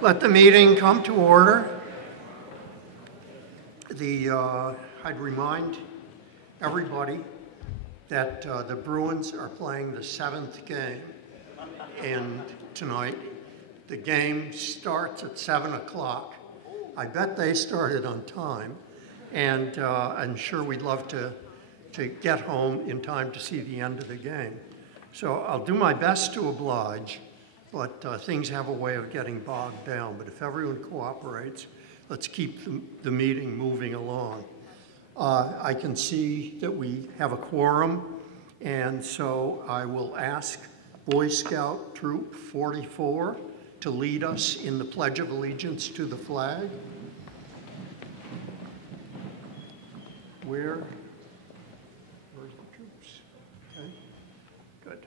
Let the meeting come to order. I'd remind everybody that the Bruins are playing the 7th game, and tonight the game starts at 7 o'clock. I bet they started on time, and I'm sure we'd love to get home in time to see the end of the game. So I'll do my best to oblige, but things have a way of getting bogged down. But if everyone cooperates, let's keep the meeting moving along. I can see that we have a quorum, and so I will ask Boy Scout Troop 44 to lead us in the Pledge of Allegiance to the flag. Where's the troops? Okay, good.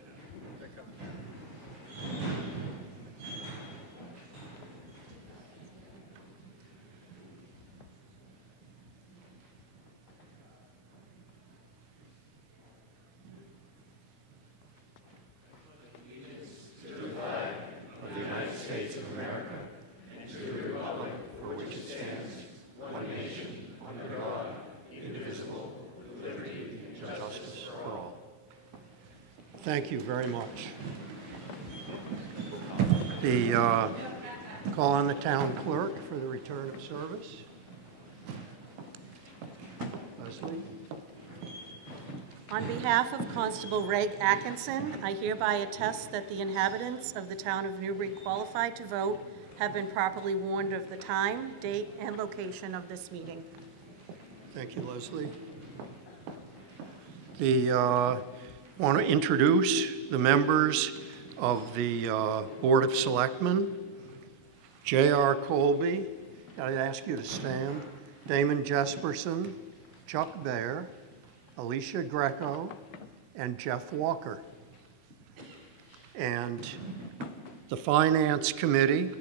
Thank you very much. Call on the town clerk for the return of service. Leslie. On behalf of Constable Reg Atkinson, I hereby attest that the inhabitants of the town of Newbury qualified to vote have been properly warned of the time, date, and location of this meeting. Thank you, Leslie. I want to introduce the members of the Board of Selectmen. J.R. Colby, I'd ask you to stand. Damon Jesperson, Chuck Baer, Alicia Greco, and Jeff Walker. And the Finance Committee,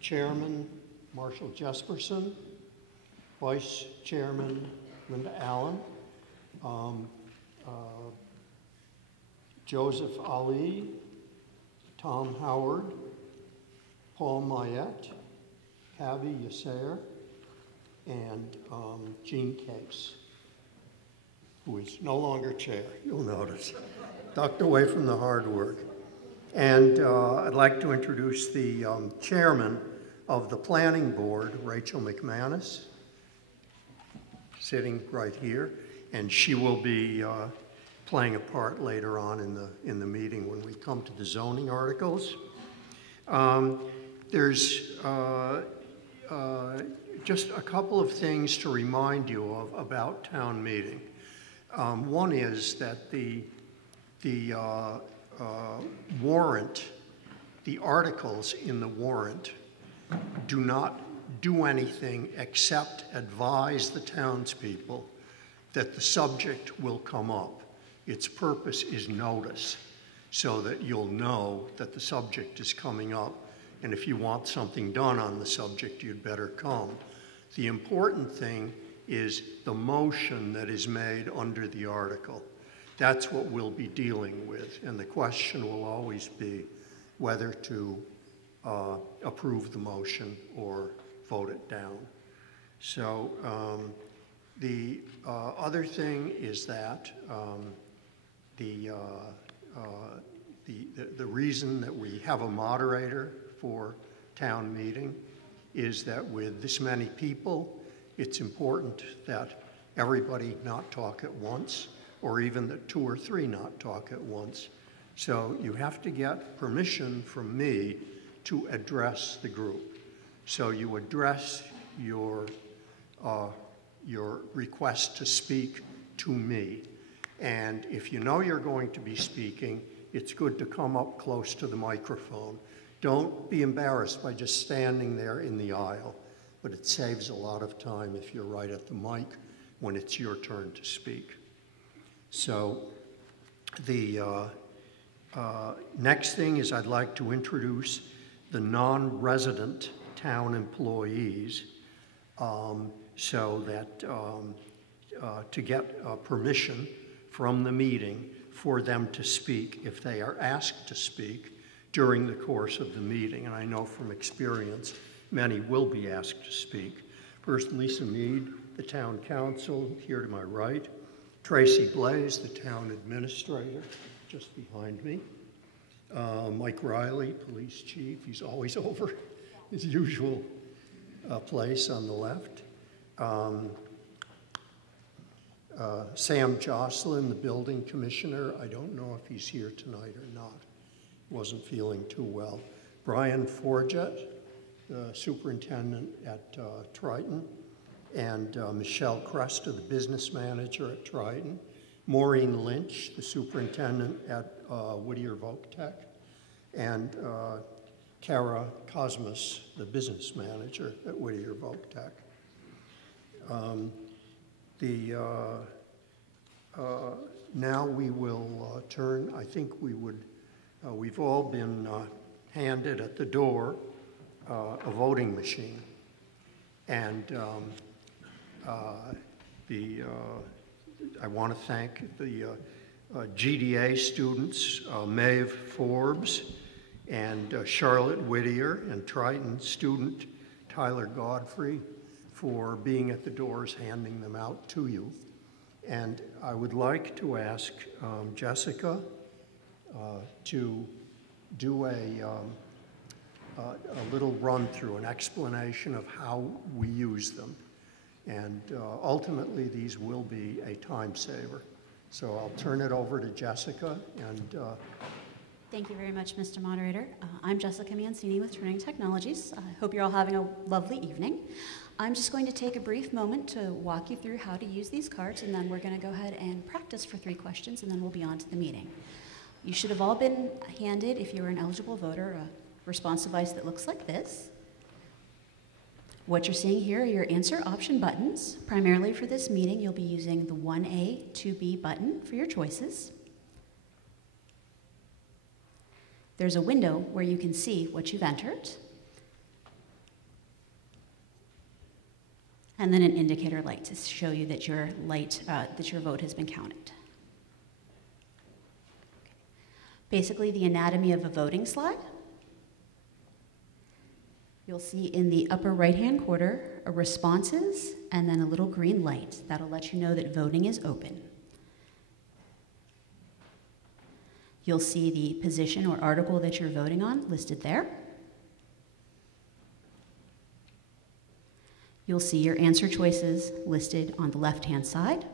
Chairman Marshall Jesperson, Vice Chairman Linda Allen, Joseph Ali, Tom Howard, Paul Mayette, Kavi Yasser, and Jean Case, who is no longer chair, you'll notice, ducked away from the hard work. And I'd like to introduce the chairman of the Planning Board, Rachel McManus, sitting right here, and she will be playing a part later on in the meeting when we come to the zoning articles. There's just a couple of things to remind you of about town meeting. One is that the warrant, the articles in the warrant do not do anything except advise the townspeople that the subject will come up. Its purpose is notice, so that you'll know that the subject is coming up, and if you want something done on the subject, you'd better come. The important thing is the motion that is made under the article. That's what we'll be dealing with, and the question will always be whether to approve the motion or vote it down. So the other thing is that the reason that we have a moderator for town meeting is that with this many people, it's important that everybody not talk at once, or even that 2 or 3 not talk at once. So you have to get permission from me to address the group. So you address your request to speak to me. And if you know you're going to be speaking, it's good to come up close to the microphone. Don't be embarrassed by just standing there in the aisle, but it saves a lot of time if you're right at the mic when it's your turn to speak. So the next thing is I'd like to introduce the non-resident town employees so that to get permission from the meeting for them to speak. If they are asked to speak, during the course of the meeting, and I know from experience many will be asked to speak. First, Lisa Mead, the town council, here to my right. Tracy Blaze, the town administrator, just behind me. Mike Riley, police chief, he's always over his usual place on the left. Sam Jocelyn, the building commissioner. I don't know if he's here tonight or not. Wasn't feeling too well. Brian Forget, the superintendent at Triton, and Michelle Cresta, the business manager at Triton. Maureen Lynch, the superintendent at Whittier Voc-Tech, and Kara Cosmas, the business manager at Whittier Voc-Tech. Now we will turn, I think we would, we've all been handed at the door a voting machine. And I want to thank the GDA students, Maeve Forbes and Charlotte Whittier, and Triton student Tyler Godfrey for being at the doors, handing them out to you. And I would like to ask Jessica to do a little run through, an explanation of how we use them. And ultimately, these will be a time saver. So I'll turn it over to Jessica. And thank you very much, Mr. Moderator. I'm Jessica Mancini with Turning Technologies. I hope you're all having a lovely evening. I'm just going to take a brief moment to walk you through how to use these cards, and then we're going to go ahead and practice for 3 questions, and then we'll be on to the meeting. You should have all been handed, if you're an eligible voter, a response device that looks like this. What you're seeing here are your answer option buttons. Primarily for this meeting, you'll be using the 1A, 2B button for your choices. There's a window where you can see what you've entered, and then an indicator light to show you that your vote has been counted. Basically, the anatomy of a voting slide. You'll see in the upper right-hand corner a responses and then a little green light. That'll let you know that voting is open. You'll see the position or article that you're voting on listed there. You'll see your answer choices listed on the left-hand side.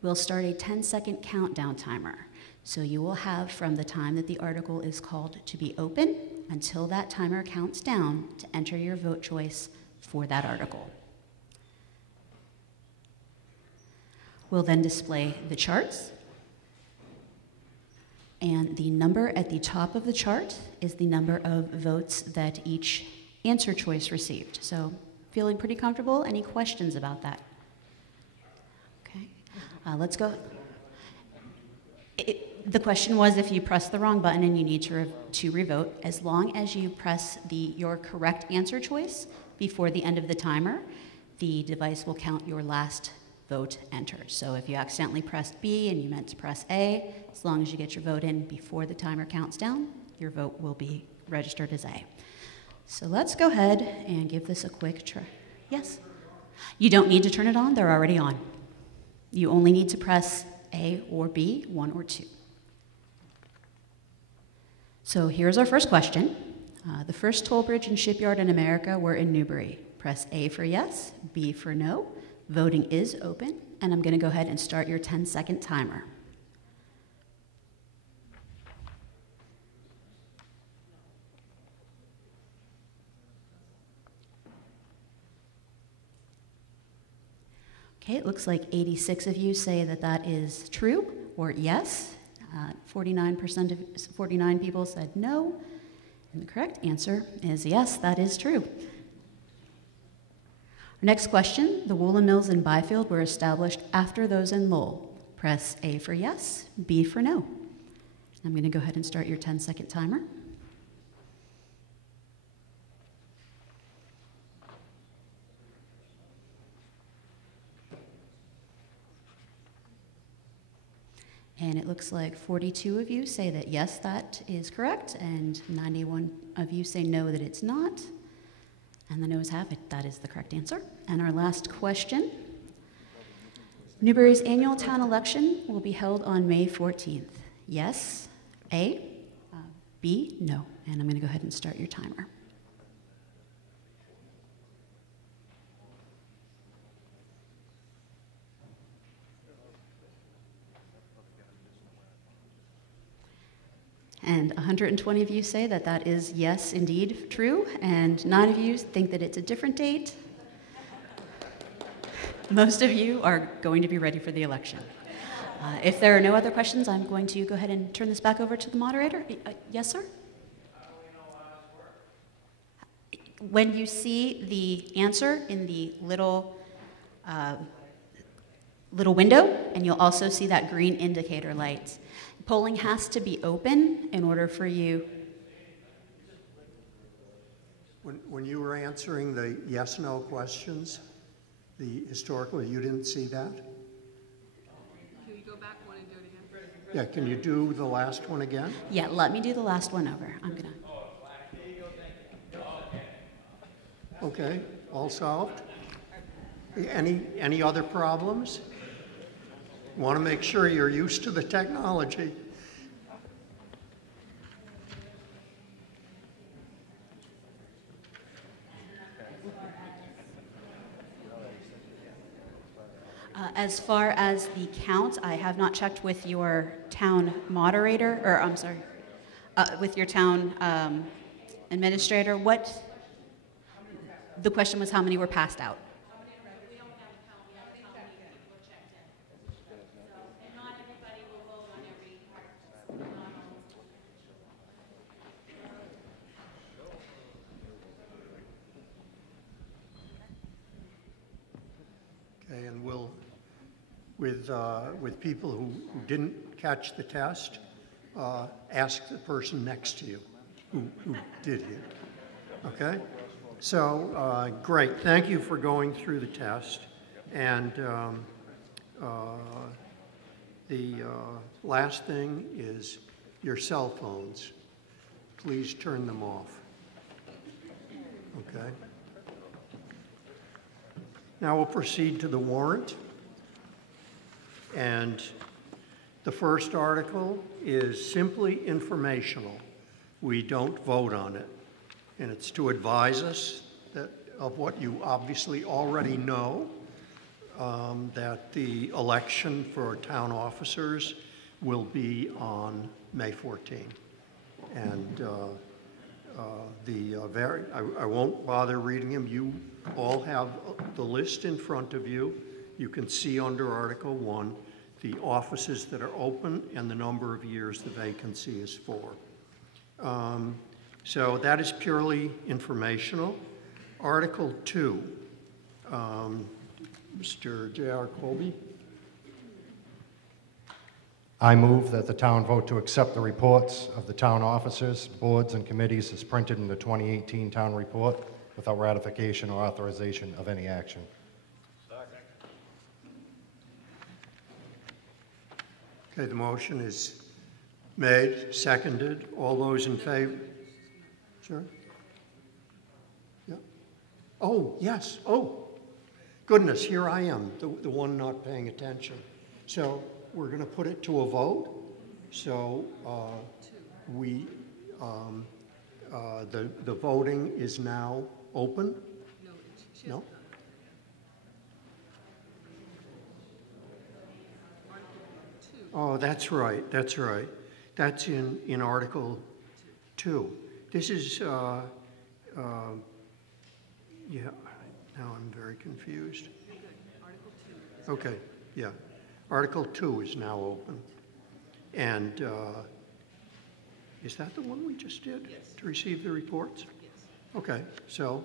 We'll start a 10-second countdown timer. So you will have from the time that the article is called to be open until that timer counts down to enter your vote choice for that article. We'll then display the charts. And the number at the top of the chart is the number of votes that each answer choice received. So feeling pretty comfortable? Any questions about that? Okay, let's go. The question was if you press the wrong button and you need to revote, as long as you press your correct answer choice before the end of the timer, the device will count your last vote entered. So if you accidentally pressed B and you meant to press A, as long as you get your vote in before the timer counts down, your vote will be registered as A. So let's go ahead and give this a quick try. Yes? You don't need to turn it on, they're already on. You only need to press A or B, 1 or 2. So here's our first question. The first toll bridge and shipyard in America were in Newbury. Press A for yes, B for no. Voting is open, and I'm going to go ahead and start your 10-second timer. Okay, it looks like 86 of you say that that is true or yes. 49 people said no, and the correct answer is yes, that is true. Our next question, the woolen mills in Byfield were established after those in Lowell. Press A for yes, B for no. I'm going to go ahead and start your 10-second timer. And it looks like 42 of you say that yes, that is correct, and 91 of you say no, that it's not. And the noes have it. That is the correct answer. And our last question. Newbury's annual town election will be held on May 14th. Yes, A, B, no. And I'm going to go ahead and start your timer. And 120 of you say that that is, yes, indeed true, and 9 of you think that it's a different date. Most of you are going to be ready for the election. If there are no other questions, I'm going to go ahead and turn this back over to the moderator. Yes, sir? When you see the answer in the little window, and you'll also see that green indicator light. Polling has to be open in order for you. When you were answering the yes/no questions, the historical, you didn't see that? Can you go back one and do it again? Yeah, can you do the last one again? Yeah, let me do the last one over. I'm gonna. Okay, all solved? Any other problems? Want to make sure you're used to the technology. As far as the count, I have not checked with your town moderator, or I'm sorry, with your town administrator. What? The question was how many were passed out? Okay, and we'll, with people who didn't catch the test, ask the person next to you who did hear. Okay? So, great. Thank you for going through the test. And the last thing is your cell phones. Please turn them off. Okay? Now we'll proceed to the warrant. And the first article is simply informational. We don't vote on it. And it's to advise us of what you obviously already know, that the election for town officers will be on May 14. And I won't bother reading them. You all have the list in front of you. You can see under Article 1 the offices that are open and the number of years the vacancy is for. So that is purely informational. Article 2, Mr. J.R. Colby. I move that the town vote to accept the reports of the town officers, boards, and committees as printed in the 2018 town report without ratification or authorization of any action. Okay, the motion is made, seconded. All those in favor? Sure. Yeah. Oh, yes. Oh, goodness, here I am, the one not paying attention. So we're going to put it to a vote. So the voting is now open. No? Oh, that's right, that's right. That's in Article 2. This is, yeah, now I'm very confused. Okay, yeah. Article 2 is now open. And is that the one we just did? Yes. To receive the reports? Yes. Okay, so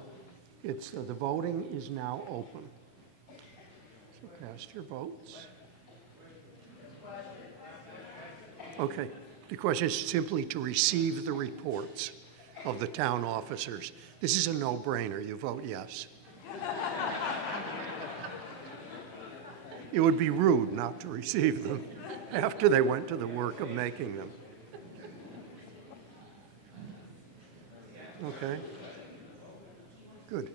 it's the voting is now open. So cast your votes. Okay, the question is simply to receive the reports of the town officers. This is a no-brainer. You vote yes. It would be rude not to receive them. after they went to the work of making them. Okay. Good.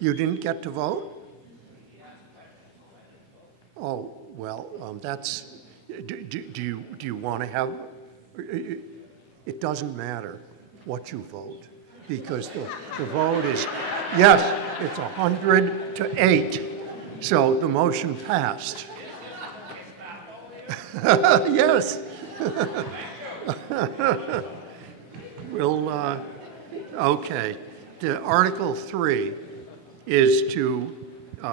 You didn't get to vote? Oh, well, that's, do you want to have, it doesn't matter what you vote, because the vote is, yes, it's 100 to 8, so the motion passed. Yes. We'll, okay. The Article 3 is to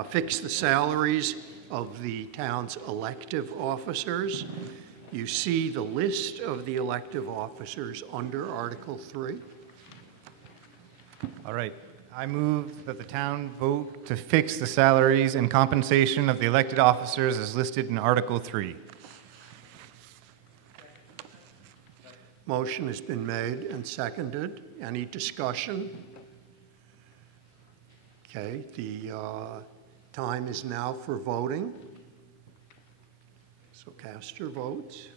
fix the salaries of the town's elective officers. You see the list of the elective officers under Article 3. All right. I move that the town vote to fix the salaries and compensation of the elected officers as listed in Article 3. Motion has been made and seconded. Any discussion? Okay, the time is now for voting. So cast your votes.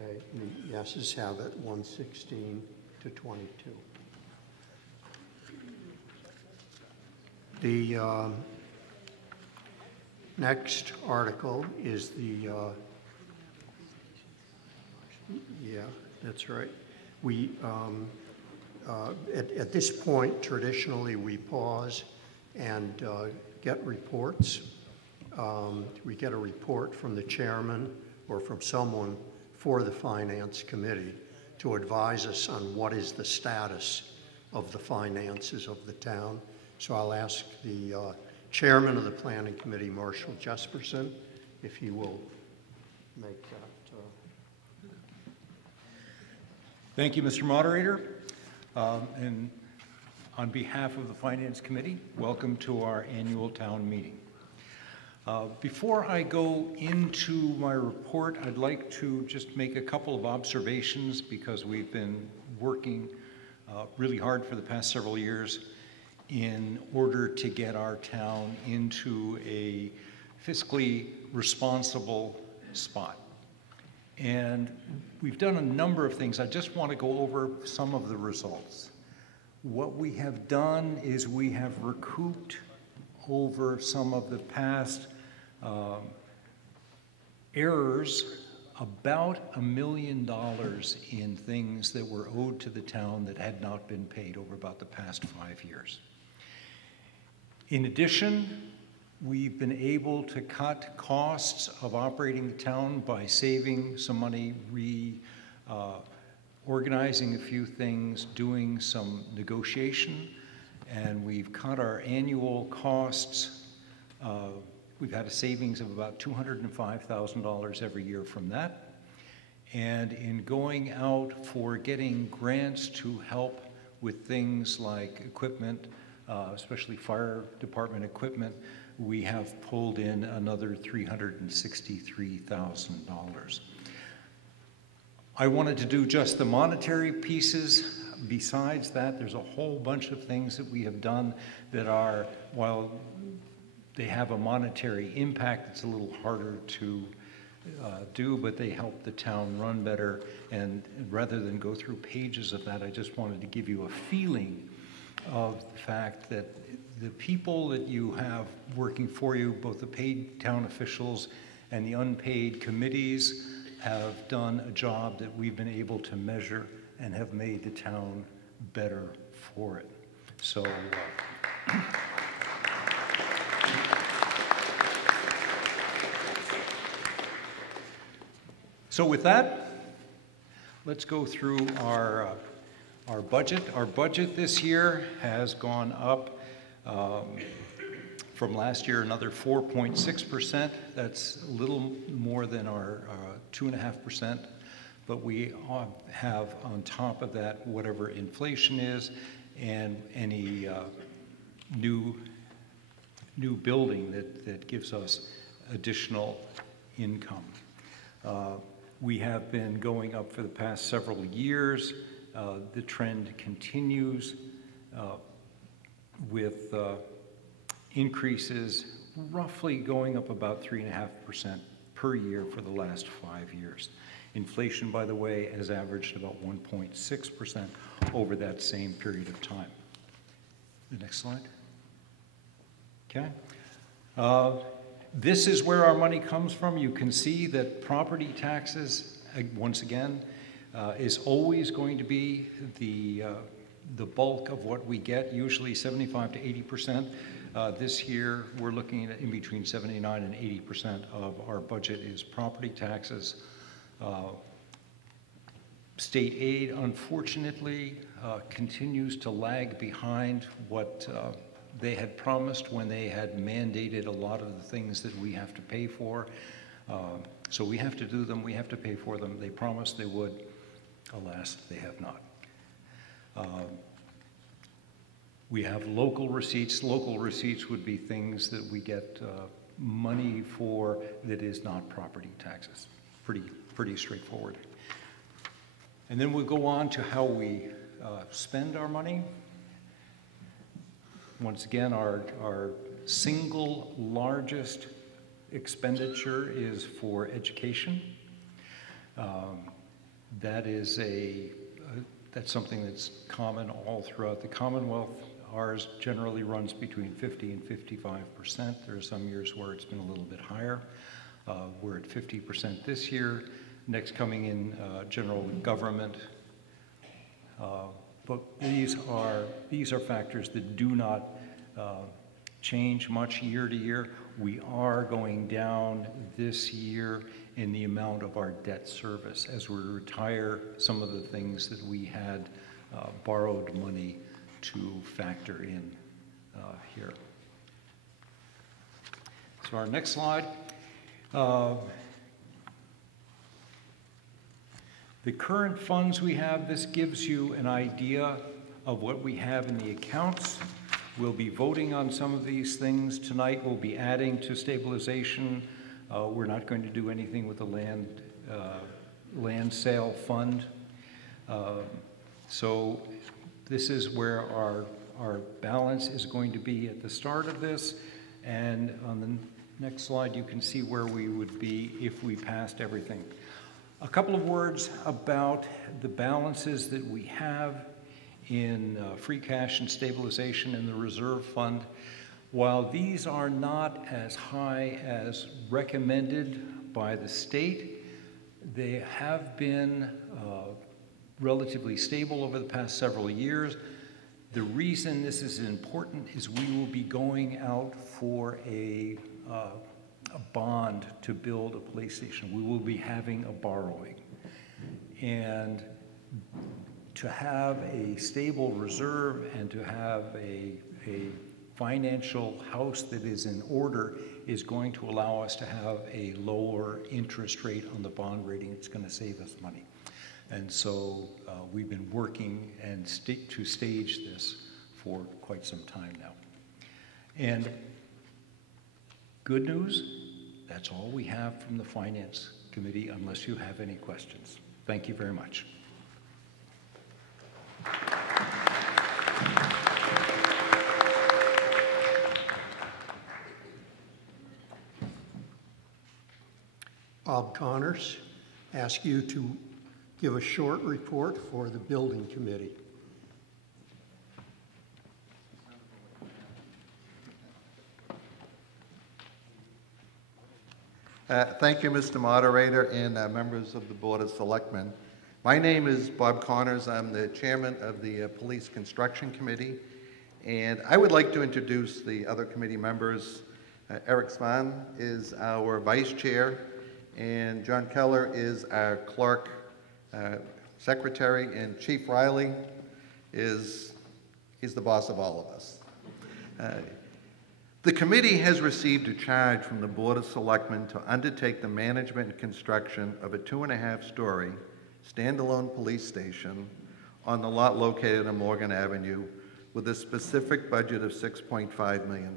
Okay, the yeses have it, 116 to 22. The next article is the, yeah, that's right. We, at this point, traditionally, we pause and get reports. We get a report from the chairman or from someone for the Finance Committee to advise us on what is the status of the finances of the town. So I'll ask the chairman of the Planning Committee, Marshall Jesperson, if he will make that. Thank you, Mr. Moderator. And on behalf of the Finance Committee, welcome to our annual town meeting. Before I go into my report, I'd like to just make a couple of observations because we've been working really hard for the past several years in order to get our town into a fiscally responsible spot. And we've done a number of things. I just want to go over some of the results. What we have done is we have recouped over some of the past errors about $1 million in things that were owed to the town that had not been paid over about the past 5 years. In addition, we've been able to cut costs of operating the town by saving some money, organizing a few things, doing some negotiation, and we've cut our annual costs. We've had a savings of about $205,000 every year from that. And in going out for getting grants to help with things like equipment, especially fire department equipment, we have pulled in another $363,000. I wanted to do just the monetary pieces. Besides that, there's a whole bunch of things that we have done that are, while they have a monetary impact, it's a little harder to do, but they help the town run better. And rather than go through pages of that, I just wanted to give you a feeling of the fact that the people that you have working for you, both the paid town officials and the unpaid committees, have done a job that we've been able to measure and have made the town better for it. So, so with that, let's go through our budget. Our budget this year has gone up from last year another 4.6%. That's a little more than our 2.5%, but we have on top of that whatever inflation is and any new building that gives us additional income. We have been going up for the past several years. The trend continues with increases roughly going up about 3.5% per year for the last 5 years. Inflation, by the way, has averaged about 1.6% over that same period of time. The next slide. Okay. This is where our money comes from. You can see that property taxes, once again, is always going to be the bulk of what we get, usually 75 to 80%. This year, we're looking at in between 79 and 80% of our budget is property taxes. State aid, unfortunately, continues to lag behind what they had promised when they had mandated a lot of the things that we have to pay for. So we have to do them, we have to pay for them. They promised they would. Alas, they have not. We have local receipts. Local receipts would be things that we get money for that is not property taxes. Pretty straightforward. And then we'll go on to how we spend our money. Once again, our single largest expenditure is for education. That's something that's common all throughout the Commonwealth. Ours generally runs between 50 and 55%. There are some years where it's been a little bit higher. We're at 50% this year. Next coming in general government. But these are factors that do not change much year to year. We are going down this year in the amount of our debt service as we retire some of the things that we had borrowed money to factor in here. So our next slide. The current funds we have, this gives you an idea of what we have in the accounts. We'll be voting on some of these things tonight. We'll be adding to stabilization. We're not going to do anything with the land sale fund. So this is where our balance is going to be at the start of this. And on the next slide, you can see where we would be if we passed everything. A couple of words about the balances that we have in free cash and stabilization in the reserve fund. While these are not as high as recommended by the state, they have been relatively stable over the past several years. The reason this is important is we will be going out for a bond to build a police station. We will be having a borrowing. And to have a stable reserve and to have a financial house that is in order is going to allow us to have a lower interest rate on the bond rating. It's going to save us money. And so we've been working and to stage this for quite some time now. And good news, that's all we have from the Finance Committee, unless you have any questions. Thank you very much. Bob Connors, ask you to give a short report for the Building Committee. Thank you, Mr. Moderator, and members of the Board of Selectmen. My name is Bob Connors. I'm the chairman of the Police Construction Committee, and I would like to introduce the other committee members. Eric Spahn is our vice chair, and John Keller is our clerk, secretary, and Chief Riley he's the boss of all of us. The committee has received a charge from the Board of Selectmen to undertake the management and construction of a 2.5-story standalone police station on the lot located on Morgan Avenue with a specific budget of $6.5 million.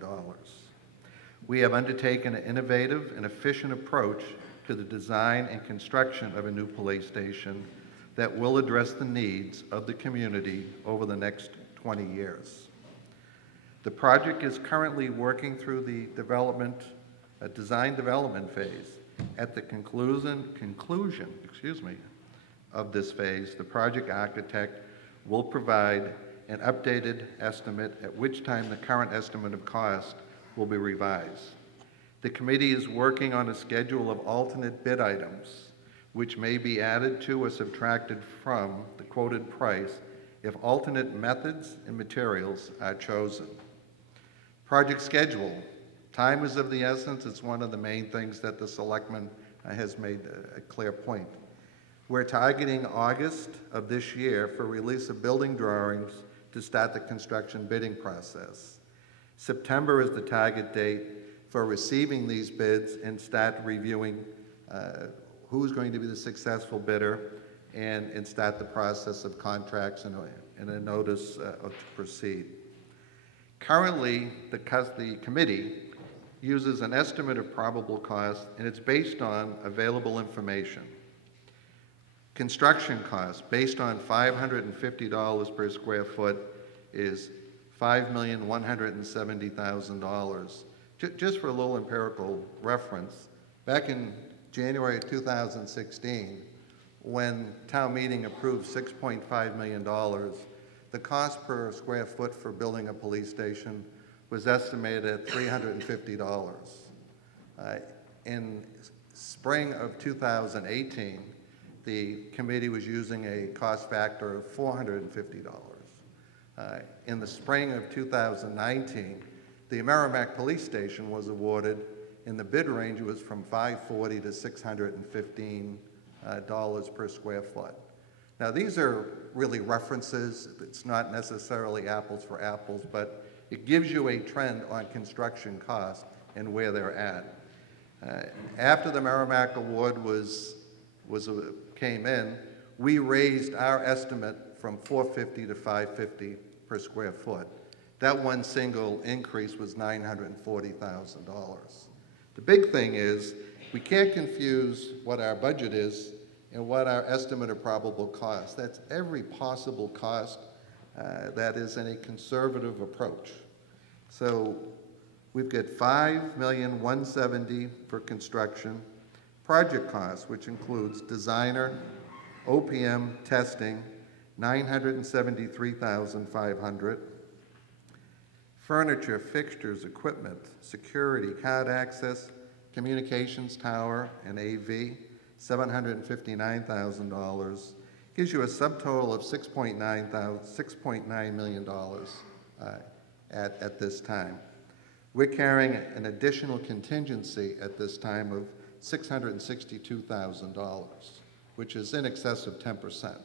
We have undertaken an innovative and efficient approach to the design and construction of a new police station that will address the needs of the community over the next 20 years. The project is currently working through the design development phase. At the conclusion of this phase, the project architect will provide an updated estimate, at which time the current estimate of cost will be revised. The committee is working on a schedule of alternate bid items, which may be added to or subtracted from the quoted price if alternate methods and materials are chosen. Project schedule. Time is of the essence. It's one of the main things that the selectman has made a clear point. We're targeting August of this year for release of building drawings to start the construction bidding process. September is the target date for receiving these bids and start reviewing who's going to be the successful bidder and start the process of contracts and a notice to proceed. Currently, the committee uses an estimate of probable cost, and it's based on available information. Construction cost, based on $550 per square foot, is $5,170,000. Just for a little empirical reference, back in January of 2016, when town meeting approved $6.5 million, the cost per square foot for building a police station was estimated at $350. In spring of 2018, the committee was using a cost factor of $450. In the spring of 2019, the Merrimack Police Station was awarded, and the bid range was from $540 to $615 per square foot. Now, these are really references. It's not necessarily apples for apples, but it gives you a trend on construction costs and where they're at. After the Merrimack Award came in, we raised our estimate from $450 to $550 per square foot. That one single increase was $940,000. The big thing is we can't confuse what our budget is and what our estimate of probable cost. That's every possible cost that is in a conservative approach. So we've got $5,170,000 for construction, project costs, which includes designer, OPM, testing, $973,500, furniture, fixtures, equipment, security, card access, communications tower, and AV, $759,000, gives you a subtotal of $6.9 million at this time. We're carrying an additional contingency at this time of $662,000, which is in excess of 10%.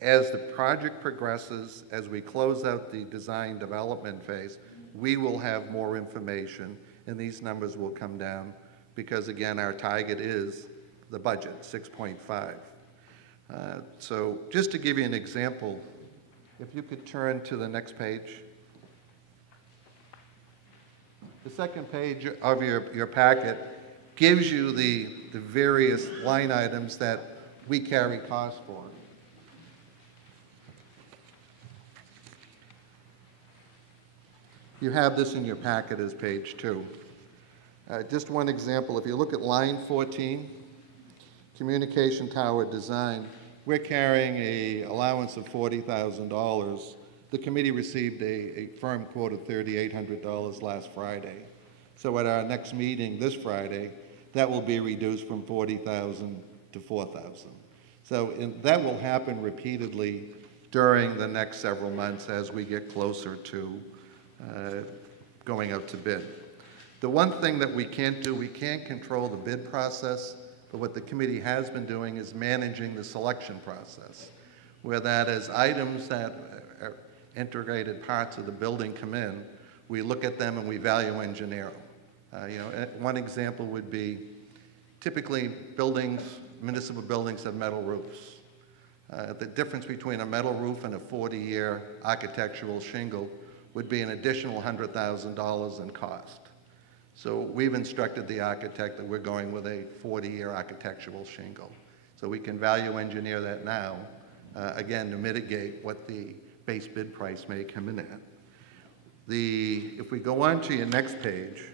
As the project progresses, as we close out the design development phase, we will have more information, and these numbers will come down because, again, our target is the budget, 6.5. So just to give you an example, if you could turn to the next page. The second page of your packet gives you the various line items that we carry costs for. You have this in your packet as page 2. Just one example, if you look at line 14, communication tower design, we're carrying an allowance of $40,000. The committee received a firm quote of $3,800 last Friday. So at our next meeting this Friday, that will be reduced from $40,000 to $4,000. So that will happen repeatedly during the next several months as we get closer to going out to bid. The one thing that we can't do, we can't control the bid process, but what the committee has been doing is managing the selection process, where that as items that are integrated parts of the building come in, we look at them and we value engineer them. One example would be typically buildings, municipal buildings have metal roofs. The difference between a metal roof and a 40-year architectural shingle would be an additional $100,000 in cost. So we've instructed the architect that we're going with a 40-year architectural shingle. So we can value engineer that now, again, to mitigate what the base bid price may come in at. If we go on to your next page,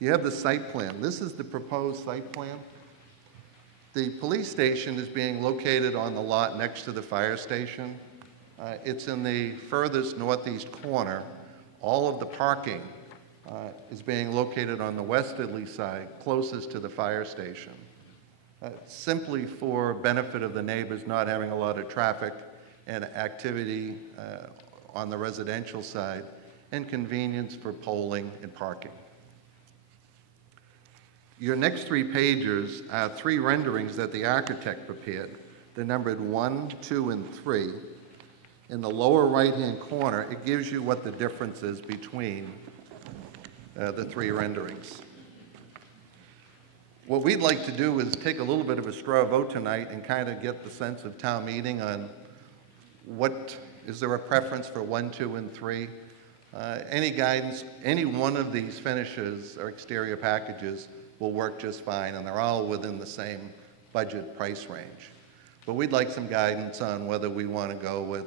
you have the site plan. This is the proposed site plan. The police station is being located on the lot next to the fire station. It's in the furthest northeast corner. All of the parking is being located on the westerly side, closest to the fire station. Simply for benefit of the neighbors not having a lot of traffic and activity on the residential side, and convenience for polling and parking. Your next 3 pages are 3 renderings that the architect prepared. They're numbered 1, 2, and 3. In the lower right-hand corner, it gives you what the difference is between the 3 renderings. What we'd like to do is take a little bit of a straw vote tonight and kind of get the sense of town meeting on is there a preference for 1, 2, and 3? Any guidance, any one of these finishes or exterior packages will work just fine, and they're all within the same budget price range. But we'd like some guidance on whether we want to go with,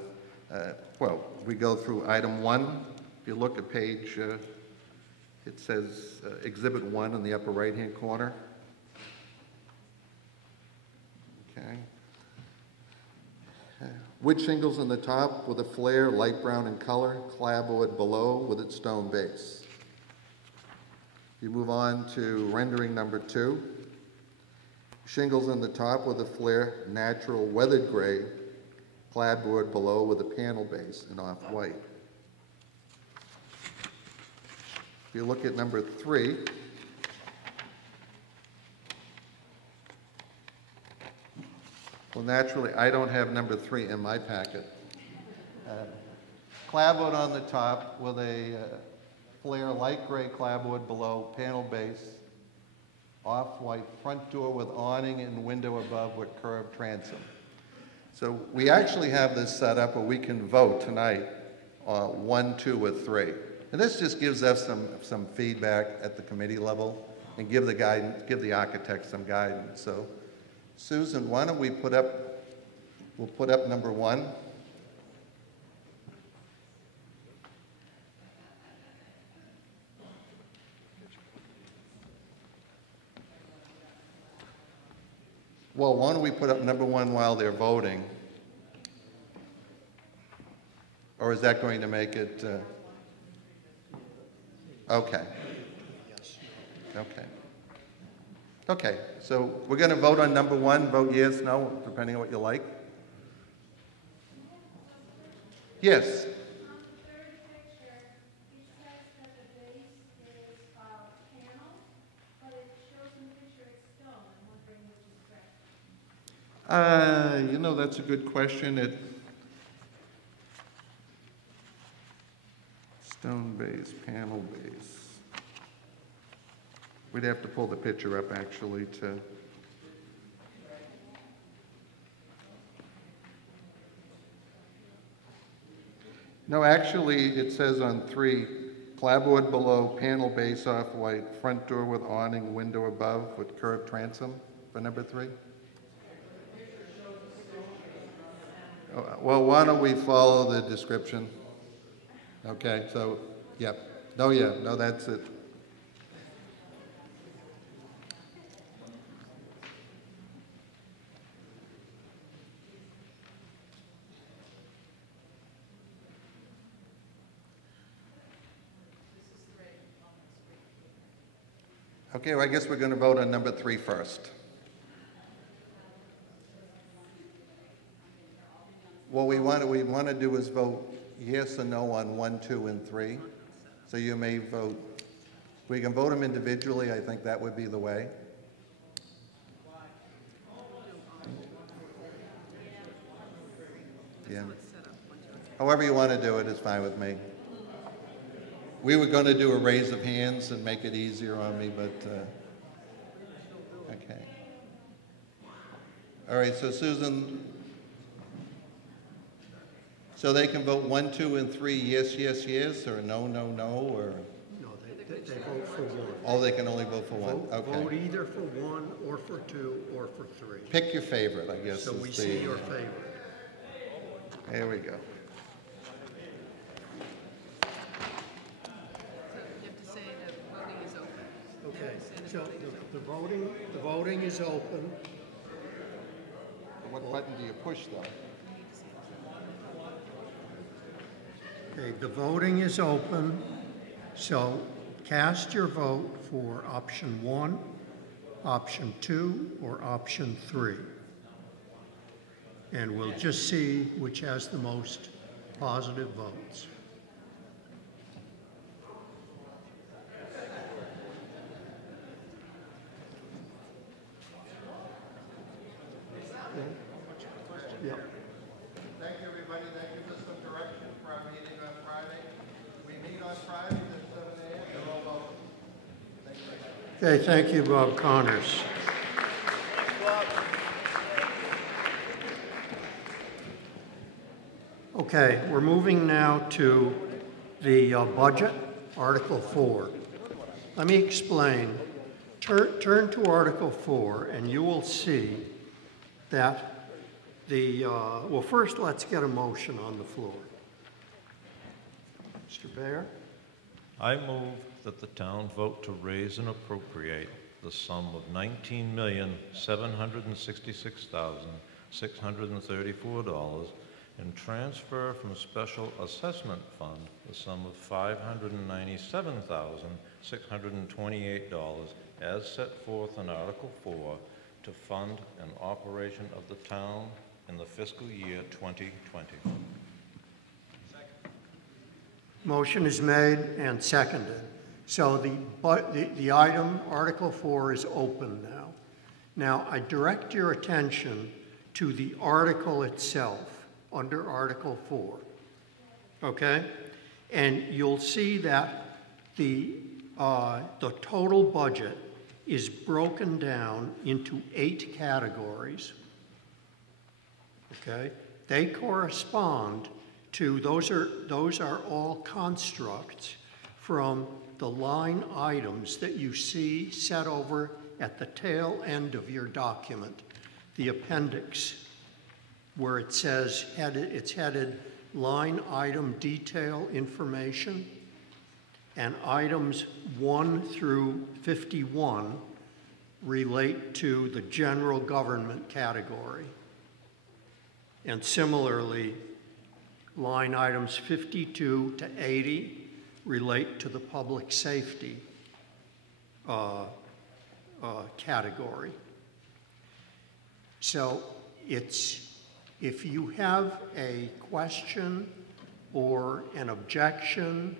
we go through item 1. If you look at page, it says Exhibit 1 in the upper right-hand corner. Okay. Wood shingles on the top with a flare, light brown in color, clapboard below with its stone base. You move on to rendering number 2. Shingles on the top with a flare, natural weathered gray, clapboard below with a panel base in off-white. If you look at number 3, well, naturally, I don't have number 3 in my packet. Clapboard on the top with a flare light gray clapboard below, panel base, off-white front door with awning and window above with curved transom. So we actually have this set up where we can vote tonight on 1, 2, or 3. And this just gives us some feedback at the committee level and give the architect some guidance. So Susan, why don't we'll put up number 1. Well, why don't we put up number 1 while they're voting? Or is that going to make it? Okay. Okay. Okay, so we're going to vote on number 1. Vote yes, no, depending on what you like. Yes. You know, that's a good question. Stone base, panel base. We'd have to pull the picture up actually to. No, actually, it says on 3, clapboard below, panel base off-white, front door with awning, window above with curved transom for number 3. Well, why don't we follow the description? Okay, so, yep. No, yeah, no, that's it. Okay, well, I guess we're going to vote on number 3 first. What we want to do is vote yes or no on 1, 2, and 3. So you may vote. We can vote them individually. I think that would be the way. Yeah. However you want to do it is fine with me. We were going to do a raise of hands and make it easier on me, but okay. All right, so Susan, so they can vote 1, 2, and 3, yes, yes, yes, or no, no, no, or? No, They vote for one. Oh, they can only vote for one, Vote okay. either for one, or for two, or for three. Pick your favorite, I guess. So is we the- see your favorite. There we go. So you have to say that voting is open. Okay, Say that so voting is open. the voting is open. What button do you push, though? Okay, the voting is open, so cast your vote for option 1, option 2, or option 3. And we'll just see which has the most positive votes. Yep. Thank you, everybody. Thank you for some direction for our meeting on Friday. We meet on Friday at 7 a.m. You're all welcome. Thank you. Okay, thank you, Bob Connors. Okay, we're moving now to the budget, Article 4. Let me explain. Turn to Article 4, and you will see that well, first, let's get a motion on the floor. Mr. Baer? I move that the town vote to raise and appropriate the sum of $19,766,634 and transfer from special assessment fund the sum of $597,628 as set forth in Article 4 to fund an operation of the town in the fiscal year 2020. Motion is made and seconded. So the item, Article 4, is open now. Now, I direct your attention to the article itself under Article 4, okay? And you'll see that the total budget is broken down into 8 categories, okay? They correspond to, those are all constructs from the line items that you see set over at the tail end of your document, the appendix, where it says, it's headed line item detail information, and items 1 through 51 relate to the general government category. And similarly, line items 52 to 80 relate to the public safety category. So if you have a question or an objection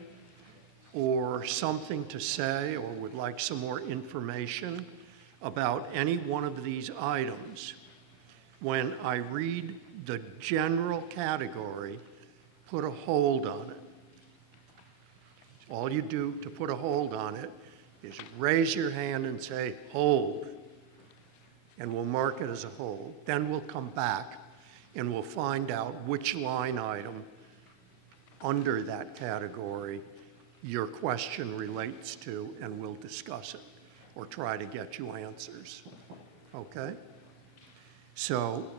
or something to say or would like some more information about any one of these items, when I read the general category, put a hold on it. All you do to put a hold on it is raise your hand and say, hold, and we'll mark it as a hold. Then we'll come back and we'll find out which line item under that category your question relates to, and we'll discuss it or try to get you answers, okay? So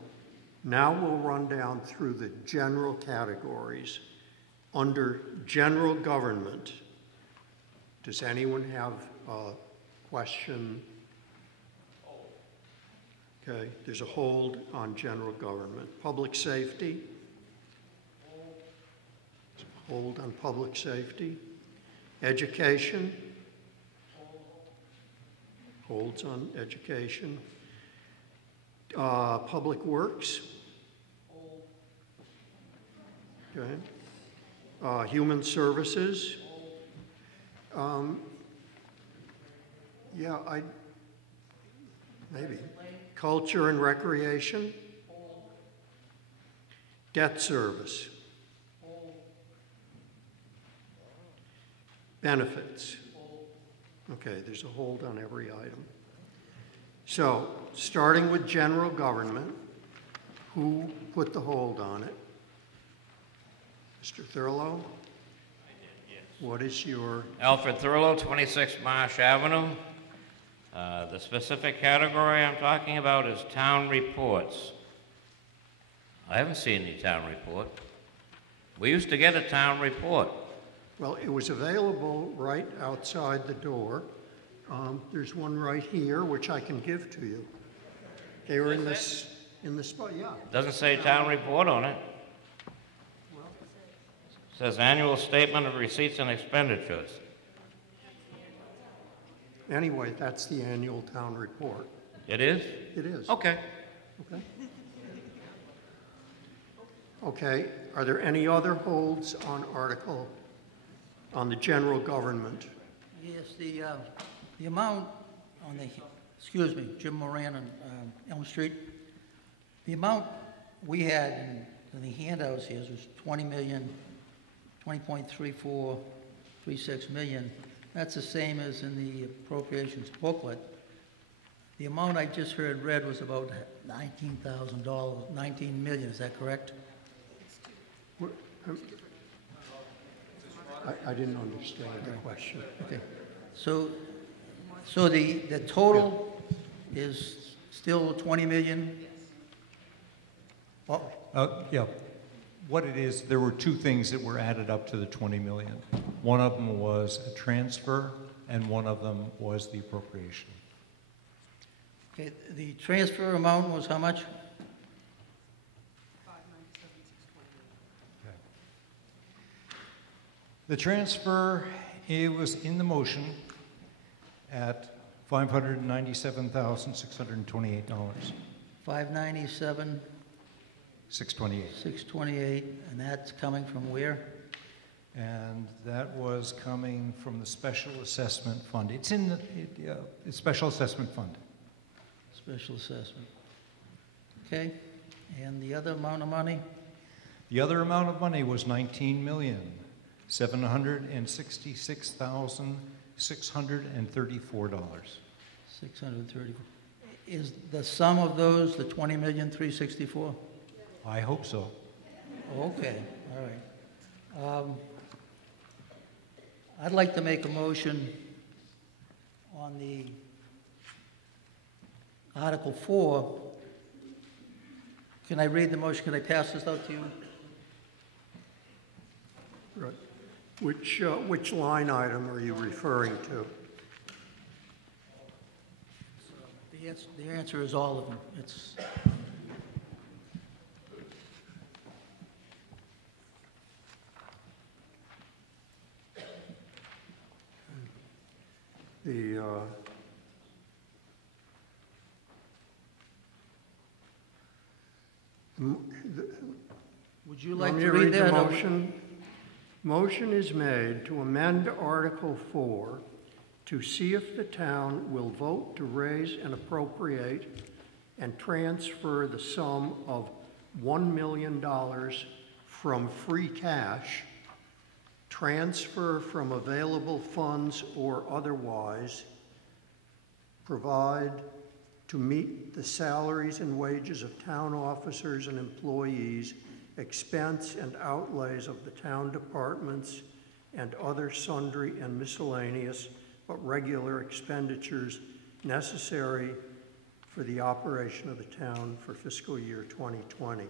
now we'll run down through the general categories. Under general government, does anyone have a question? Okay, there's a hold on general government. Public safety? Hold on public safety. Education? Holds on education. Public works? Okay. Human services? Yeah, maybe. Culture and recreation? Debt service? Benefits? Okay, there's a hold on every item. So, starting with general government, who put the hold on it? Mr. Thurlow? I did, yes. What is your, Alfred Thurlow, 26 Marsh Avenue. The specific category I'm talking about is town reports. I haven't seen any town report. We used to get a town report. well, it was available right outside the door. There's one right here, which I can give to you. They were in the spot, yeah. Doesn't say town report on it. Says annual statement of receipts and expenditures. Anyway, that's the annual town report. It is? It is. Okay. Okay. Okay, are there any other holds on on the general government? Yes, the amount on the, excuse me, Jim Moran on Elm Street, the amount we had in the handouts here was 20.3436 million. That's the same as in the appropriations booklet. The amount I just heard read was about $19,000, 19 million, is that correct? I didn't understand the question. Okay, so the total is still 20 million? Well, Yeah. What it is, there were two things that were added up to the 20 million. One of them was a transfer, and one of them was the appropriation. okay, the transfer amount was how much? The transfer, it was in the motion at $597,628. 597, 628. 628, and that's coming from where? And that was coming from the Special Assessment Fund. It's in the Special Assessment Fund. Special assessment. Okay, and the other amount of money? The other amount of money was $19,766,634. 630. Is the sum of those the 20,364,000? I hope so. Okay, all right. I'd like to make a motion on the Article 4. Can I read the motion? Can I pass this out to you? Right. Which line item are you referring to? The answer is all of them. It's the would you like Want me to read the that? motion? Motion is made to amend Article 4 to see if the town will vote to raise and appropriate and transfer the sum of $1 million from free cash, transfer from available funds or otherwise, provide to meet the salaries and wages of town officers and employees, expense and outlays of the town departments, and other sundry and miscellaneous but regular expenditures necessary for the operation of the town for fiscal year 2020.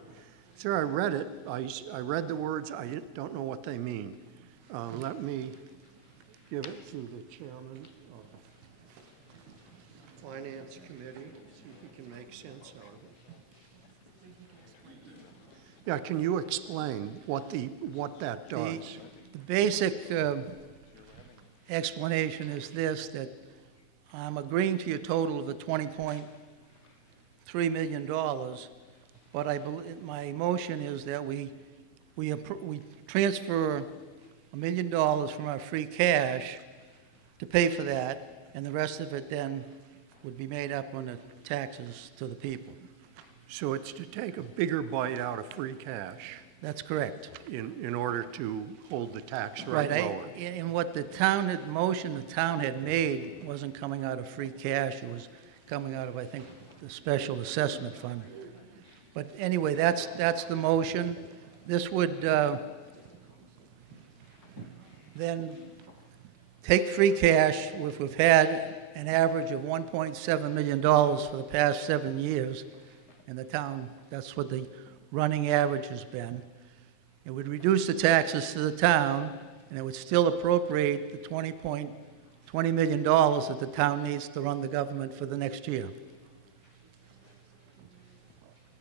Sir, I read it. I read the words. I don't know what they mean. Let me give it to the chairman of the Finance Committee, see if he can make sense of it. Yeah, can you explain what that does? The basic explanation is this, that I'm agreeing to your total of the $20.3 million, but my motion is that we transfer $1 million from our free cash to pay for that, and the rest of it then would be made up on the taxes to the people. So it's to take a bigger bite out of free cash That's correct. in order to hold the tax rate Right. lower. And what the town the town had made wasn't coming out of free cash. It was coming out of, I think, the Special Assessment Fund. But anyway, that's the motion. This would then take free cash, which we've had an average of $1.7 million for the past 7 years in the town. That's what the running average has been. It would reduce the taxes to the town, and it would still appropriate the $20 million that the town needs to run the government for the next year.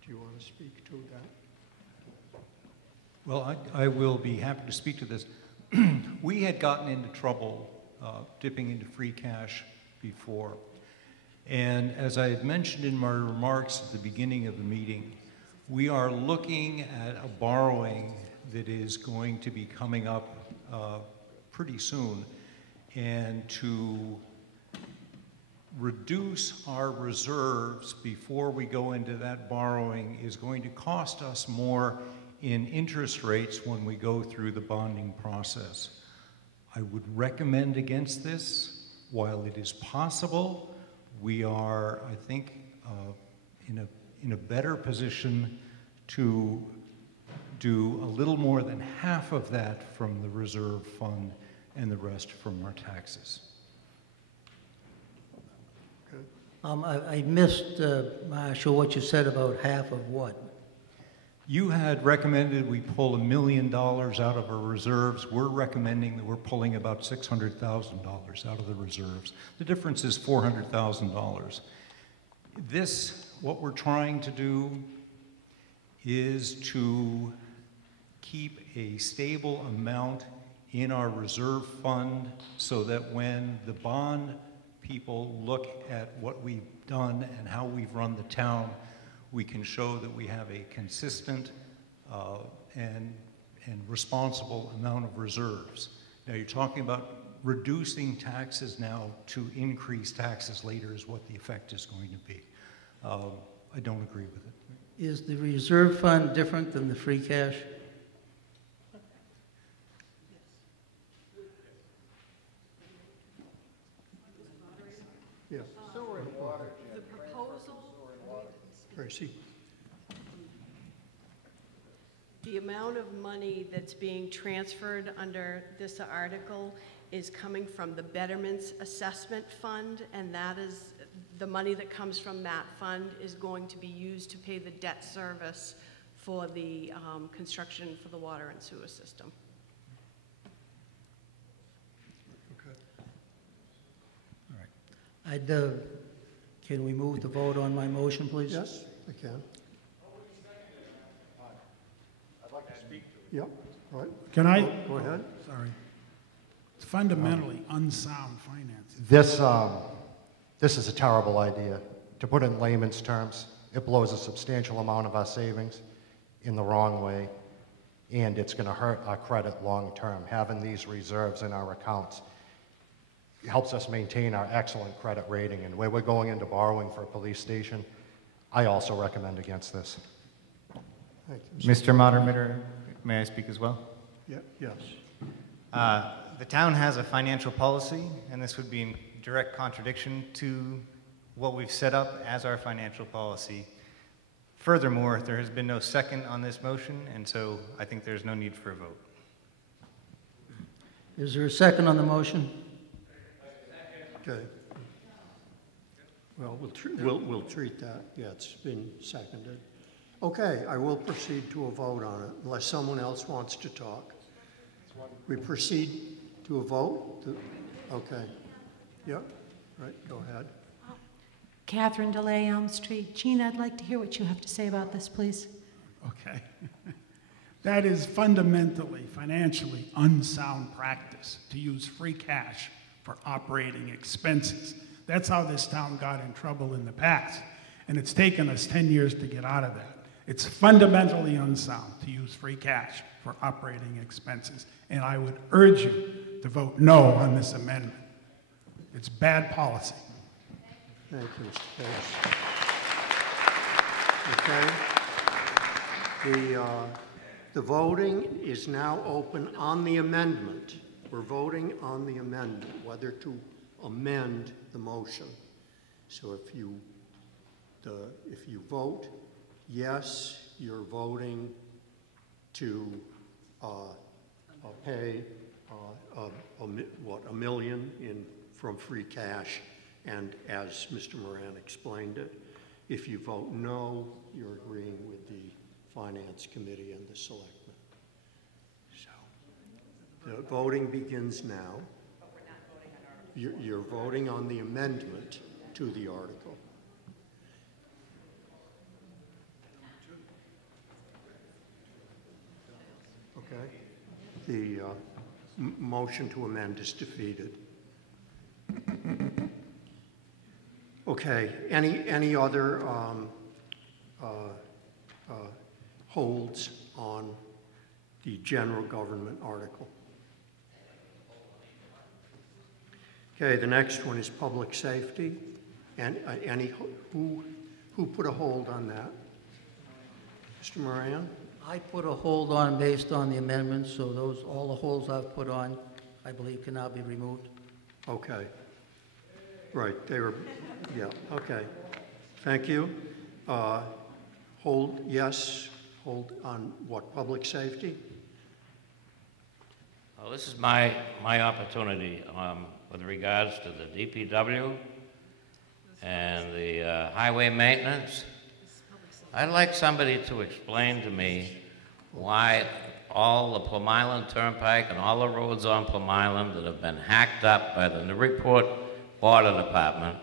Do you want to speak to that? Well, I will be happy to speak to this. We had gotten into trouble dipping into free cash before. And as I had mentioned in my remarks at the beginning of the meeting, we are looking at a borrowing that is going to be coming up pretty soon. And to reduce our reserves before we go into that borrowing is going to cost us more in interest rates when we go through the bonding process. I would recommend against this. While it is possible, we are, I think, in a better position to do a little more than half of that from the reserve fund and the rest from our taxes. I missed, Marshall, what you said about half of what? You had recommended we pull $1 million out of our reserves. We're recommending that we're pulling about $600,000 out of the reserves. The difference is $400,000. What we're trying to do is to keep a stable amount in our reserve fund so that when the bond people look at what we've done and how we've run the town, we can show that we have a consistent and responsible amount of reserves. Now, you're talking about reducing taxes now to increase taxes later is what the effect is going to be. I don't agree with it. Is the reserve fund different than the free cash? Yeah. The proposal, Tracy? The amount of money that's being transferred under this article is coming from the Betterments Assessment Fund, and that is, the money that comes from that fund is going to be used to pay the debt service for the construction for the water and sewer system. Can we move the vote on my motion, please? Yes, I can. I'd like to speak to Yep, right. Can I? Go ahead. Sorry. It's fundamentally unsound finances. This is a terrible idea. To put it in layman's terms, it blows a substantial amount of our savings in the wrong way, and it's going to hurt our credit long term. Having these reserves in our accounts helps us maintain our excellent credit rating, and where we're going into borrowing for a police station, I also recommend against this. Thank you. Mr. Moderator, may I speak as well? Yeah, yes. The town has a financial policy, and this would be in direct contradiction to what we've set up as our financial policy. Furthermore, there has been no second on this motion, and so I think there's no need for a vote. Is there a second on the motion? Okay. Well, we'll treat that. Yeah, it's been seconded. Okay, I will proceed to a vote on it, unless someone else wants to talk. We proceed to a vote? Okay. Yep, right, go ahead. Catherine DeLay, Elm Street. Gina, I'd like to hear what you have to say about this, please. Okay. That is fundamentally, financially unsound practice to use free cash for operating expenses. That's how this town got in trouble in the past, and it's taken us 10 years to get out of that. It's fundamentally unsound to use free cash for operating expenses, and I would urge you to vote no on this amendment. It's bad policy. Thank you, Mr. Case. Okay. The voting is now open on the amendment. We're voting on the amendment, whether to amend the motion. So if you vote yes, you're voting to pay $1 million from free cash, and as Mr. Moran explained it, if you vote no, you're agreeing with the Finance Committee and the Selectmen. So, the voting begins now. You're voting on the amendment to the article. Okay. The motion to amend is defeated. Okay. Any other holds on the general government article? Okay. The next one is public safety. And who put a hold on that? Mr. Moran? I put a hold on based on the amendments, so all the holds I've put on, I believe, can now be removed. Okay. Right, they were, yeah, okay. Thank you. Hold, yes, hold on what, public safety? Well, this is my opportunity with regards to the DPW and the highway maintenance. I'd like somebody to explain to me why all the Plum Island Turnpike and all the roads on Plum Island that have been hacked up by the Newburyport Water Department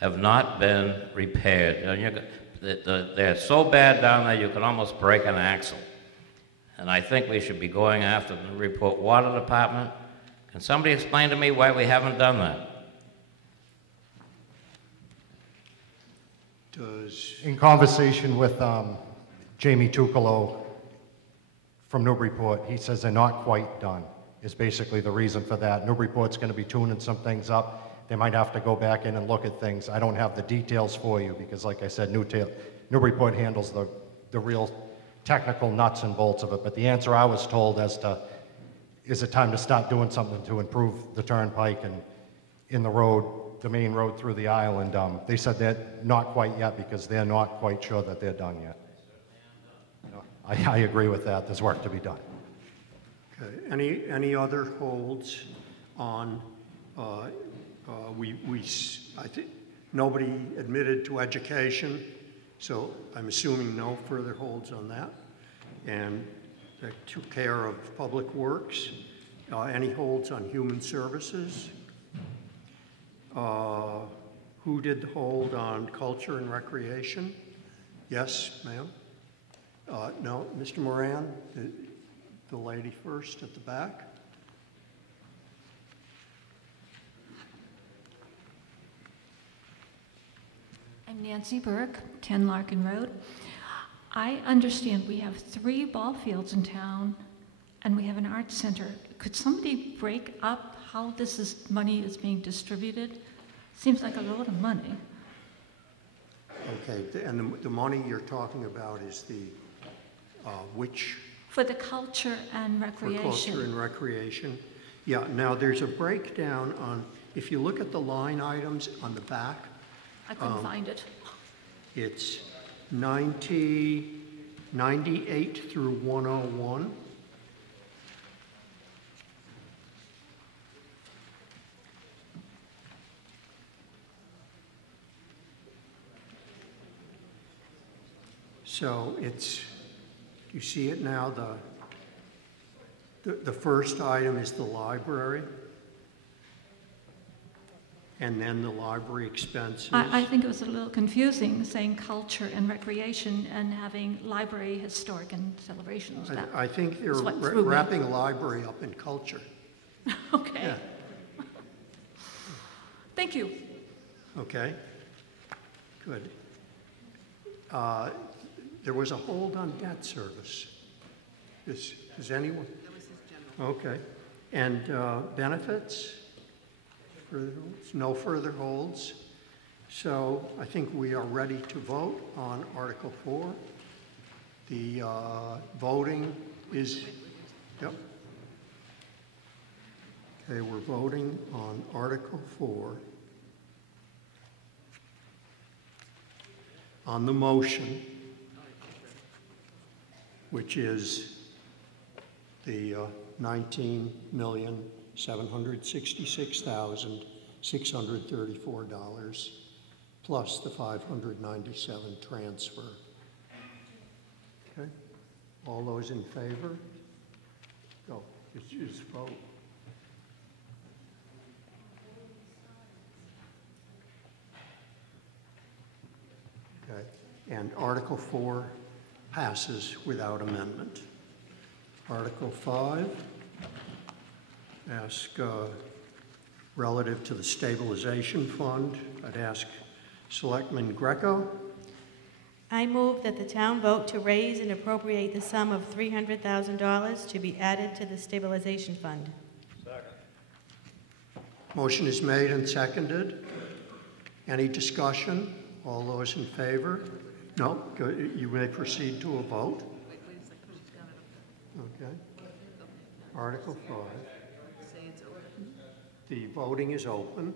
have not been repaired. And they're so bad down there you can almost break an axle. And I think we should be going after the Newburyport Water Department. Can somebody explain to me why we haven't done that? In conversation with Jamie Tucolo from Newburyport, he says they're not quite done, is basically the reason for that. Newburyport's going to be tuning some things up. They might have to go back in and look at things. I don't have the details for you because, like I said, Newburyport handles the real technical nuts and bolts of it. But the answer I was told as to, is it time to start doing something to improve the turnpike and in the road, the main road through the island, they said they're not quite yet because they're not quite sure that they're done yet. I agree with that. There's work to be done. Okay. Any other holds on? I think nobody admitted to education, so I'm assuming no further holds on that. And that took care of public works. Any holds on human services? Who did the hold on culture and recreation? Yes, ma'am? No, Mr. Moran, the lady first at the back. I'm Nancy Burke, 10 Larkin Road. I understand we have 3 ball fields in town and we have an arts center. Could somebody break up how money is being distributed? Seems like a lot of money. Okay, and the money you're talking about is the which? For the culture and recreation. For culture and recreation. Yeah, now there's a breakdown on, if you look at the line items on the back. I couldn't find it. It's 98 through 101. So it's, you see it now, the first item is the library, and then the library expenses. I think it was a little confusing saying culture and recreation and having library, historic, and celebrations. I think they're wrapping library up in culture. Okay. Yeah. Thank you. Okay, good. There was a hold on debt service. Is anyone? That was his general. Okay. And benefits? Further holds? No further holds. So I think we are ready to vote on Article 4. The voting is, yep. Okay, we're voting on Article 4. On the motion, which is the $19,766,634 plus the $597 transfer. Okay, all those in favor? Go, just vote. Okay, and Article 4 passes without amendment. Article 5, ask relative to the stabilization fund, I'd ask Selectman Greco. I move that the town vote to raise and appropriate the sum of $300,000 to be added to the stabilization fund. Motion is made and seconded. Any discussion? All those in favor? No, you may proceed to a vote. Okay. Article 5. The voting is open.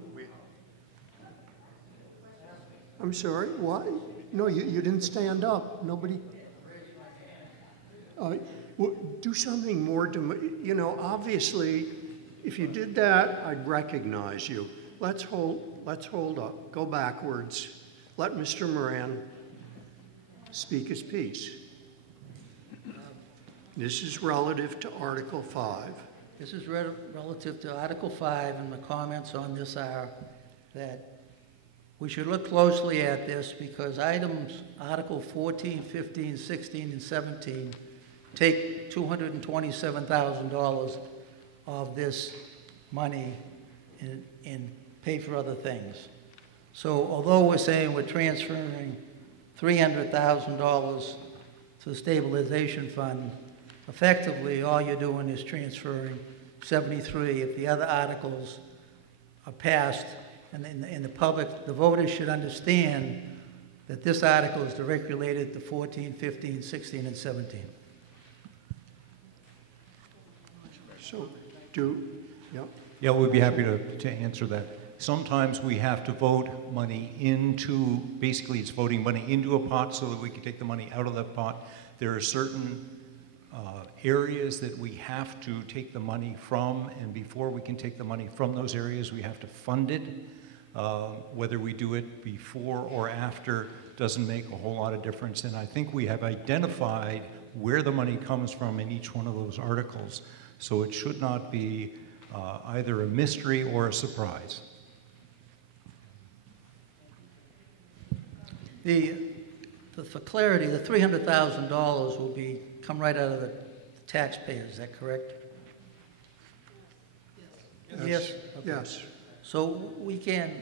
I'm sorry, why? No, you didn't stand up. Nobody. Do something more, obviously, if you did that, I'd recognize you. Let's hold up. Go backwards. Let Mr. Moran speak his piece. This is relative to Article 5. This is relative to Article 5, and the comments on this are that we should look closely at this because Article 14, 15, 16, and 17 take $227,000 of this money and pay for other things. So although we're saying we're transferring $300,000 to the stabilization fund, effectively all you're doing is transferring 73 if the other articles are passed. And in the public, the voters should understand that this article is directly related to 14, 15, 16, and 17. So, yep. Yeah, we'd be happy to answer that. Sometimes we have to vote money into, basically it's voting money into a pot so that we can take the money out of that pot. There are certain areas that we have to take the money from, and before we can take the money from those areas, we have to fund it. Whether we do it before or after doesn't make a whole lot of difference, and I think we have identified where the money comes from in each one of those articles, so it should not be either a mystery or a surprise. For clarity, the $300,000 will come right out of the taxpayers, is that correct? Yes? Okay. Yes. So we can,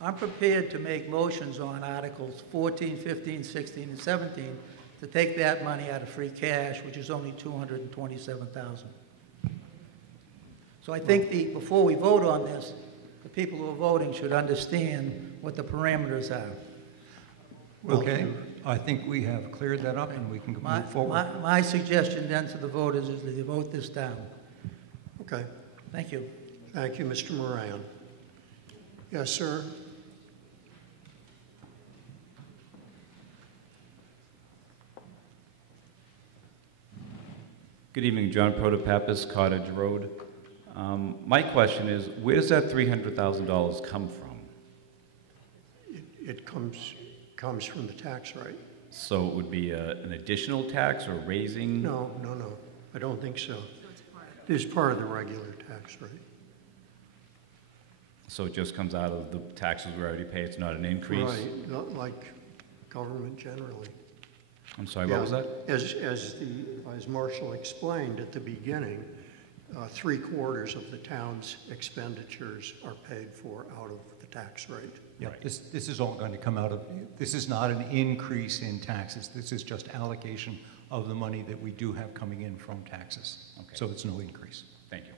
I'm prepared to make motions on Articles 14, 15, 16, and 17 to take that money out of free cash, which is only $227,000. So I think before we vote on this, the people who are voting should understand what the parameters are. Okay, I think we have cleared that up and we can move forward. My suggestion then to the voters is that they vote this down. Okay. Thank you. Thank you, Mr. Moran. Yes, sir. Good evening, John Protopappas, Cottage Road. My question is, where does that $300,000 come from? It comes from the tax rate. So it would be an additional tax or raising? No. I don't think so. It's part of the regular tax rate. So it just comes out of the taxes we already pay, it's not an increase? Right, not like government generally. I'm sorry, what was that? As Marshall explained at the beginning, 3/4 of the town's expenditures are paid for out of the tax rate. Yeah, this is all going to come out of, this is not an increase in taxes. This is just allocation of the money that we do have coming in from taxes. Okay. So it's no increase. Thank you.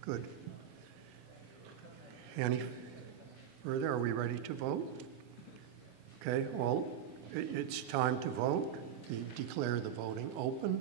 Good. Any further? Are we ready to vote? Okay, it's time to vote. Declare the voting open.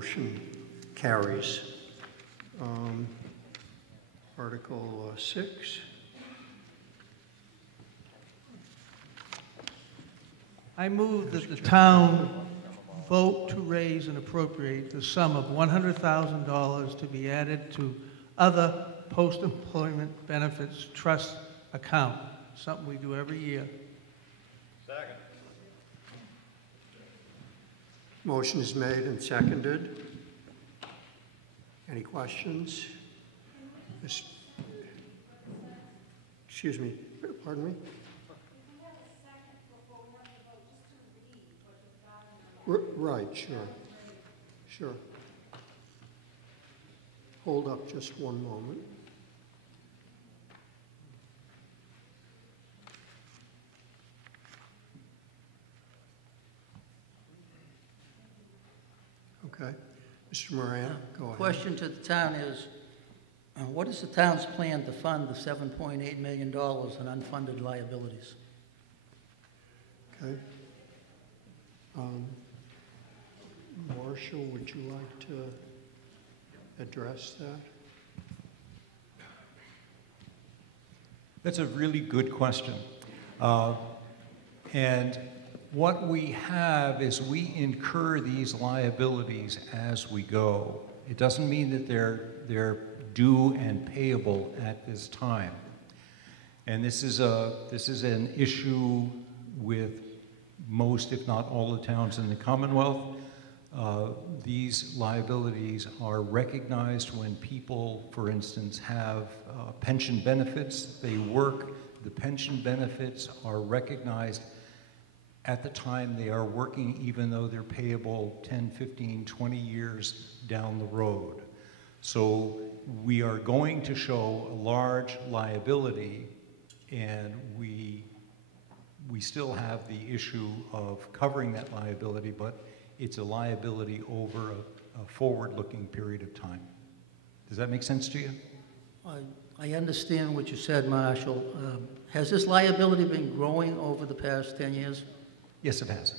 Motion carries. Article 6. I move that the town vote to raise and appropriate the sum of $100,000 to be added to other post-employment benefits trust account, something we do every year. Second. Motion is made and seconded. Any questions? Excuse me, pardon me? Right, sure. Sure. Hold up just one moment. Okay. Mr. Moran, go ahead. Question to the town is, what is the town's plan to fund the $7.8 million in unfunded liabilities? Okay. Marshall, would you like to address that? That's a really good question. And what we have is we incur these liabilities as we go. It doesn't mean that they're due and payable at this time. And this is an issue with most, if not all, the towns in the Commonwealth. These liabilities are recognized when people, for instance, have pension benefits. They work, the pension benefits are recognized at the time they are working, even though they're payable 10, 15, 20 years down the road. So we are going to show a large liability, and we still have the issue of covering that liability, but it's a liability over a forward-looking period of time. Does that make sense to you? I understand what you said, Marshall. Has this liability been growing over the past 10 years? Yes, it has.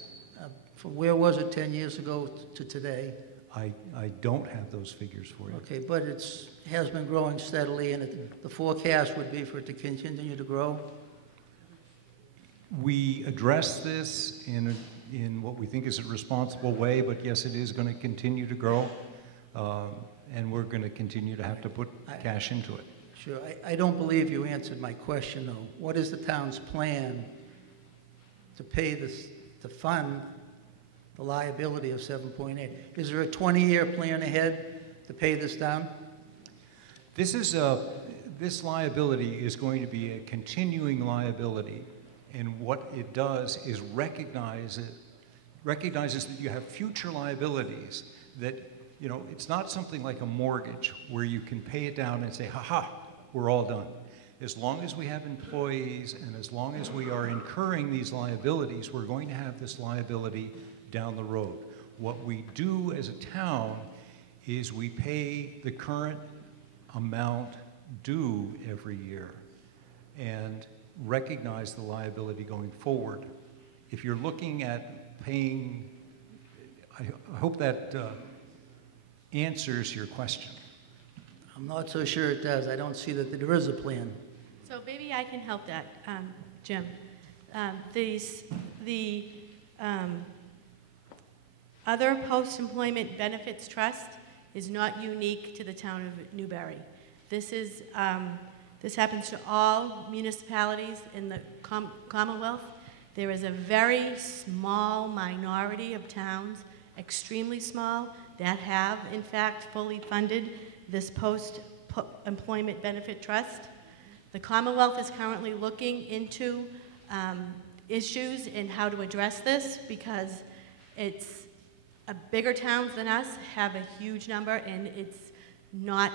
From where was it 10 years ago to today? I don't have those figures for you. Okay, but it has been growing steadily, and the forecast would be for it to continue to grow? We address this in what we think is a responsible way, but yes, it is going to continue to grow, and we're going to continue to have to put cash into it. Sure. I don't believe you answered my question, though. What is the town's plan to pay this, to fund the liability of 7.8? Is there a 20-year plan ahead to pay this down? This liability is going to be a continuing liability, and what it does is recognizes that you have future liabilities, that, you know, it's not something like a mortgage where you can pay it down and say, ha-ha, we're all done. As long as we have employees and as long as we are incurring these liabilities, we're going to have this liability down the road. What we do as a town is we pay the current amount due every year and recognize the liability going forward. If you're looking at paying, I hope that answers your question. I'm not so sure it does. I don't see that there is a plan. So maybe I can help that, Jim. The other post-employment benefits trust is not unique to the town of Newbury. This happens to all municipalities in the Commonwealth. There is a very small minority of towns, extremely small, that have, in fact, fully funded this post-employment benefit trust. The Commonwealth is currently looking into issues and how to address this, because it's bigger towns than us have a huge number, and it's not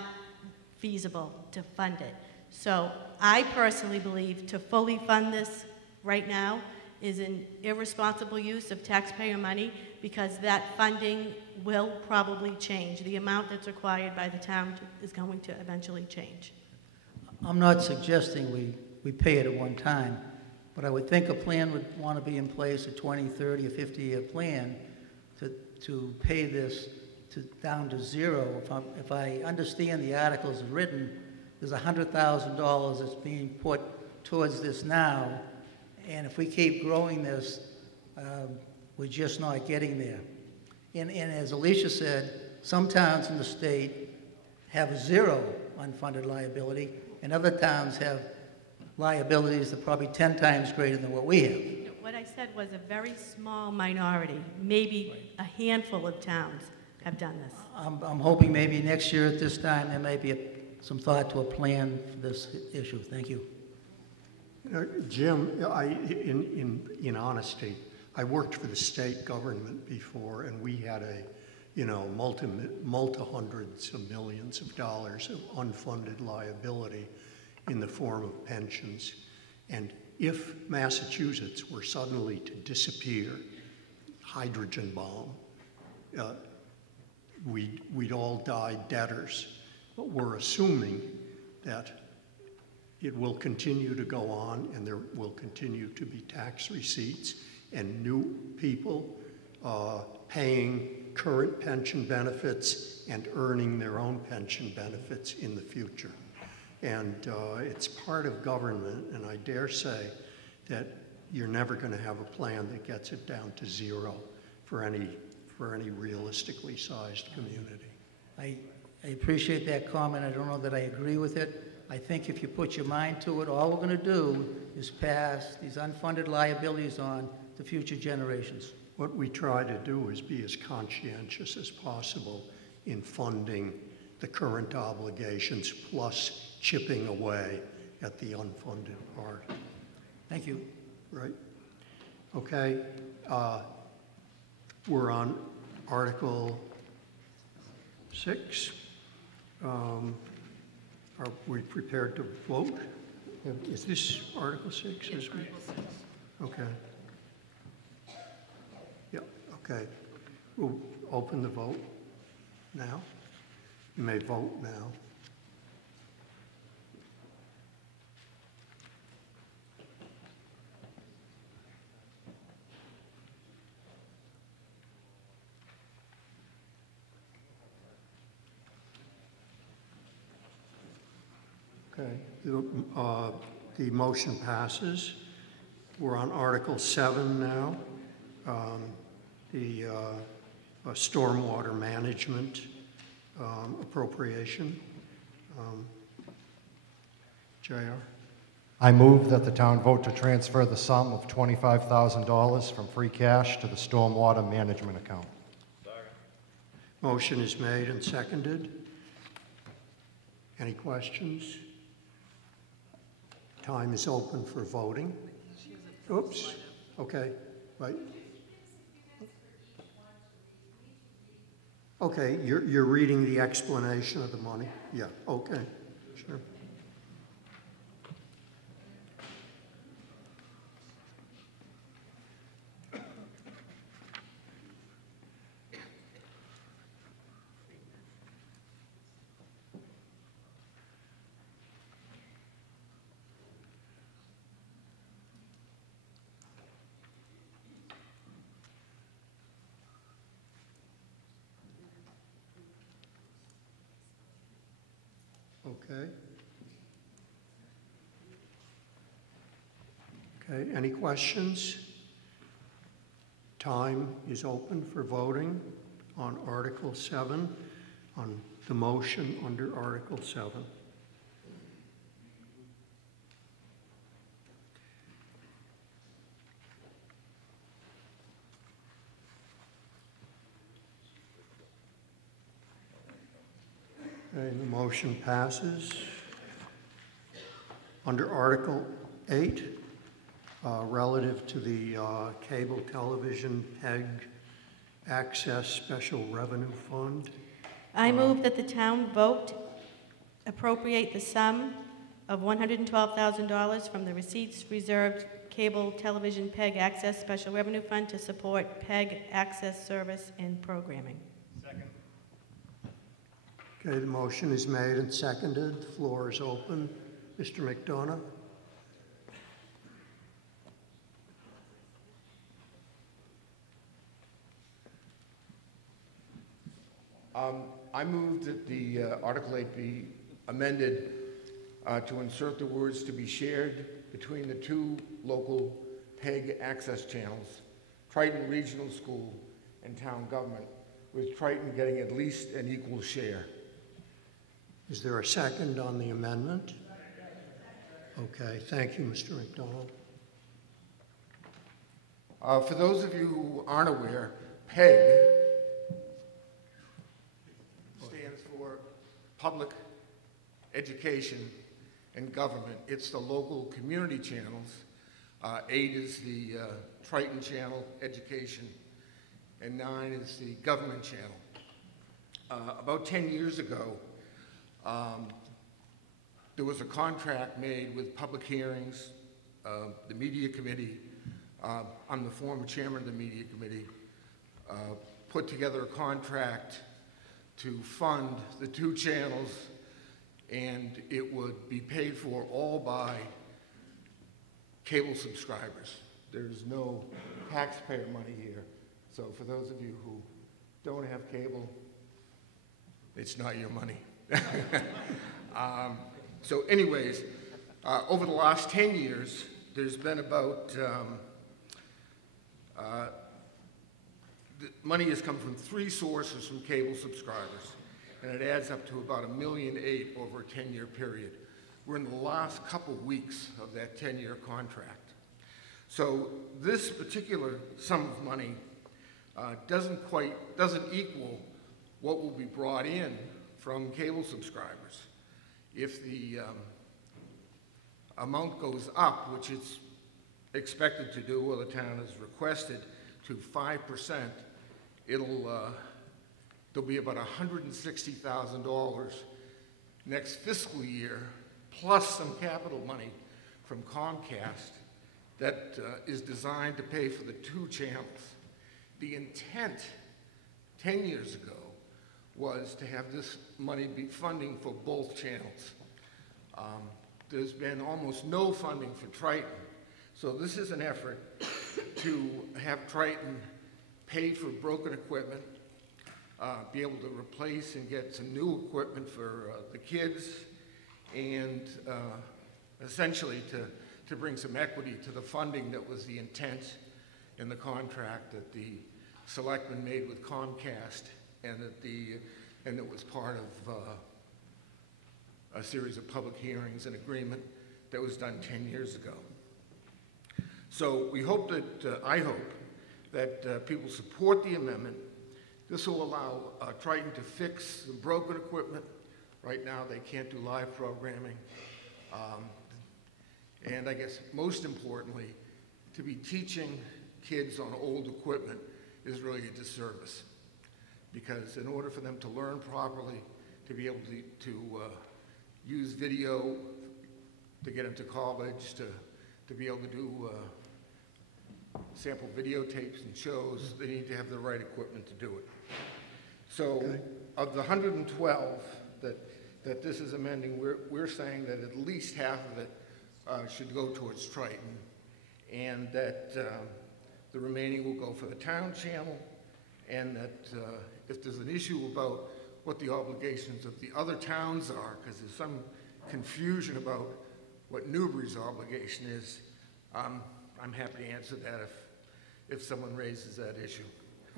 feasible to fund it. So I personally believe to fully fund this right now is an irresponsible use of taxpayer money, because that funding will probably change. The amount that's required by the town is going to eventually change. I'm not suggesting we pay it at one time, but I would think a plan would want to be in place, a 20, 30, or 50-year plan to pay this down to zero. If I understand the articles written, there's $100,000 that's being put towards this now, and if we keep growing this, we're just not getting there. And as Alicia said, some towns in the state have zero unfunded liability, and other towns have liabilities that are probably 10 times greater than what we have. What I said was a very small minority, maybe a handful of towns have done this. I'm hoping maybe next year at this time there may be some thought to a plan for this issue. Thank you. Jim, in honesty, I worked for the state government before, and we had multi-hundreds of millions of dollars of unfunded liability in the form of pensions. And if Massachusetts were suddenly to disappear, hydrogen bomb, we'd all die debtors. But we're assuming that it will continue to go on, and there will continue to be tax receipts and new people paying current pension benefits and earning their own pension benefits in the future. And it's part of government, and I dare say that you're never going to have a plan that gets it down to zero for any realistically sized community. I appreciate that comment. I don't know that I agree with it. I think if you put your mind to it, all we're going to do is pass these unfunded liabilities on to future generations. What we try to do is be as conscientious as possible in funding the current obligations plus chipping away at the unfunded part. Thank you. Right. Okay. We're on Article 6. Are we prepared to vote? Is this Article 6? Yes, Article 6. Okay. Yeah, okay. We'll open the vote now. You may vote now. Okay, the motion passes. We're on Article 7 now, the stormwater management appropriation. JR? I move that the town vote to transfer the sum of $25,000 from free cash to the stormwater management account. Motion is made and seconded. Any questions? Time is open for voting. Oops. Okay, right. Okay, you're reading the explanation of the money? Yeah, okay, sure. Okay. Okay, any questions? Time is open for voting on Article 7, on the motion under Article 7. Okay, the motion passes. Under Article 8, relative to the cable television PEG access special revenue fund. I move that the town vote appropriate the sum of $112,000 from the receipts reserved cable television PEG access special revenue fund to support PEG access service and programming. Okay, the motion is made and seconded. The floor is open. Mr. McDonough? I move that the Article 8 be amended to insert the words "to be shared between the two local PEG access channels, Triton Regional School and town government, with Triton getting at least an equal share." Is there a second on the amendment? Okay, thank you, Mr. McDonald. For those of you who aren't aware, PEG stands for Public Education and Government. It's the local community channels. 8 is the Triton Channel, Education, and 9 is the Government Channel. About 10 years ago, there was a contract made with public hearings, the Media Committee. I'm the former chairman of the Media Committee, put together a contract to fund the 2 channels, and it would be paid for all by cable subscribers. There's no taxpayer money here. So for those of you who don't have cable, it's not your money. So anyways, over the last 10 years, there's been about, the money has come from 3 sources from cable subscribers, and it adds up to about $1.8 million over a 10-year period. We're in the last couple weeks of that 10-year contract. So this particular sum of money doesn't equal what will be brought in from cable subscribers. If the amount goes up, which it's expected to do, or the town has requested, to 5%, there'll be about $160,000 next fiscal year, plus some capital money from Comcast that is designed to pay for the 2 channels. The intent 10 years ago was to have this money be funding for both channels. There's been almost no funding for Triton, so this is an effort to have Triton pay for broken equipment, be able to replace and get some new equipment for the kids, and essentially to bring some equity to the funding that was the intent in the contract that the selectmen made with Comcast, and that was part of a series of public hearings and agreement that was done 10 years ago. So we hope that, I hope that people support the amendment. This will allow Triton to fix the broken equipment. Right now they can't do live programming. And I guess most importantly, to be teaching kids on old equipment is really a disservice. Because in order for them to learn properly, to be able to use video, to get into college, to be able to do sample videotapes and shows, they need to have the right equipment to do it. So of the 112 that this is amending, we're saying that at least half of it should go towards Triton, and that the remaining will go for the town channel, and that if there's an issue about what the obligations of the other towns are, because there's some confusion about what Newbury's obligation is, I'm happy to answer that if someone raises that issue.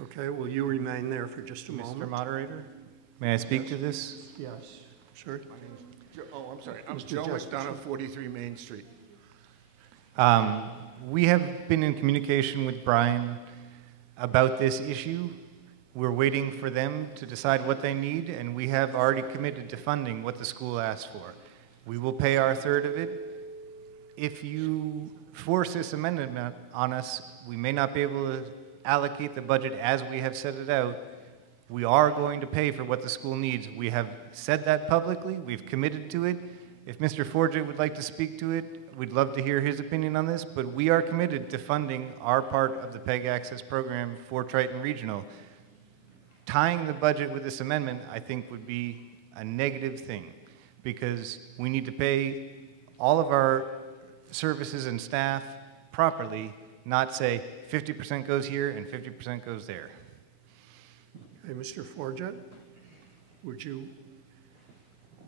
Okay, will you remain there for just a moment? Mr. Moderator, may I speak to this? Yes, sure. My name's I'm sorry. I'm Mr. Joe Jesperson. McDonough, 43 Main Street. We have been in communication with Brian about this issue. We're waiting for them to decide what they need, and we have already committed to funding what the school asked for. We will pay our third of it. If you force this amendment on us, we may not be able to allocate the budget as we have set it out. We are going to pay for what the school needs. We have said that publicly. We've committed to it. If Mr. Forget would like to speak to it, we'd love to hear his opinion on this, but we are committed to funding our part of the PEG Access program for Triton Regional. Tying the budget with this amendment, I think, would be a negative thing, because we need to pay all of our services and staff properly, not say 50% goes here and 50% goes there. Hey, Mr. Forget? would you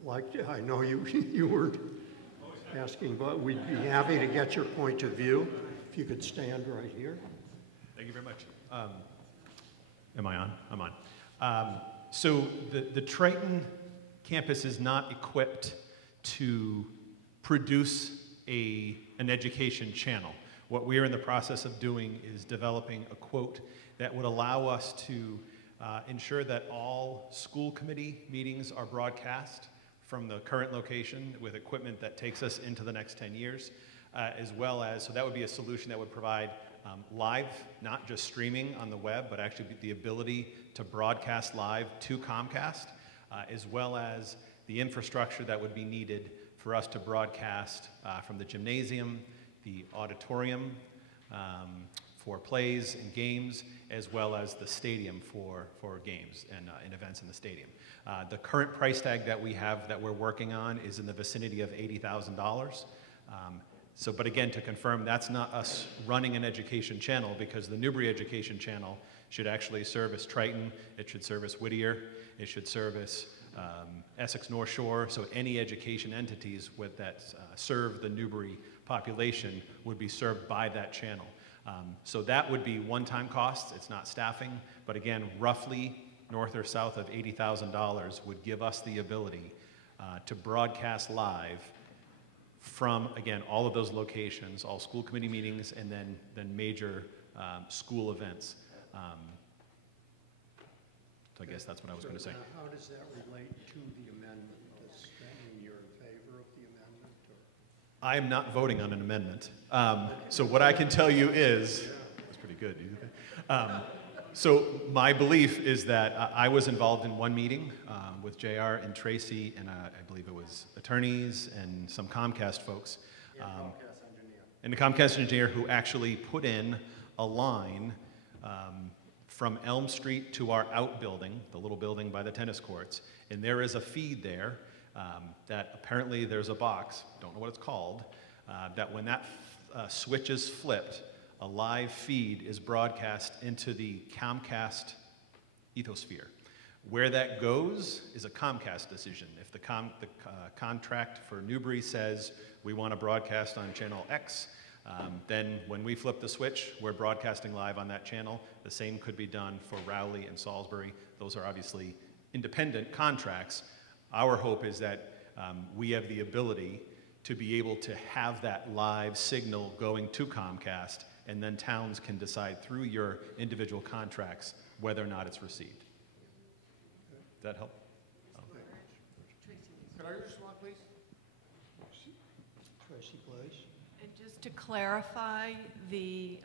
like to, I know you, you weren't asking, but we'd be happy to get your point of view. If you could stand right here. Thank you very much. Am I on? I'm on. So the Triton campus is not equipped to produce an education channel. What we are in the process of doing is developing a quote that would allow us to ensure that all school committee meetings are broadcast from the current location with equipment that takes us into the next 10 years, as well as, so that would be a solution that would provide live, not just streaming on the web, but actually the ability to broadcast live to Comcast, as well as the infrastructure that would be needed for us to broadcast from the gymnasium, the auditorium for plays and games, as well as the stadium for games and events in the stadium. The current price tag that we have that we're working on is in the vicinity of $80,000. So, but again, to confirm, that's not us running an education channel, because the Newbury Education Channel should actually service Triton, it should service Whittier, it should service Essex North Shore, so any education entities that serve the Newbury population would be served by that channel. So that would be one-time costs, it's not staffing, but again, roughly north or south of $80,000 would give us the ability to broadcast live from, again, all of those locations, all school committee meetings, and then major school events. So I guess that's what I was going to say. How does that relate to the amendment? Does that mean you're in favor of the amendment? Or? I am not voting on an amendment. So what I can tell you is, that's pretty good, do you think? So my belief is that I was involved in one meeting with JR and Tracy, and I believe it was attorneys and some Comcast folks. And the Comcast engineer who actually put in a line from Elm Street to our outbuilding, the little building by the tennis courts, and there is a feed there that apparently there's a box, don't know what it's called, that when that switch is flipped, a live feed is broadcast into the Comcast ethosphere. Where that goes is a Comcast decision. If the contract for Newbury says we want to broadcast on channel X, then when we flip the switch, we're broadcasting live on that channel. The same could be done for Rowley and Salisbury. Those are obviously independent contracts. Our hope is that we have the ability to be able to have that live signal going to Comcast, and then towns can decide through your individual contracts whether or not it's received. Does that help? Oh. Could I respond, please? Tracy, please. And just to clarify, the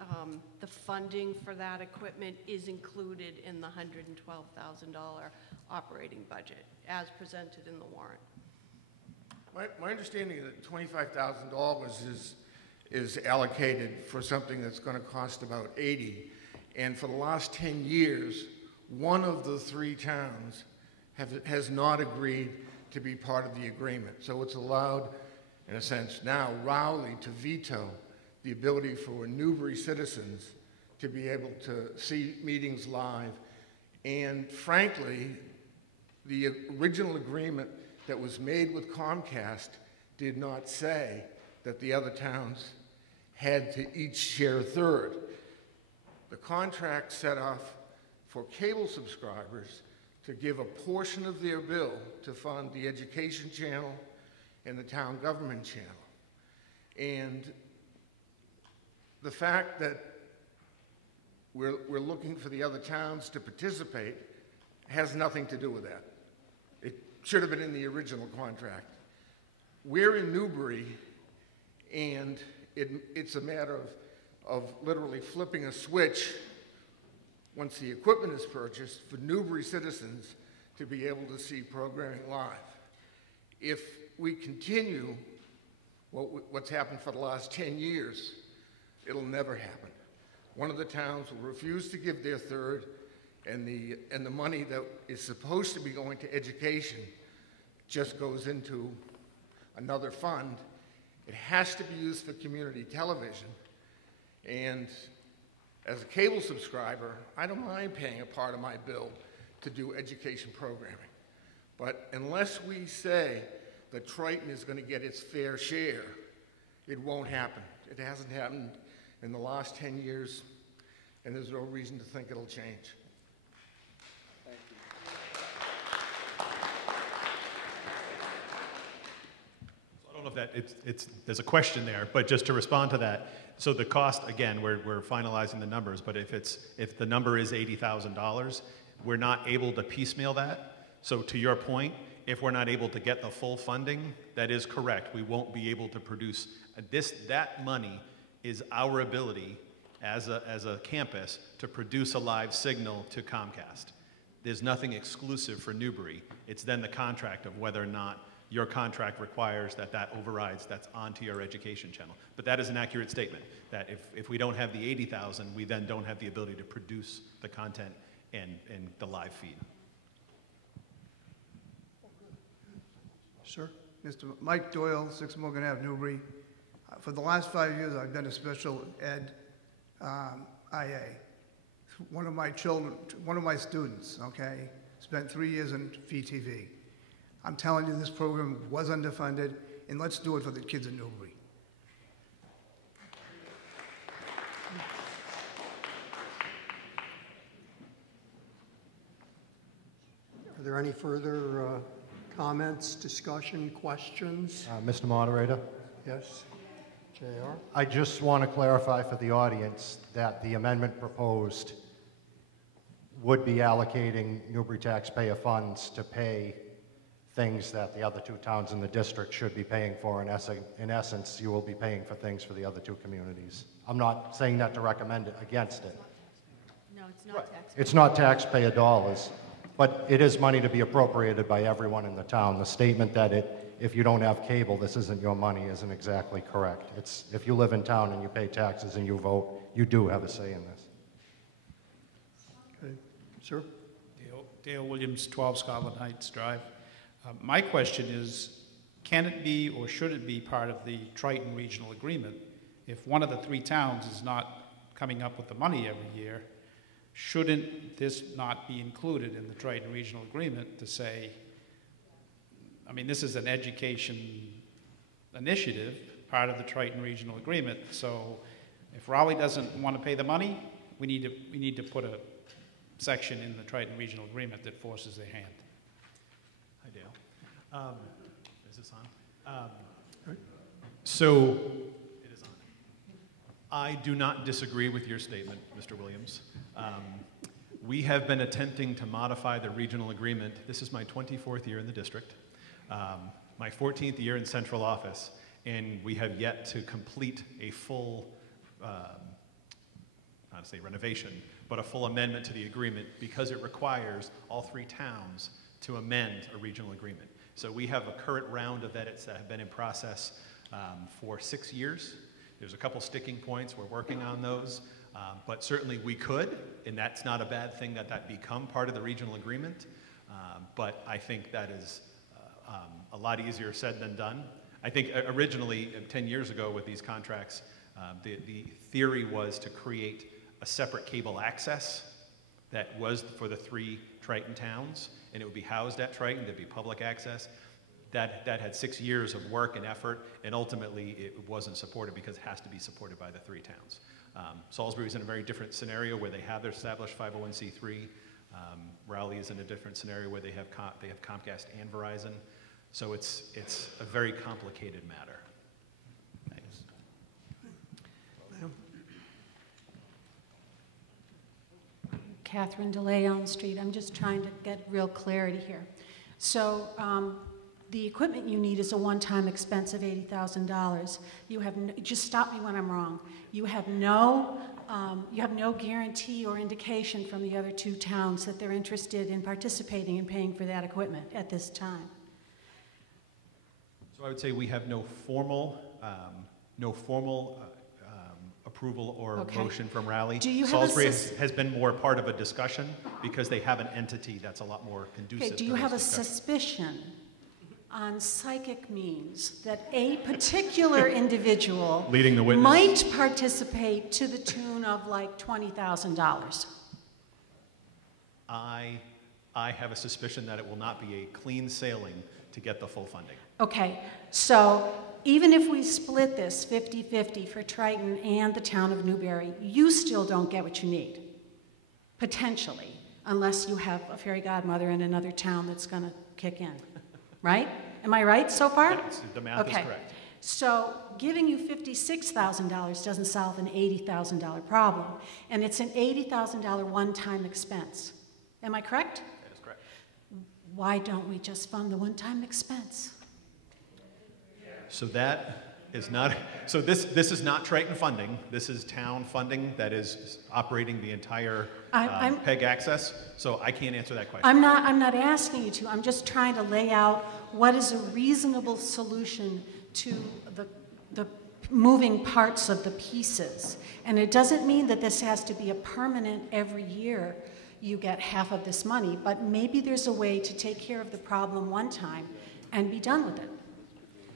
funding for that equipment is included in the $112,000 operating budget as presented in the warrant. My understanding is that $25,000 is allocated for something that's going to cost about $80,000, and for the last 10 years, one of the three towns has not agreed to be part of the agreement. So it's allowed, in a sense, now Rowley to veto the ability for Newbury citizens to be able to see meetings live. And frankly, the original agreement that was made with Comcast did not say that the other towns had to each share a third. The contract set off for cable subscribers to give a portion of their bill to fund the education channel and the town government channel. And the fact that we're looking for the other towns to participate has nothing to do with that. It should have been in the original contract. We're in Newbury, and it's a matter of literally flipping a switch once the equipment is purchased for Newbury citizens to be able to see programming live. If we continue what's happened for the last 10 years, it'll never happen. One of the towns will refuse to give their third, and the money that is supposed to be going to education just goes into another fund. It has to be used for community television. And as a cable subscriber, I don't mind paying a part of my bill to do education programming. But unless we say that Triton is going to get its fair share, it won't happen. It hasn't happened in the last 10 years, and there's no reason to think it'll change. Thank you. I don't know if that, there's a question there, but just to respond to that, so the cost, again, we're finalizing the numbers, but if the number is $80,000, we're not able to piecemeal that. So to your point, if we're not able to get the full funding, that is correct. We won't be able to produce that money is our ability as a campus to produce a live signal to Comcast. There's nothing exclusive for Newbury. It's then the contract of whether or not your contract requires that overrides, that's onto your education channel. But that is an accurate statement, that if we don't have the 80,000, we then don't have the ability to produce the content and the live feed. Sir? Mr. Mike Doyle, 6 Morgan Ave, Newbury. For the last 5 years, I've been a special ed IA. One of my children, one of my students, okay, spent 3 years in VTV. I'm telling you, this program was underfunded, and let's do it for the kids in Newbury. Are there any further comments, discussion, questions? Mr. Moderator? Yes. JR? I just want to clarify for the audience that the amendment proposed would be allocating Newbury taxpayer funds to pay things that the other 2 towns in the district should be paying for. In essence, you will be paying for things for the other 2 communities. I'm not saying that to recommend it against it. No, it's not taxpayer. It's not taxpayer dollars, but it is money to be appropriated by everyone in the town. The statement that if you don't have cable, this isn't your money isn't exactly correct. It's if you live in town and you pay taxes and you vote, you do have a say in this. Okay. Sir? Dale Williams, 12 Scotland Heights Drive. My question is, can it be or should it be part of the Triton Regional Agreement? If one of the 3 towns is not coming up with the money every year, shouldn't this not be included in the Triton Regional Agreement to say, I mean, this is an education initiative, part of the Triton Regional Agreement, so if Raleigh doesn't want to pay the money, we need to put a section in the Triton Regional Agreement that forces their hand. Hi, Dale. Is this on? So, it is on. I do not disagree with your statement, Mr. Williams. We have been attempting to modify the regional agreement. This is my 24th year in the district, my 14th year in central office, and we have yet to complete a full, not to say renovation, but a full amendment to the agreement because it requires all 3 towns to amend a regional agreement. So we have a current round of edits that have been in process for 6 years. There's a couple sticking points. We're working on those. But certainly we could, and that's not a bad thing that become part of the regional agreement. But I think that is a lot easier said than done. I think originally, 10 years ago with these contracts, the theory was to create a separate cable access that was for the 3 Triton towns, and it would be housed at Triton, there'd be public access. That had 6 years of work and effort, and ultimately it wasn't supported because it has to be supported by the 3 towns. Salisbury's in a very different scenario where they have their established 501c3. Raleigh is in a different scenario where they have Comcast and Verizon. So it's a very complicated matter. Thanks. Catherine DeLay, Elm Street. I'm just trying to get real clarity here. So the equipment you need is a one-time expense of $80,000. You have just stop me when I'm wrong. You have no guarantee or indication from the other 2 towns that they're interested in participating and paying for that equipment at this time. So I would say we have no formal approval or motion from Raleigh. Salisbury has been more part of a discussion because they have an entity that's a lot more conducive. Okay, do you have a suspicion on psychic means that a particular individual leading the witness might participate to the tune of like $20,000? I have a suspicion that it will not be a clean sailing to get the full funding. Okay, so even if we split this 50-50 for Triton and the town of Newbury, you still don't get what you need, potentially, unless you have a fairy godmother in another town that's going to kick in, right? Am I right so far? Yes, the math is correct. So giving you $56,000 doesn't solve an $80,000 problem, and it's an $80,000 one-time expense. Am I correct? That is correct. Why don't we just fund the one-time expense? So that is not, so this is not Triton funding. This is town funding that is operating the entire PEG access. So I can't answer that question. I'm not asking you to. I'm just trying to lay out what is a reasonable solution to the moving parts of the pieces. And it doesn't mean that this has to be a permanent every year you get half of this money, but maybe there's a way to take care of the problem one time and be done with it.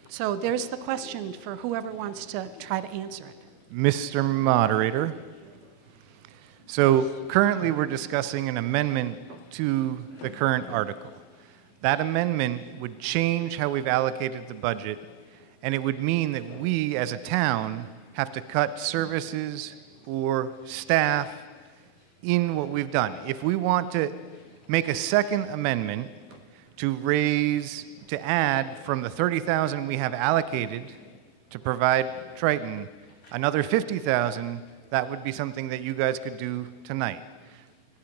So there's the question for whoever wants to try to answer it. Mr. Moderator, so currently we're discussing an amendment to the current article. That amendment would change how we've allocated the budget, and it would mean that we as a town have to cut services or staff in what we've done. If we want to make a second amendment to add from the $30,000 we have allocated to provide Triton, another $50,000, that would be something that you guys could do tonight.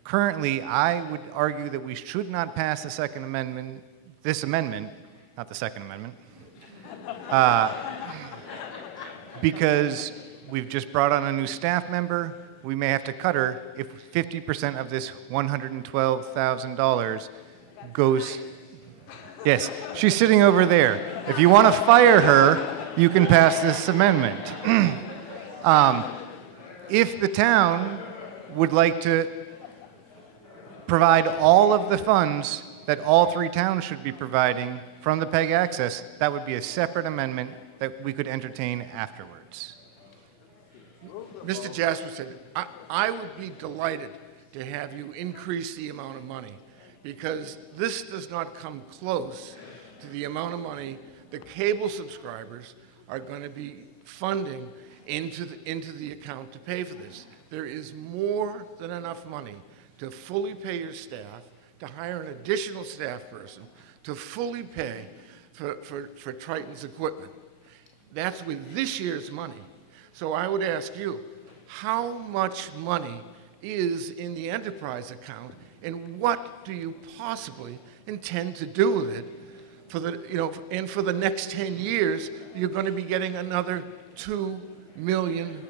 Currently, I would argue that we should not pass the second amendment, this amendment, not the second amendment, because we've just brought on a new staff member. We may have to cut her if 50% of this $112,000 goes. Yes, she's sitting over there. If you want to fire her, you can pass this amendment. If the town would like to provide all of the funds that all three towns should be providing from the PEG access, that would be a separate amendment that we could entertain afterwards. Mr. Jasperson, I would be delighted to have you increase the amount of money, because this does not come close to the amount of money the cable subscribers are going to be funding into the account to pay for this. There is more than enough money to fully pay your staff, to hire an additional staff person, to fully pay for Triton's equipment. That's with this year's money. So I would ask you, how much money is in the enterprise account, and what do you possibly intend to do with it for and for the next 10 years, you're going to be getting another $2 million.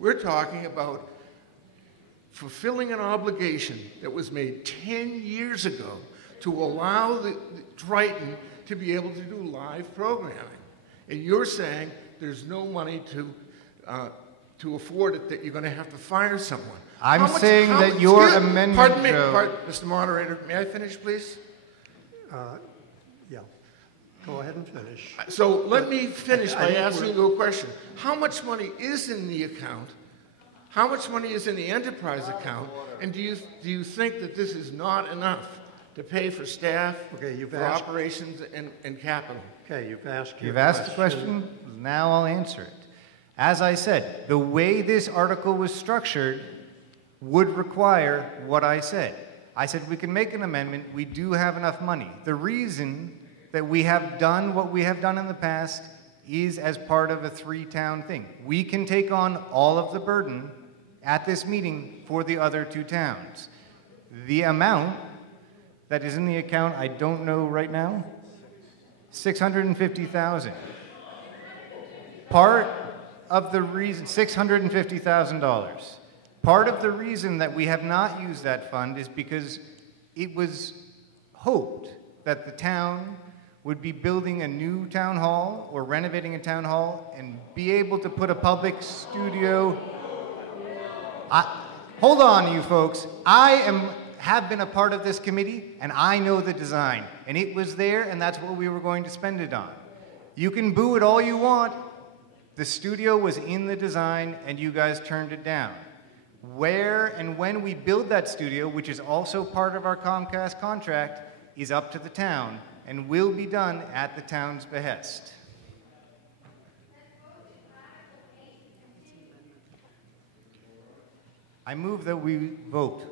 We're talking about fulfilling an obligation that was made 10 years ago to allow the Triton to be able to do live programming. And you're saying there's no money to afford it, that you're going to have to fire someone. I'm saying that your amendment... Pardon me, Mr. Moderator, may I finish, please? Yeah, go ahead and finish. So let me finish by asking you a question. How much money is in the account? How much money is in the enterprise account? And do you think that this is not enough to pay for staff, for operations, and capital? Okay, you've asked your You've asked the question, now I'll answer it. As I said, the way this article was structured would require what I said. I said we can make an amendment, we do have enough money. The reason that we have done what we have done in the past is as part of a three-town thing. We can take on all of the burden at this meeting for the other two towns. The amount that is in the account, I don't know right now, $650,000. Part of the reason, $650,000. Part of the reason that we have not used that fund is because it was hoped that the town would be building a new town hall or renovating a town hall and be able to put a public studio. Hold on, you folks. have been a part of this committee, and I know the design. And it was there, and that's what we were going to spend it on. You can boo it all you want. The studio was in the design, and you guys turned it down. Where and when we build that studio, which is also part of our Comcast contract, is up to the town and will be done at the town's behest. I move that we vote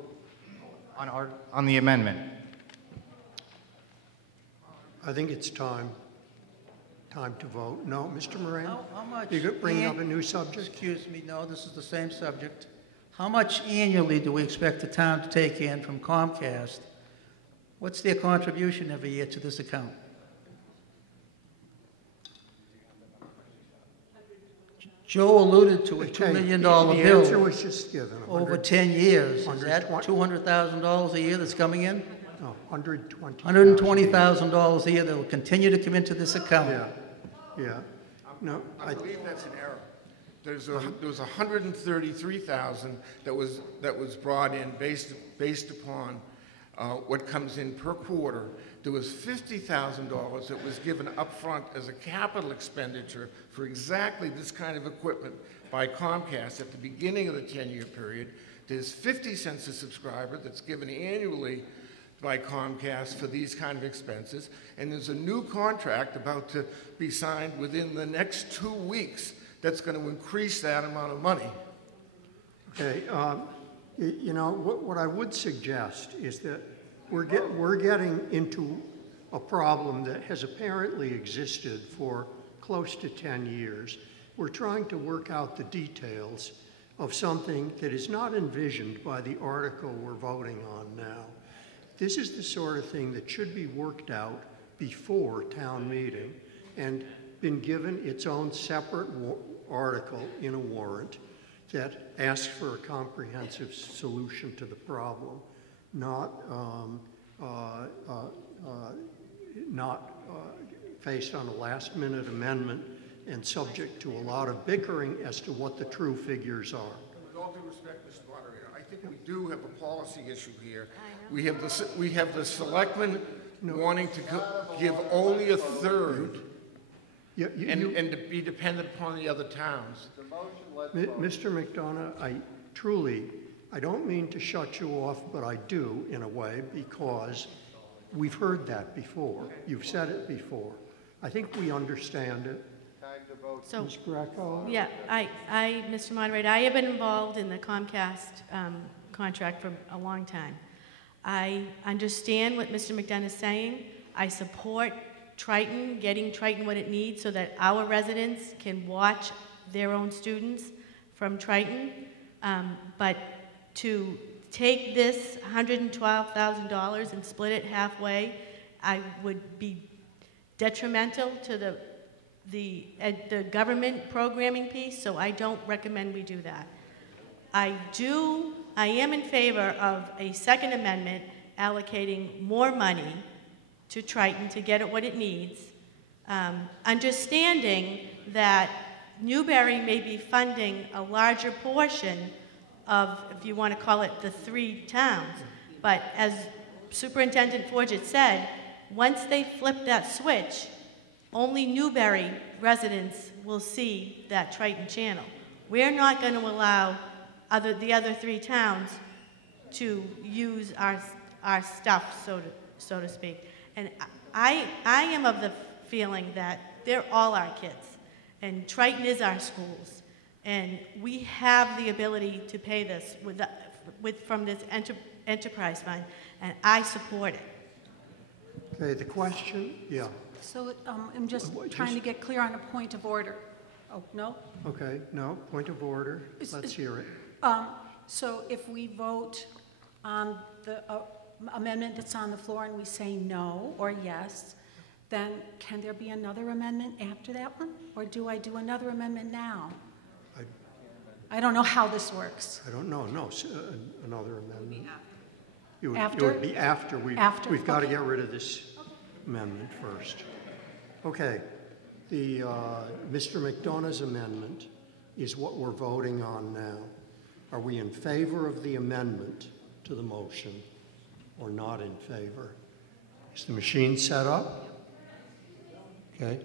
on the amendment. I think it's time to vote. No, Mr. Moran? How much? You're bringing up a new subject? Excuse me, no, this is the same subject. How much annually do we expect the town to take in from Comcast? What's their contribution every year to this account? Joe alluded to a $2 million bill. The answer was just given. Over 10 years. Is that 120 $200,000 a year that's coming in? No, $120,000. $120,000 a year that will continue to come into this account. Yeah. No, I believe that's an error. There was 133,000 that was brought in based upon what comes in per quarter. There was $50,000 that was given upfront as a capital expenditure for exactly this kind of equipment by Comcast at the beginning of the 10-year period. There's 50 cents a subscriber that's given annually by Comcast for these kind of expenses, and there's a new contract about to be signed within the next 2 weeks that's going to increase that amount of money. Okay, you know, what I would suggest is that we're getting into a problem that has apparently existed for close to 10 years. We're trying to work out the details of something that is not envisioned by the article we're voting on now. This is the sort of thing that should be worked out before town meeting and been given its own separate article in a warrant that asks for a comprehensive solution to the problem, not based on a last-minute amendment and subject to a lot of bickering as to what the true figures are. With all due respect, Mr. Moderator, I think we do have a policy issue here. We have the selectmen wanting to give only a third and to be dependent upon the other towns. Mr. McDonough, I don't mean to shut you off, but I do in a way because we've heard that before. You've said it before. I think we understand it. So, Ms. Greco? yeah, Mr. Moderator, I have been involved in the Comcast contract for a long time. I understand what Mr. McDonough is saying. I support Triton, getting Triton what it needs so that our residents can watch their own students from Triton. But to take this $112,000 and split it halfway, I would be detrimental to the government programming piece, so I don't recommend we do that. I am in favor of a second amendment allocating more money to Triton to get it what it needs, understanding that Newbury may be funding a larger portion of, if you want to call it, the 3 towns. But as Superintendent Forget said, once they flip that switch, only Newbury residents will see that Triton channel. We're not going to allow the other 3 towns to use our stuff, so to speak. And I am of the feeling that they're all our kids, and Triton is our schools, and we have the ability to pay this from this enterprise fund, and I support it. Okay, the question, yeah. So I'm just trying to get clear on a point of order. Oh, no? Okay, no, point of order. Let's hear it. So if we vote on the amendment that's on the floor and we say no or yes, then can there be another amendment after that one? Or do I do another amendment now? I don't know how this works. I don't know, no, another amendment. It would be after. We've got to get rid of this amendment first. Okay, Mr. McDonough's amendment is what we're voting on now. Are we in favor of the amendment to the motion or not in favor? Is the machine set up? Okay.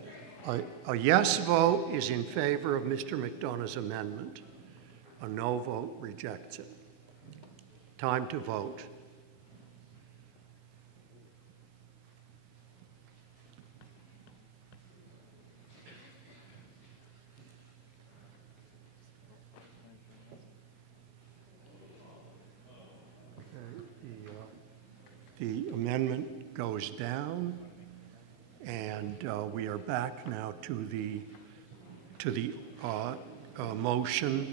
A yes vote is in favor of Mr. McDonough's amendment. A no vote rejects it. Time to vote. The amendment goes down, and we are back now to the motion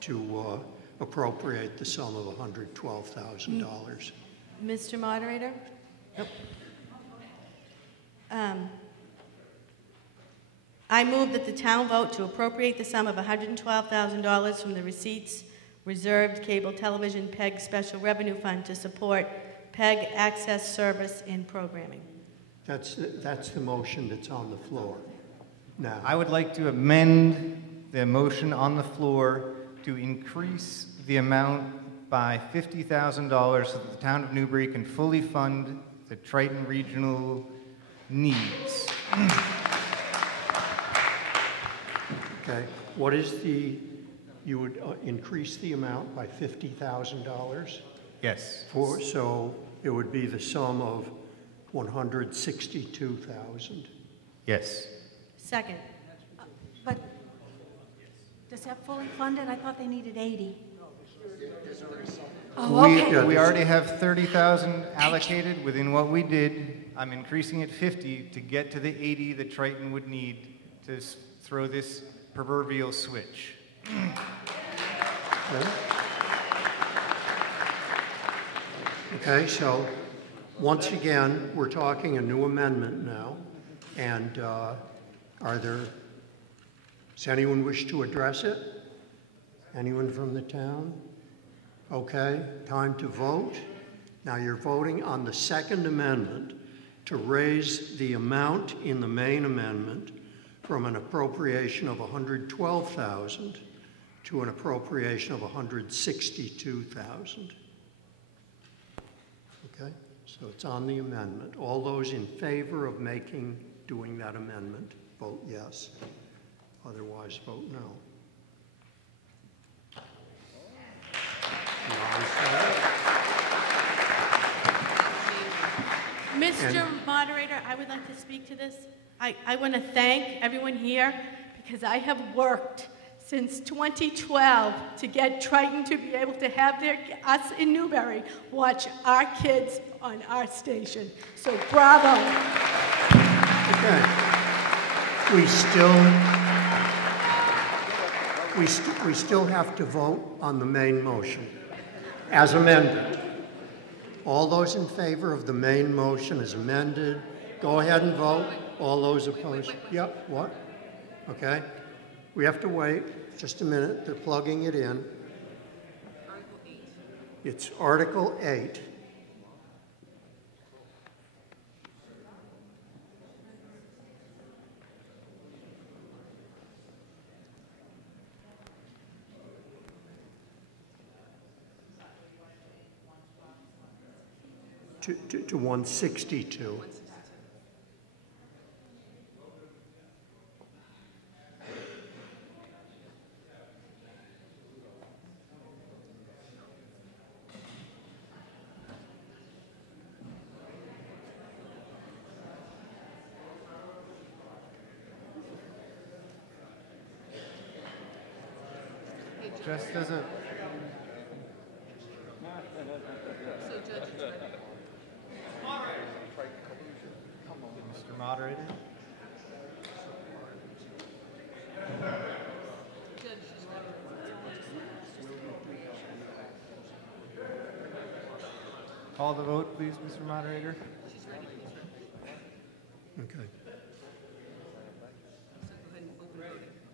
to appropriate the sum of $112,000. Mr. Moderator? I move that the town vote to appropriate the sum of $112,000 from the receipts reserved cable television PEG Special Revenue Fund to support PEG access service and programming. That's the motion that's on the floor now. I would like to amend the motion on the floor to increase the amount by $50,000 so that the town of Newbury can fully fund the Triton regional needs. Okay, what is you would increase the amount by $50,000? Yes. So it would be the sum of $162,000. Yes. Second. But does that fully fund it? I thought they needed 80. Oh, okay. We already have 30,000 allocated within what we did. I'm increasing it 50 to get to the 80 that Triton would need to throw this proverbial switch. Okay, so once again, we're talking a new amendment now. And does anyone wish to address it? Anyone from the town? Okay, time to vote. Now you're voting on the second amendment to raise the amount in the main amendment from an appropriation of $112,000 to an appropriation of $162,000. Okay, so it's on the amendment. All those in favor of doing that amendment, vote yes. Otherwise, vote no. Mr. Moderator, I would like to speak to this. I want to thank everyone here because I have worked since 2012 to get Triton to be able to have us in Newbury watch our kids on our station. So bravo. Okay. We still have to vote on the main motion as amended. All those in favor of the main motion as amended, go ahead and vote. All those opposed? Yep, what? Okay. We have to wait just a minute. They're plugging it in. It's Article 8. To 162. Just as a... Mr. Moderator? Call the vote, please, Mr. Moderator. Okay.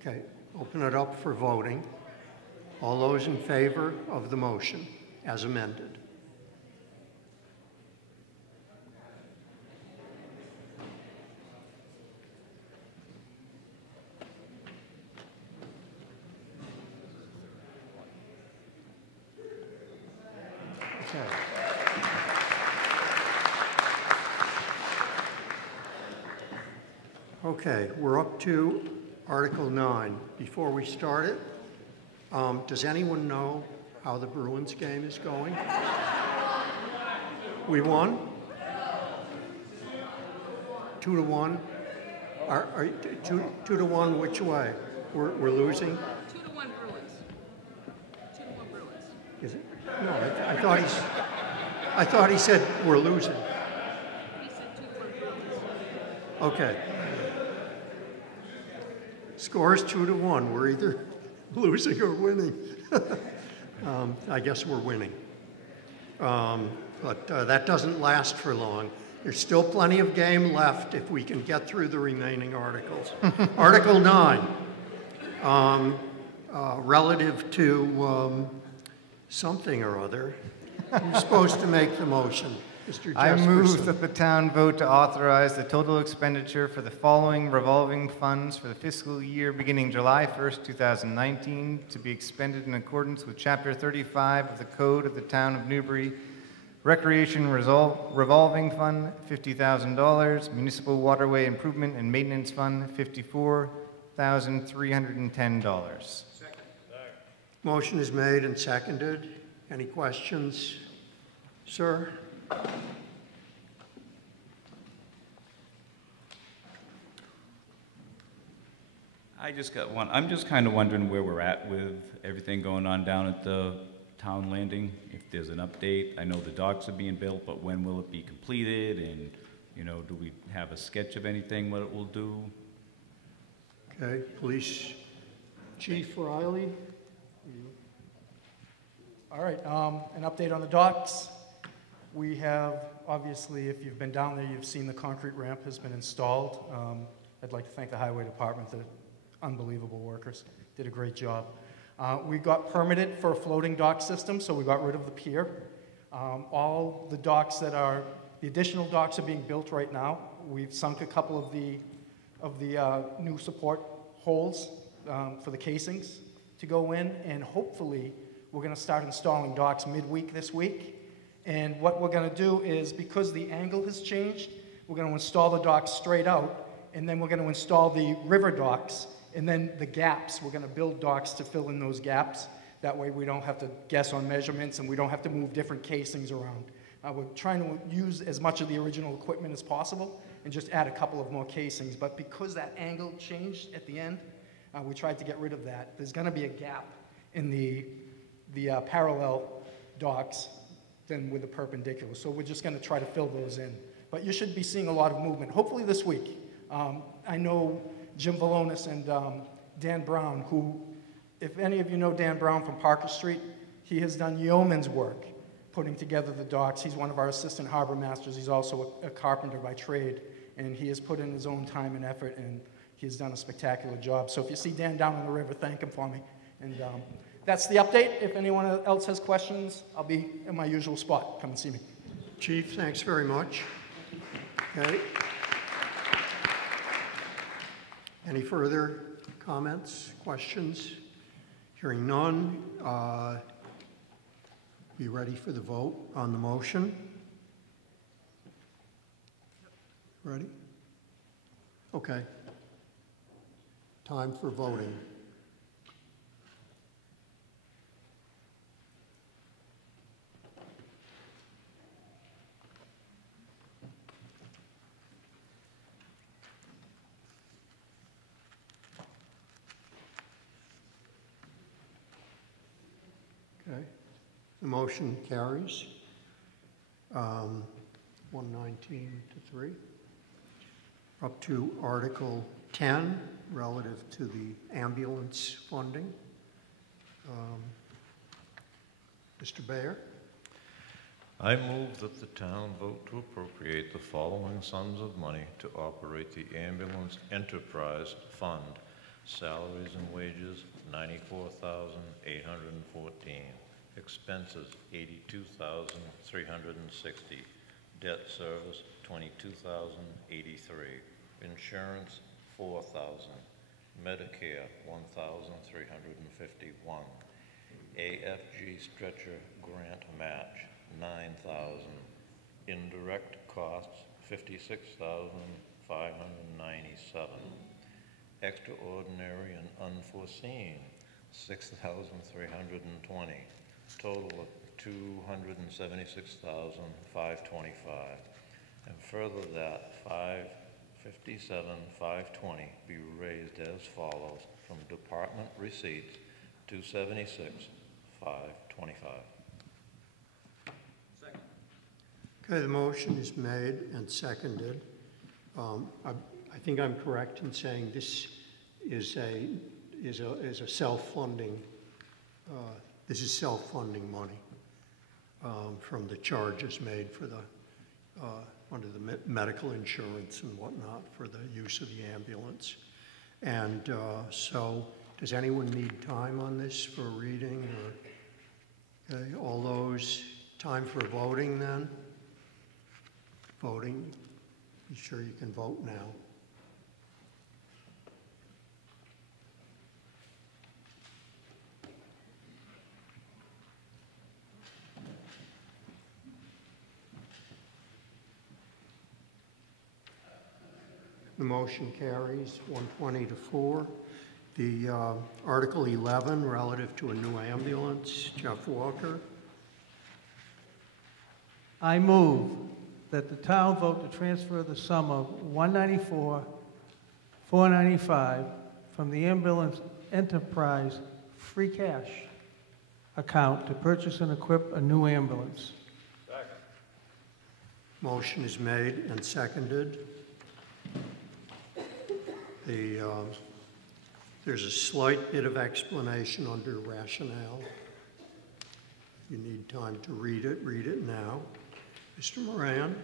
Okay, open it up for voting. All those in favor of the motion as amended? Okay. Okay, we're up to Article 9. Before we start it, does anyone know how the Bruins game is going? We won? 2-1? Are 2-1 which way? We're losing? 2-1 Bruins. 2-1 Bruins. Is it? No, I thought he said we're losing. He said 2-1 Bruins. Okay. Score is 2-1. We're either losing or winning. I guess we're winning. But that doesn't last for long. There's still plenty of game left if we can get through the remaining articles. Article 9, relative to something or other. Who's supposed to make the motion? Mr. Jesperson. I move that the town vote to authorize the total expenditure for the following revolving funds for the fiscal year beginning July 1st, 2019, to be expended in accordance with Chapter 35 of the Code of the Town of Newbury. Recreation Revolving Fund, $50,000. Municipal Waterway Improvement and Maintenance Fund, $54,310. Motion is made and seconded. Any questions, sir? I just got one. I'm just kind of wondering where we're at with everything going on down at the town landing. If there's an update, I know the docks are being built, but when will it be completed? And, you know, do we have a sketch of anything, what it will do? Okay, Police Chief Riley. All right, an update on the docks. We have, obviously, if you've been down there, you've seen the concrete ramp has been installed. I'd like to thank the Highway Department, the unbelievable workers, did a great job. We got permitted for a floating dock system, so we got rid of the pier. All the docks that are, the additional docks are being built right now. We've sunk a couple of the new support holes for the casings to go in, and hopefully we're going to start installing docks midweek this week. And what we're going to do is, because the angle has changed, we're going to install the docks straight out, and then we're going to install the river docks, and then the gaps. We're going to build docks to fill in those gaps. That way we don't have to guess on measurements, and we don't have to move different casings around. We're trying to use as much of the original equipment as possible and just add a couple of more casings. But because that angle changed at the end, we tried to get rid of that. There's going to be a gap in the parallel docks than with the perpendicular. So we're just going to try to fill those in. But you should be seeing a lot of movement, hopefully this week. I know Jim Valonis and Dan Brown, who, if any of you know Dan Brown from Parker Street, he has done yeoman's work putting together the docks. He's one of our assistant harbor masters. He's also a carpenter by trade, and he has put in his own time and effort, and he's done a spectacular job. So if you see Dan down on the river, thank him for me. And that's the update. If anyone else has questions, I'll be in my usual spot. Come and see me. Chief, thanks very much. Okay. Any further comments, questions? Hearing none, be ready for the vote on the motion. Ready? Okay. Time for voting. Okay, the motion carries. 119 to 3. Up to Article 10, relative to the ambulance funding. Mr. Bayer? I move that the town vote to appropriate the following sums of money to operate the ambulance enterprise fund. Salaries and wages, $94,814. Expenses, $82,360. Debt service, $22,083. Insurance, $4,000. Medicare, $1,351. AFG stretcher grant match, $9,000. Indirect costs, $56,597. extraordinary and unforeseen, 6,320, total of 276,525. And further that 557,520 be raised as follows from department receipts, 276,525. Okay, the motion is made and seconded. I think I'm correct in saying this is a self-funding, this is self-funding money from the charges made for the, under the medical insurance and whatnot for the use of the ambulance. And so, does anyone need time on this for reading? Or, okay, all those, time for voting then? Voting, be sure you can vote now. The motion carries 120 to 4. The Article 11 relative to a new ambulance, Jeff Walker. I move that the town vote to transfer the sum of $194,495 from the ambulance enterprise free cash account to purchase and equip a new ambulance. Second. Motion is made and seconded. There's a slight bit of explanation under rationale. If you need time to read it now. Mr. Moran?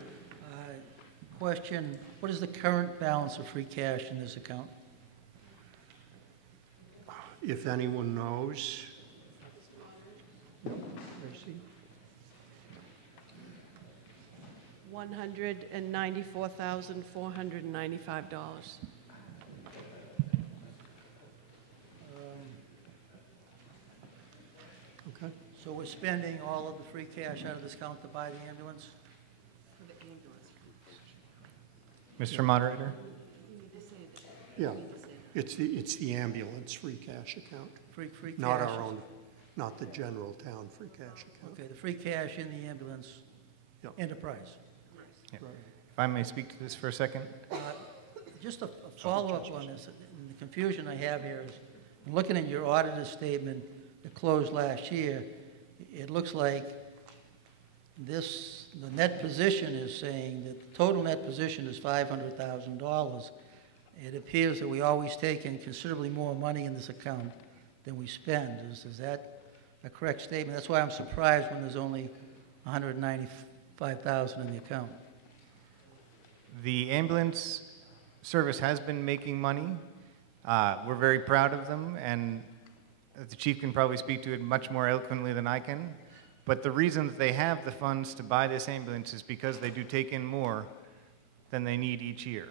Question, what is the current balance of free cash in this account? If anyone knows. Tracy? $194,495. Okay. So we're spending all of the free cash out of this account to buy the ambulance? For the ambulance. Mr. Moderator? Yeah, it's the ambulance free cash account. Free cash? Not our own, not the general town free cash account. Okay, the free cash in the ambulance enterprise. Yeah. If I may speak to this for a second? Just a follow-up on this. The confusion I have here is, I'm looking at your auditor's statement that closed last year. It looks like the net position is saying that the total net position is $500,000. It appears that we always take in considerably more money in this account than we spend. Is that a correct statement? That's why I'm surprised when there's only $195,000 in the account. The ambulance service has been making money. We're very proud of them, and the chief can probably speak to it much more eloquently than I can. But the reason that they have the funds to buy this ambulance is because they do take in more than they need each year.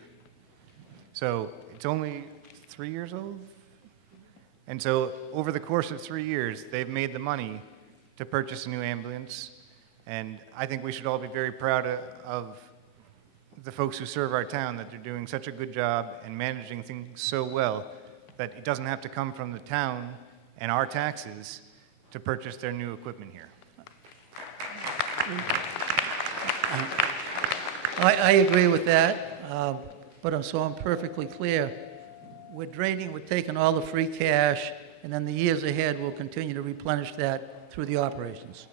So it's only 3 years old. And so over the course of 3 years, they've made the money to purchase a new ambulance. And I think we should all be very proud of the folks who serve our town, that they're doing such a good job and managing things so well that it doesn't have to come from the town and our taxes to purchase their new equipment here. I agree with that, but I'm perfectly clear. We're taking all the free cash, and then the years ahead, we'll continue to replenish that through the operations.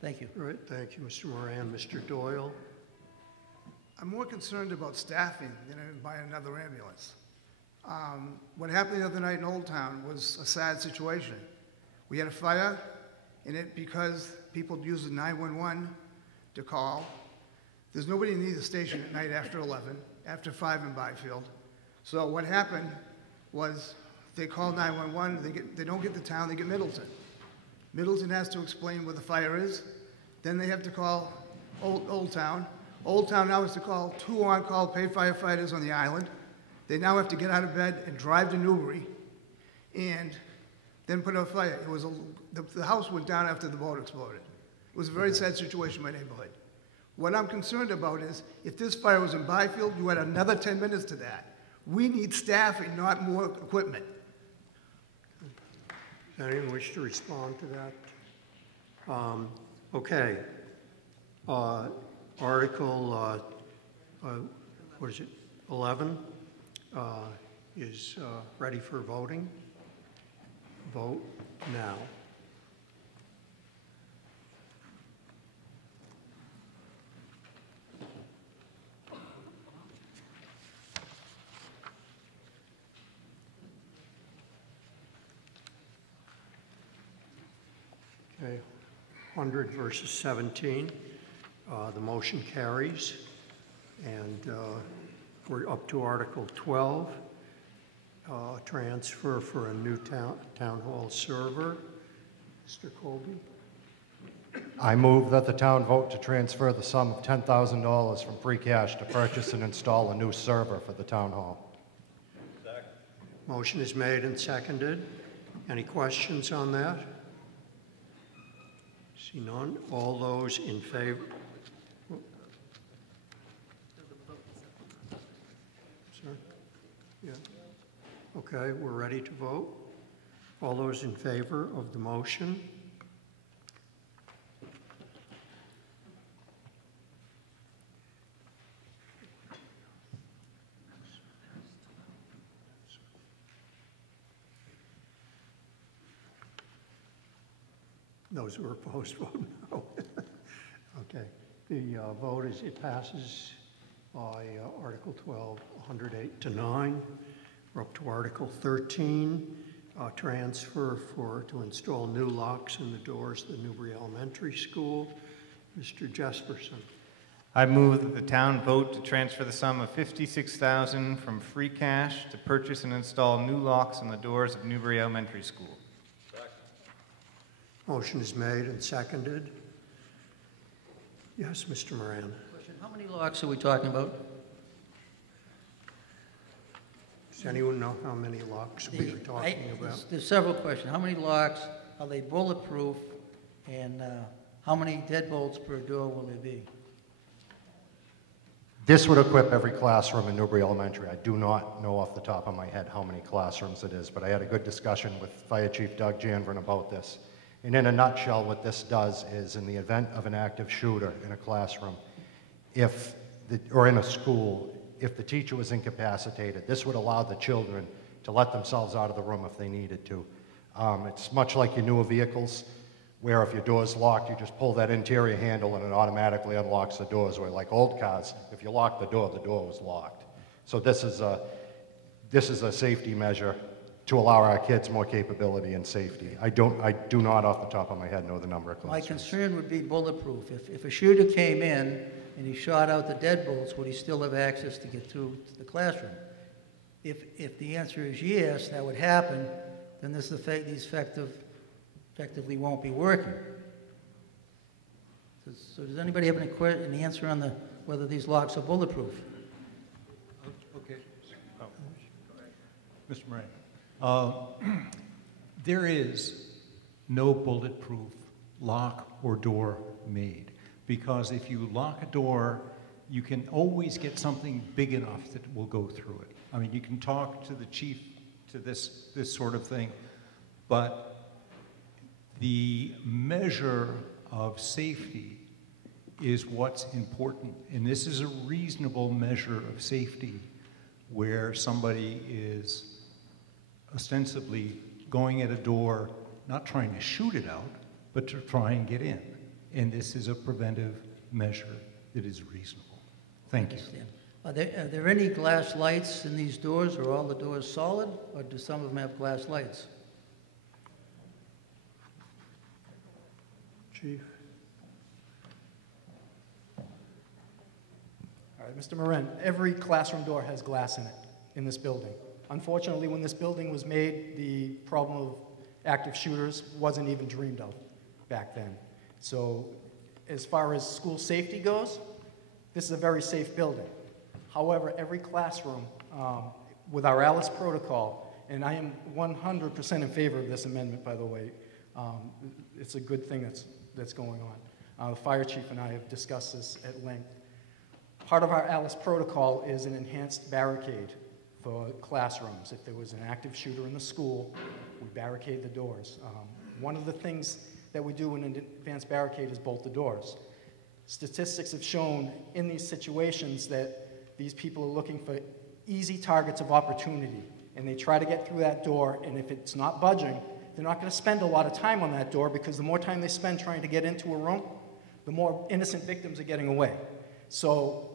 Thank you. All right, thank you, Mr. Moran. Mr. Doyle? I'm more concerned about staffing than buying another ambulance. What happened the other night in Old Town was a sad situation. We had a fire, and because people used the 911 to call, there's nobody in either station at night after 11, after 5 in Byfield. So what happened was they call 911, they don't get the town, they get Middleton. Middleton has to explain where the fire is. Then they have to call Old Town. Old Town now has to call 2 on-call paid firefighters on the island. They now have to get out of bed and drive to Newbury and then put out a fire. The house went down after the boat exploded. It was a very sad situation in my neighborhood. What I'm concerned about is if this fire was in Byfield, you had another 10 minutes to that. We need staffing, not more equipment. Does anyone wish to respond to that? Okay. Article, what is it, 11 is ready for voting. Vote now. Okay, 100 versus 17. The motion carries. And we're up to Article 12, transfer for a new town hall server. Mr. Colby? I move that the town vote to transfer the sum of $10,000 from free cash to purchase and install a new server for the town hall. Motion is made and seconded. Any questions on that? See none. All those in favor? Sir? Yeah. Okay, we're ready to vote. All those in favor of the motion? Those who are opposed vote no. Okay. The vote is, it passes by Article 12, 108 to 9. We're up to Article 13, transfer to install new locks in the doors of the Newbury Elementary School. Mr. Jesperson. I move that the town vote to transfer the sum of $56,000 from free cash to purchase and install new locks on the doors of Newbury Elementary School. Motion is made and seconded. Yes, Mr. Moran. Question, how many locks are we talking about? Does anyone know how many locks we are talking about? There's several questions. How many locks? Are they bulletproof? And how many deadbolts per door will there be? This would equip every classroom in Newbury Elementary. I do not know off the top of my head how many classrooms it is, but I had a good discussion with Fire Chief Doug Janvrin about this. And in a nutshell, what this does is, in the event of an active shooter in a classroom, or in a school, if the teacher was incapacitated, this would allow the children to let themselves out of the room if they needed to. It's much like your newer vehicles, where if your door's locked, you just pull that interior handle and it automatically unlocks the doors, where like old cars, if you lock the door was locked. So this is a safety measure to allow our kids more capability and safety. I do not off the top of my head know the number of My classrooms. concern would be bulletproof. If a shooter came in and he shot out the deadbolts, would he still have access to get through to the classroom? If the answer is yes, that would happen, then these effectively won't be working. So does anybody have an answer on whether these locks are bulletproof? Okay. Oh. Mr. Moran. There is no bulletproof lock or door made, because if you lock a door, you can always get something big enough that will go through it. I mean, you can talk to the chief to this sort of thing, but the measure of safety is what's important. And this is a reasonable measure of safety where somebody is ostensibly going at a door, not trying to shoot it out, but to try and get in. And this is a preventive measure that is reasonable. Thank you. Are there any glass lights in these doors? Are all the doors solid, or do some of them have glass lights? Chief. All right, Mr. Moran, every classroom door has glass in it in this building. Unfortunately, when this building was made, the problem of active shooters wasn't even dreamed of back then. So as far as school safety goes, this is a very safe building. However, every classroom, with our Alice protocol, and I am 100% in favor of this amendment, by the way, it's a good thing that's going on. The fire chief and I have discussed this at length. Part of our Alice protocol is an enhanced barricade for classrooms. If there was an active shooter in the school, we barricade the doors. One of the things that we do in an advanced barricade is bolt the doors. Statistics have shown in these situations that these people are looking for easy targets of opportunity, and they try to get through that door, and if it's not budging, they're not going to spend a lot of time on that door, because the more time they spend trying to get into a room, the more innocent victims are getting away. So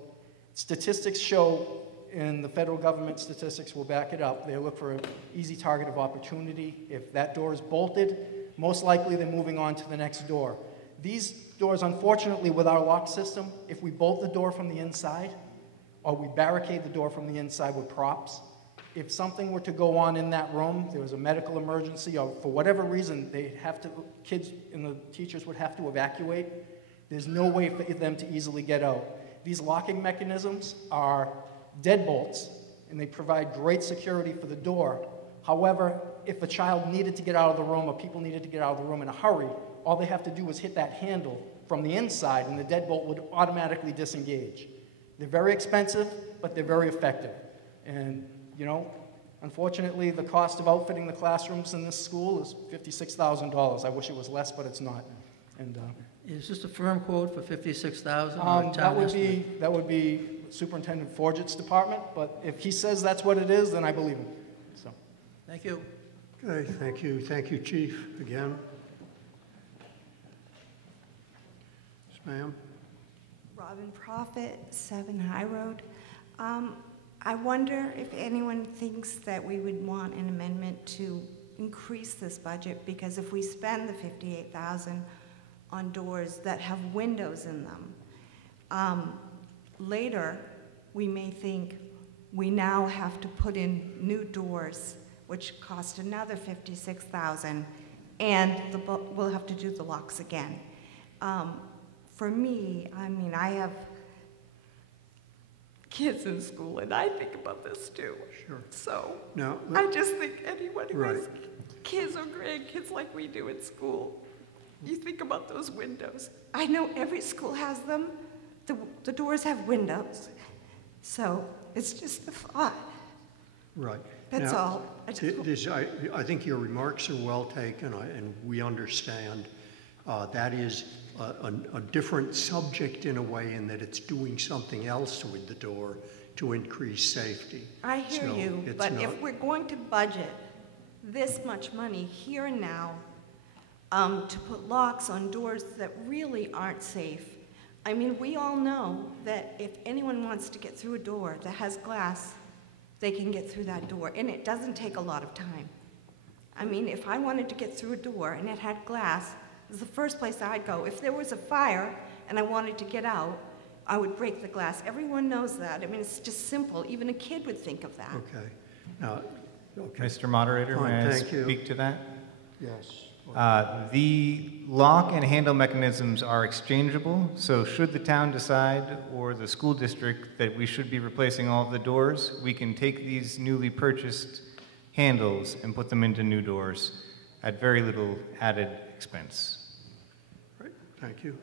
statistics show, and the federal government statistics will back it up, they look for an easy target of opportunity. If that door is bolted, most likely they're moving on to the next door. These doors, unfortunately, with our lock system, if we bolt the door from the inside, or we barricade the door from the inside with props, if something were to go on in that room, there was a medical emergency, or for whatever reason, kids and the teachers would have to evacuate, there's no way for them to easily get out. These locking mechanisms are deadbolts, and they provide great security for the door. However, if a child needed to get out of the room, or people needed to get out of the room in a hurry, all they have to do is hit that handle from the inside, and the deadbolt would automatically disengage. They're very expensive, but they're very effective. And, you know, unfortunately, the cost of outfitting the classrooms in this school is $56,000. I wish it was less, but it's not. And is this a firm quote for $56,000? That would be Superintendent Forget's department, but if he says that's what it is, then I believe him. So, thank you. Okay, thank you. Thank you, Chief, again. Yes, ma'am. Robin Prophet, 7 High Road. I wonder if anyone thinks that we would want an amendment to increase this budget, because if we spend the $58,000 on doors that have windows in them, later we may think we now have to put in new doors, which cost another $56,000, and we'll have to do the locks again. For me, I mean, I have kids in school, and I think about this too. Sure. So now, I just think anyone who right. has kids or grandkids like we do at school, you think about those windows. I know every school has them. The doors have windows. So it's just a thought. Right. That's all. I think your remarks are well taken, and we understand. That is a different subject in a way, in that it's doing something else with the door to increase safety. I hear So you, but if we're going to budget this much money here and now to put locks on doors that really aren't safe, I mean, we all know that if anyone wants to get through a door that has glass, they can get through that door, and it doesn't take a lot of time. I mean, if I wanted to get through a door and it had glass, it was the first place I'd go. If there was a fire and I wanted to get out, I would break the glass. Everyone knows that. I mean, it's just simple. Even a kid would think of that. Okay. Now, okay. Mr. Moderator, Fine, may I thank you. speak to that? Yes. The lock and handle mechanisms are exchangeable, so should the town decide, or the school district, that we should be replacing all of the doors, we can take these newly purchased handles and put them into new doors at very little added expense. Right. Thank you.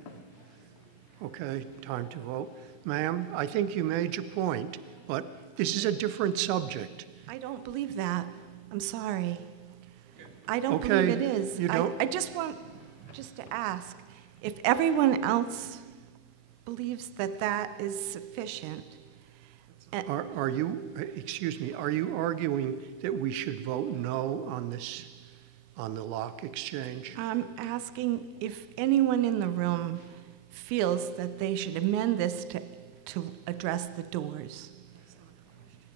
Okay, time to vote. Ma'am, I think you made your point, but this is a different subject. I don't believe that. I'm sorry. I don't Okay, believe it is. you don't? I just want to ask if everyone else believes that that is sufficient. Are you, excuse me, are you arguing that we should vote no on this, on the lock exchange? I'm asking if anyone in the room feels that they should amend this to address the doors.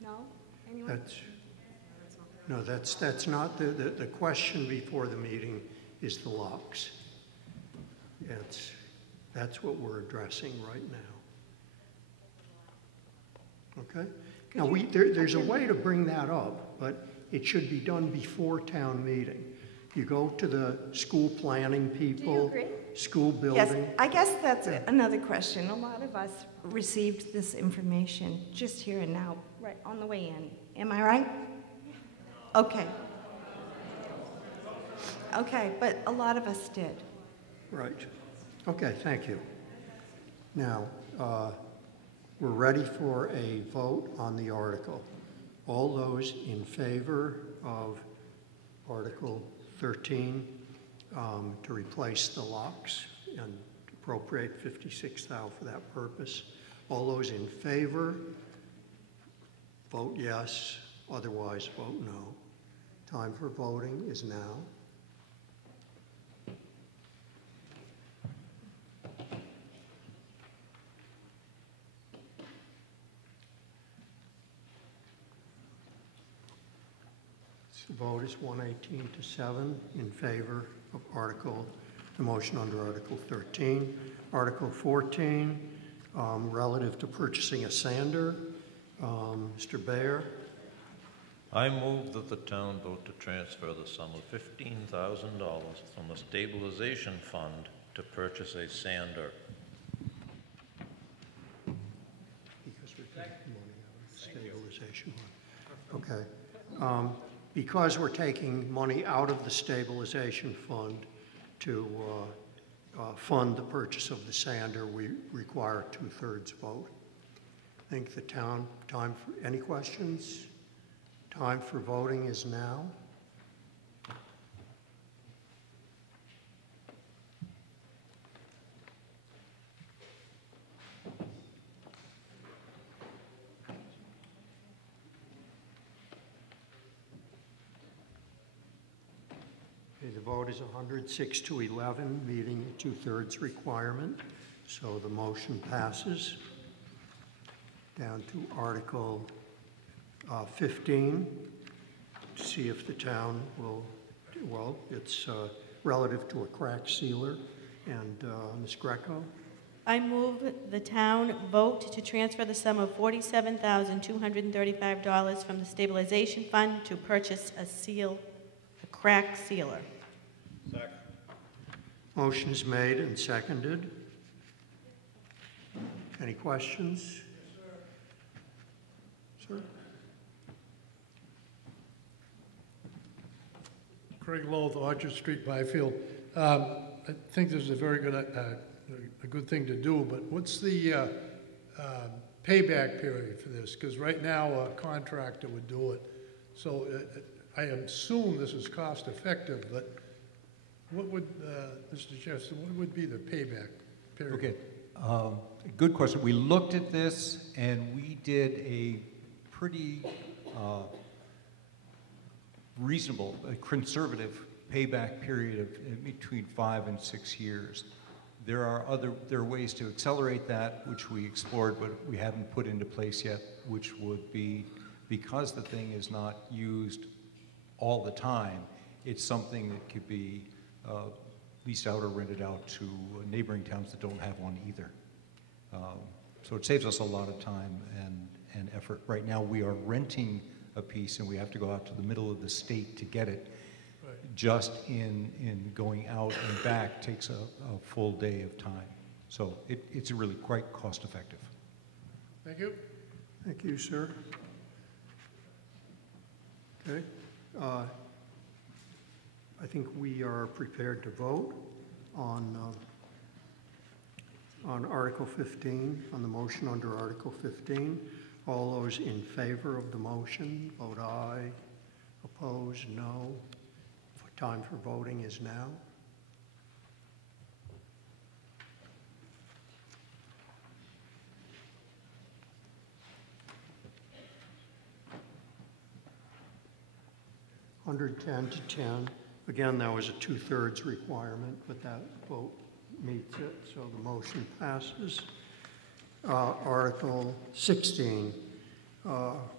No? Anyone? No, that's not the question before the meeting is the locks. That's what we're addressing right now. Okay? Now, there's a way to bring that up, but it should be done before town meeting. You go to the school planning people. Do you agree? School building. Yes, I guess that's another question. A lot of us received this information just here and now, right on the way in. Am I right? Okay. Okay, but a lot of us did. Right. Okay, thank you. Now, we're ready for a vote on the article. All those in favor of Article 13 to replace the locks and appropriate $56,000 for that purpose. All those in favor, vote yes. Otherwise, vote no. Time for voting is now. The vote is 118 to 7 in favor of the motion under Article 13. Article 14, relative to purchasing a sander. Mr. Bayer. I move that the town vote to transfer the sum of $15,000 from the stabilization fund to purchase a sander. Because we're taking money out of the stabilization fund. Okay. Because we're taking money out of the stabilization fund to fund the purchase of the sander, we require a 2/3 vote. I think the town, time for any questions? Time for voting is now. Okay, the vote is 106 to 11, meeting a 2/3 requirement. So the motion passes. Down to Article 15, to see if the town will, well, it's relative to a crack sealer. And Ms. Greco? I move the town vote to transfer the sum of $47,235 from the stabilization fund to purchase a crack sealer. Second. Motion is made and seconded. Any questions? Sir? Craig Loth, Orchard Street, Byfield. I think this is a very good, a good thing to do, but what's the payback period for this? Because right now a contractor would do it. So I assume this is cost effective, but what would, Mr. Chester, what would be the payback period? Okay, good question. We looked at this and we did a pretty reasonable, conservative payback period of between 5 and 6 years. There are ways to accelerate that, which we explored, but we haven't put into place yet, which would be, because the thing is not used all the time, it's something that could be leased out or rented out to neighboring towns that don't have one either. So it saves us a lot of time and effort. Right now we are renting a piece and we have to go out to the middle of the state to get it. Right. Just in going out and back takes a full day of time. So it's really quite cost effective. Thank you. Thank you, sir. Okay. I think we are prepared to vote on Article 15, on the motion under Article 15. All those in favor of the motion, vote aye. Opposed, no. Time for voting is now. $110 to 10. Again, that was a 2/3 requirement, but that vote meets it, so the motion passes. Article 16,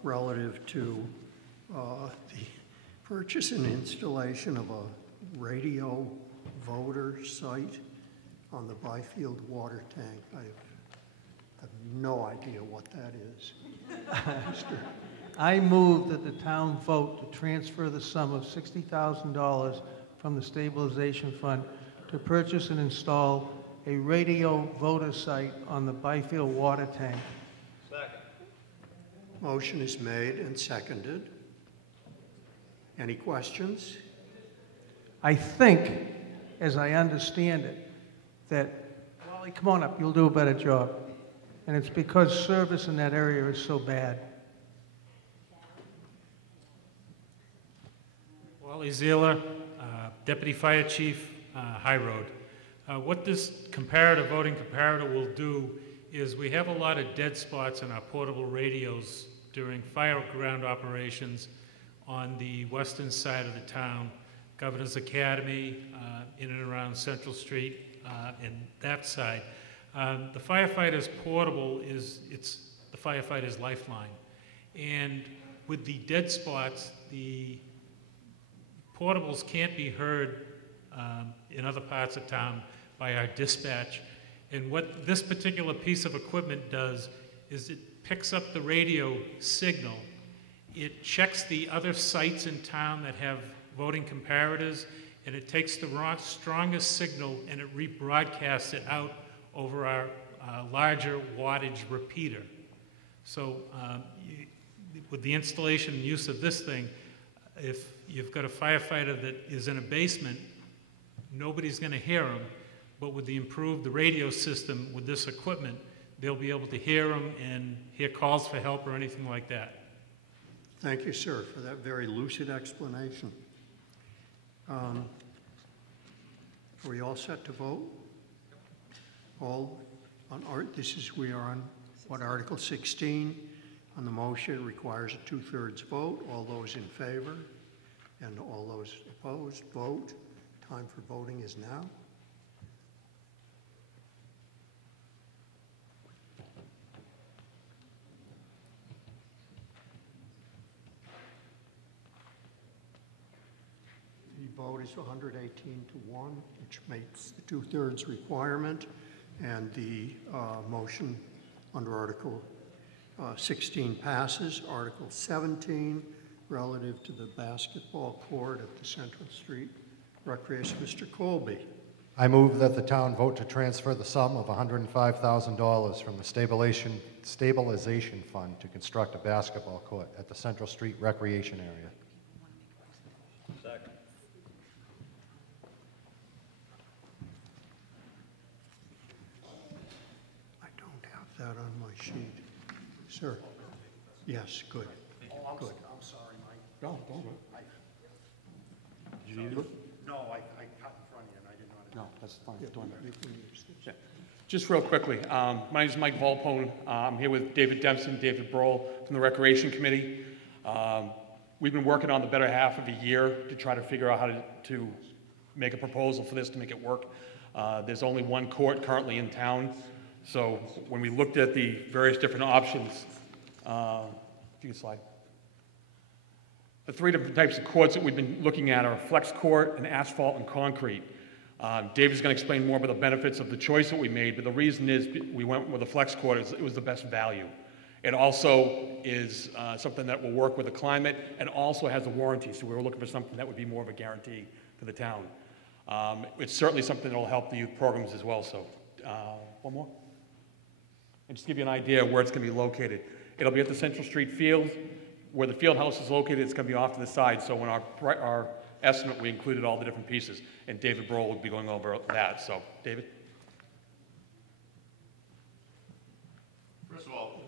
relative to the purchase and installation of a radio voter site on the Byfield water tank. I have no idea what that is. I move that the town vote to transfer the sum of $60,000 from the stabilization fund to purchase and install a radio voter site on the Byfield water tank. Second. Motion is made and seconded. Any questions? I think, as I understand it, that, Wally, come on up, you'll do a better job. And it's because service in that area is so bad. Wally Zeeler, Deputy Fire Chief, High Road. What this voting comparator will do is we have a lot of dead spots in our portable radios during fire ground operations on the western side of the town, Governor's Academy, in and around Central Street, and that side. The firefighter's portable it's the firefighter's lifeline. And with the dead spots, the portables can't be heard in other parts of town by our dispatch. And what this particular piece of equipment does is it picks up the radio signal, it checks the other sites in town that have voting comparators, and it takes the strongest signal and it rebroadcasts it out over our larger wattage repeater. So with the installation and use of this thing, if you've got a firefighter that is in a basement, nobody's going to hear them. But with the radio system, with this equipment, they'll be able to hear them and hear calls for help or anything like that. Thank you, sir, for that very lucid explanation. Are we all set to vote? All on we are on what, Article 16? On the motion, it requires a 2/3 vote. All those in favor and all those opposed, vote. Time for voting is now. The vote is 118 to 1, which makes the 2/3 requirement, and the motion under Article 16 passes. Article 17, relative to the basketball court at the Central Street Recreation. Mr. Colby. I move that the town vote to transfer the sum of $105,000 from the stabilization fund to construct a basketball court at the Central Street Recreation area. Second. I don't have that on my sheet. Sir? Yes, good. Good. I'm sorry, Mike. No, don't. Did you need it? No, I cut in front of you and I didn't want to. No, that's fine. Yeah, Doing that. you can use this. Yeah. Just real quickly, my name is Mike Volpone. I'm here with David Dempson, David Broll from the Recreation Committee. We've been working on the better half of a year to try to figure out how to make a proposal for this to make it work. There's only one court currently in town, so when we looked at the various different options, if you can slide. The three different types of courts that we've been looking at are a flex court, an asphalt, and concrete. David's going to explain more about the benefits of the choice that we made, but the reason is we went with a flex court is it was the best value. It also is something that will work with the climate and also has a warranty, so we were looking for something that would be more of a guarantee for the town. It's certainly something that will help the youth programs as well, so one more. And just to give you an idea of where it's going to be located. It'll be at the Central Street Field. Where the field house is located, it's going to be off to the side, so when our estimate, we included all the different pieces, and David Broll will be going over that. So, David? First of all,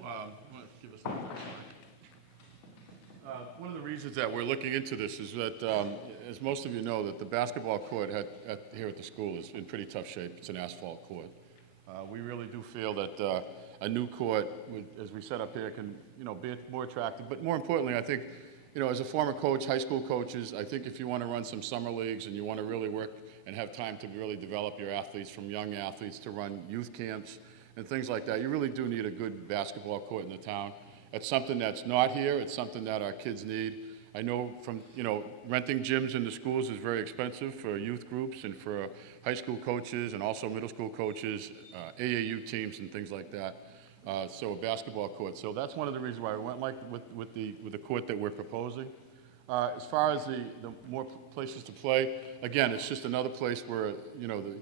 give us one of the reasons that we're looking into this is that, as most of you know, that the basketball court here at the school is in pretty tough shape. It's an asphalt court. We really do feel that a new court, as we set up here, can be more attractive. But more importantly, I think, as a former coach, high school coaches, I think if you want to run some summer leagues and you want to really work and have time to really develop your athletes, from young athletes to run youth camps and things like that, you really do need a good basketball court in the town. It's something that's not here. It's something that our kids need. I know from, renting gyms in the schools is very expensive for youth groups and for high school coaches and also middle school coaches, AAU teams and things like that. So a basketball court. So that's one of the reasons why we went with the court that we're proposing. As far as the more places to play, again, it's just another place where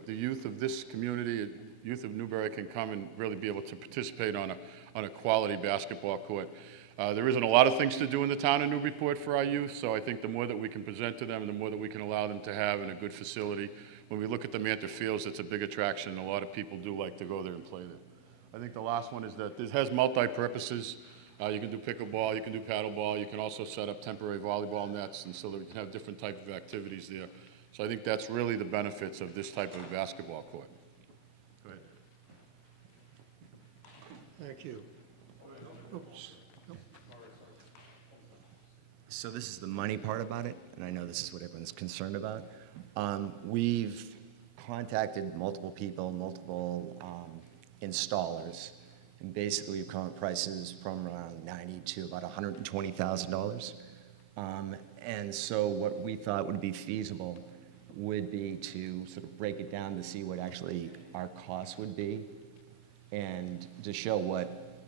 the youth of this community, youth of Newbury, can come and really be able to participate on a quality basketball court. There isn't a lot of things to do in the town of Newburyport for our youth, so I think the more that we can present to them and the more that we can allow them to have in a good facility. When we look at the Manta Fields, it's a big attraction. A lot of people do like to go there and play there. I think the last one is that it has multi-purposes. You can do pickleball, you can do paddleball, you can also set up temporary volleyball nets, and so that we can have different type of activities there. So I think that's really the benefits of this type of basketball court. Go ahead. Thank you. Oops. So this is the money part about it, and I know this is what everyone's concerned about. We've contacted multiple people, multiple installers, and basically we've come up with prices from around $90,000 to about $120,000. And so what we thought would be feasible would be to sort of break it down to see what actually our costs would be, and to show what,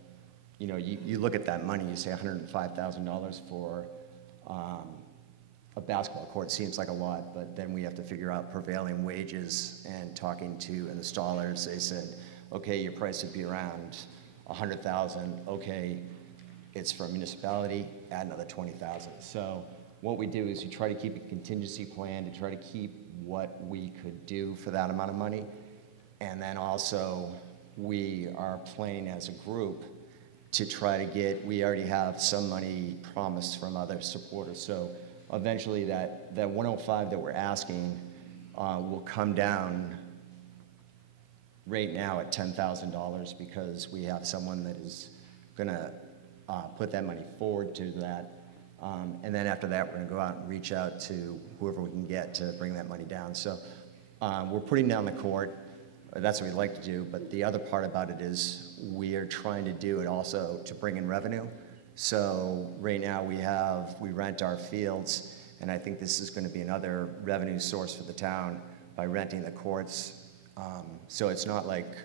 you know, you look at that money, you say $105,000 for a basketball court seems like a lot, but then we have to figure out prevailing wages, and talking to installers, they said, okay, your price would be around $100,000. Okay, it's for a municipality, add another $20,000. So what we do is we try to keep a contingency plan to try to keep what we could do for that amount of money. And then also we are planning as a group to try to get, we already have some money promised from other supporters. So eventually that 105 that we're asking will come down right now at $10,000, because we have someone that is gonna put that money forward to that. And then after that, we're gonna go out and reach out to whoever we can get to bring that money down. So we're putting down the court. That's what we'd like to do, but the other part about it is we are trying to do it also to bring in revenue. So right now we rent our fields, and I think this is going to be another revenue source for the town by renting the courts. So it's not like,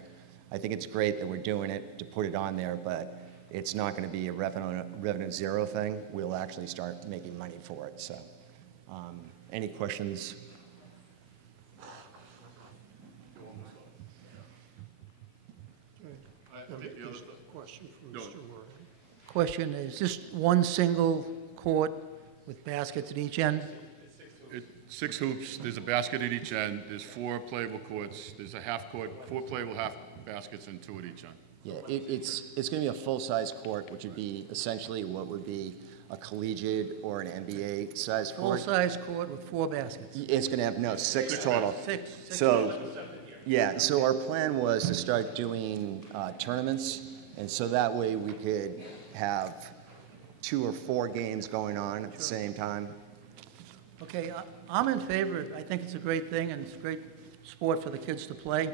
I think it's great that we're doing it to put it on there, but it's not going to be a revenue zero thing. We'll actually start making money for it. So any questions? I think the other question from Mr. Murray. Question, is this one single court with baskets at each end? 6 hoops, there's a basket at each end, there's 4 playable courts, there's a half court, 4 playable half baskets, and 2 at each end. Yeah, it's going to be a full-size court, which would be essentially what would be a collegiate or an NBA size court. Full-size court with 4 baskets? It's going to have, no, 6 total. Six. So, yeah, so our plan was to start doing tournaments, and so that way we could have 2 or 4 games going on at the same time. Okay, I'm in favor. I think it's a great thing, and it's a great sport for the kids to play.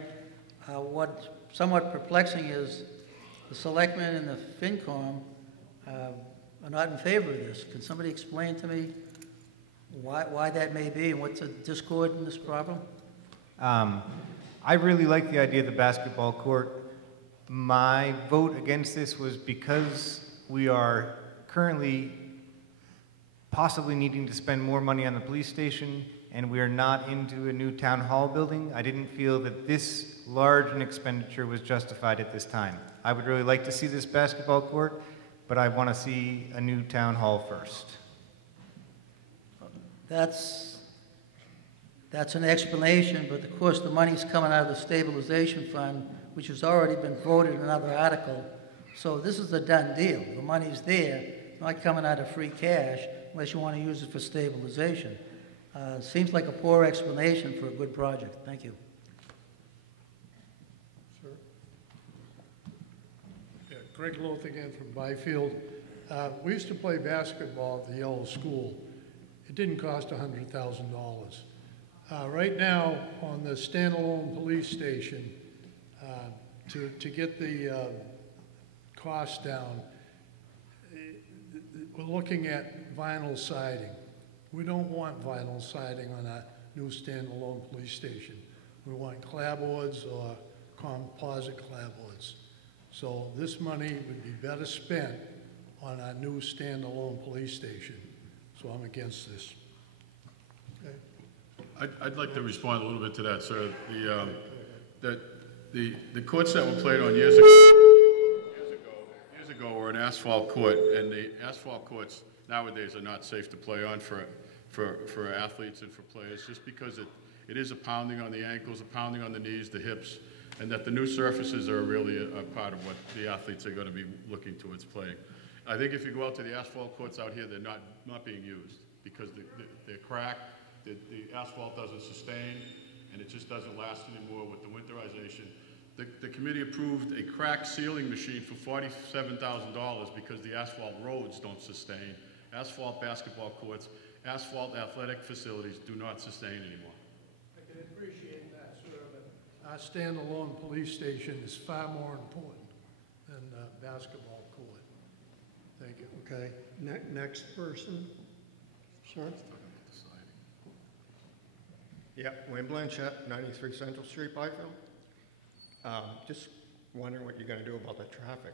What's somewhat perplexing is the selectmen and the FinCom are not in favor of this. Can somebody explain to me why that may be, and what's the discord in this problem? I really like the idea of the basketball court. My vote against this was because we are currently possibly needing to spend more money on the police station, and we are not into a new town hall building. I didn't feel that this large an expenditure was justified at this time. I would really like to see this basketball court, but I want to see a new town hall first. That's an explanation, but of course the money's coming out of the stabilization fund, which has already been voted in another article. So this is a done deal. The money's there, not coming out of free cash, unless you want to use it for stabilization. Seems like a poor explanation for a good project. Thank you. Sir? Yeah, Greg Loth again from Byfield. We used to play basketball at the Yellow School. It didn't cost $100,000. Right now, on the standalone police station, to get the cost down, we're looking at vinyl siding. We don't want vinyl siding on a new standalone police station. We want clapboards or composite clapboards. So this money would be better spent on a new standalone police station. So I'm against this. Okay. I'd like to respond a little bit to that, sir. The courts that were played on years ago were an asphalt court, and the asphalt courts nowadays are not safe to play on for athletes and for players, just because it is a pounding on the ankles, a pounding on the knees, the hips, and that the new surfaces are really a part of what the athletes are going to be looking towards playing. I think if you go out to the asphalt courts out here, they're not being used because they're cracked, the asphalt doesn't sustain, and it just doesn't last anymore with the winterization. The committee approved a crack sealing machine for $47,000 because the asphalt roads don't sustain. Asphalt basketball courts, asphalt athletic facilities do not sustain anymore. I can appreciate that, sir, but our standalone police station is far more important than a basketball court. Thank you. Okay, next person, sir. Yeah, Wayne Blanchett, 93 Central Street, Byfield. Just wondering what you're going to do about the traffic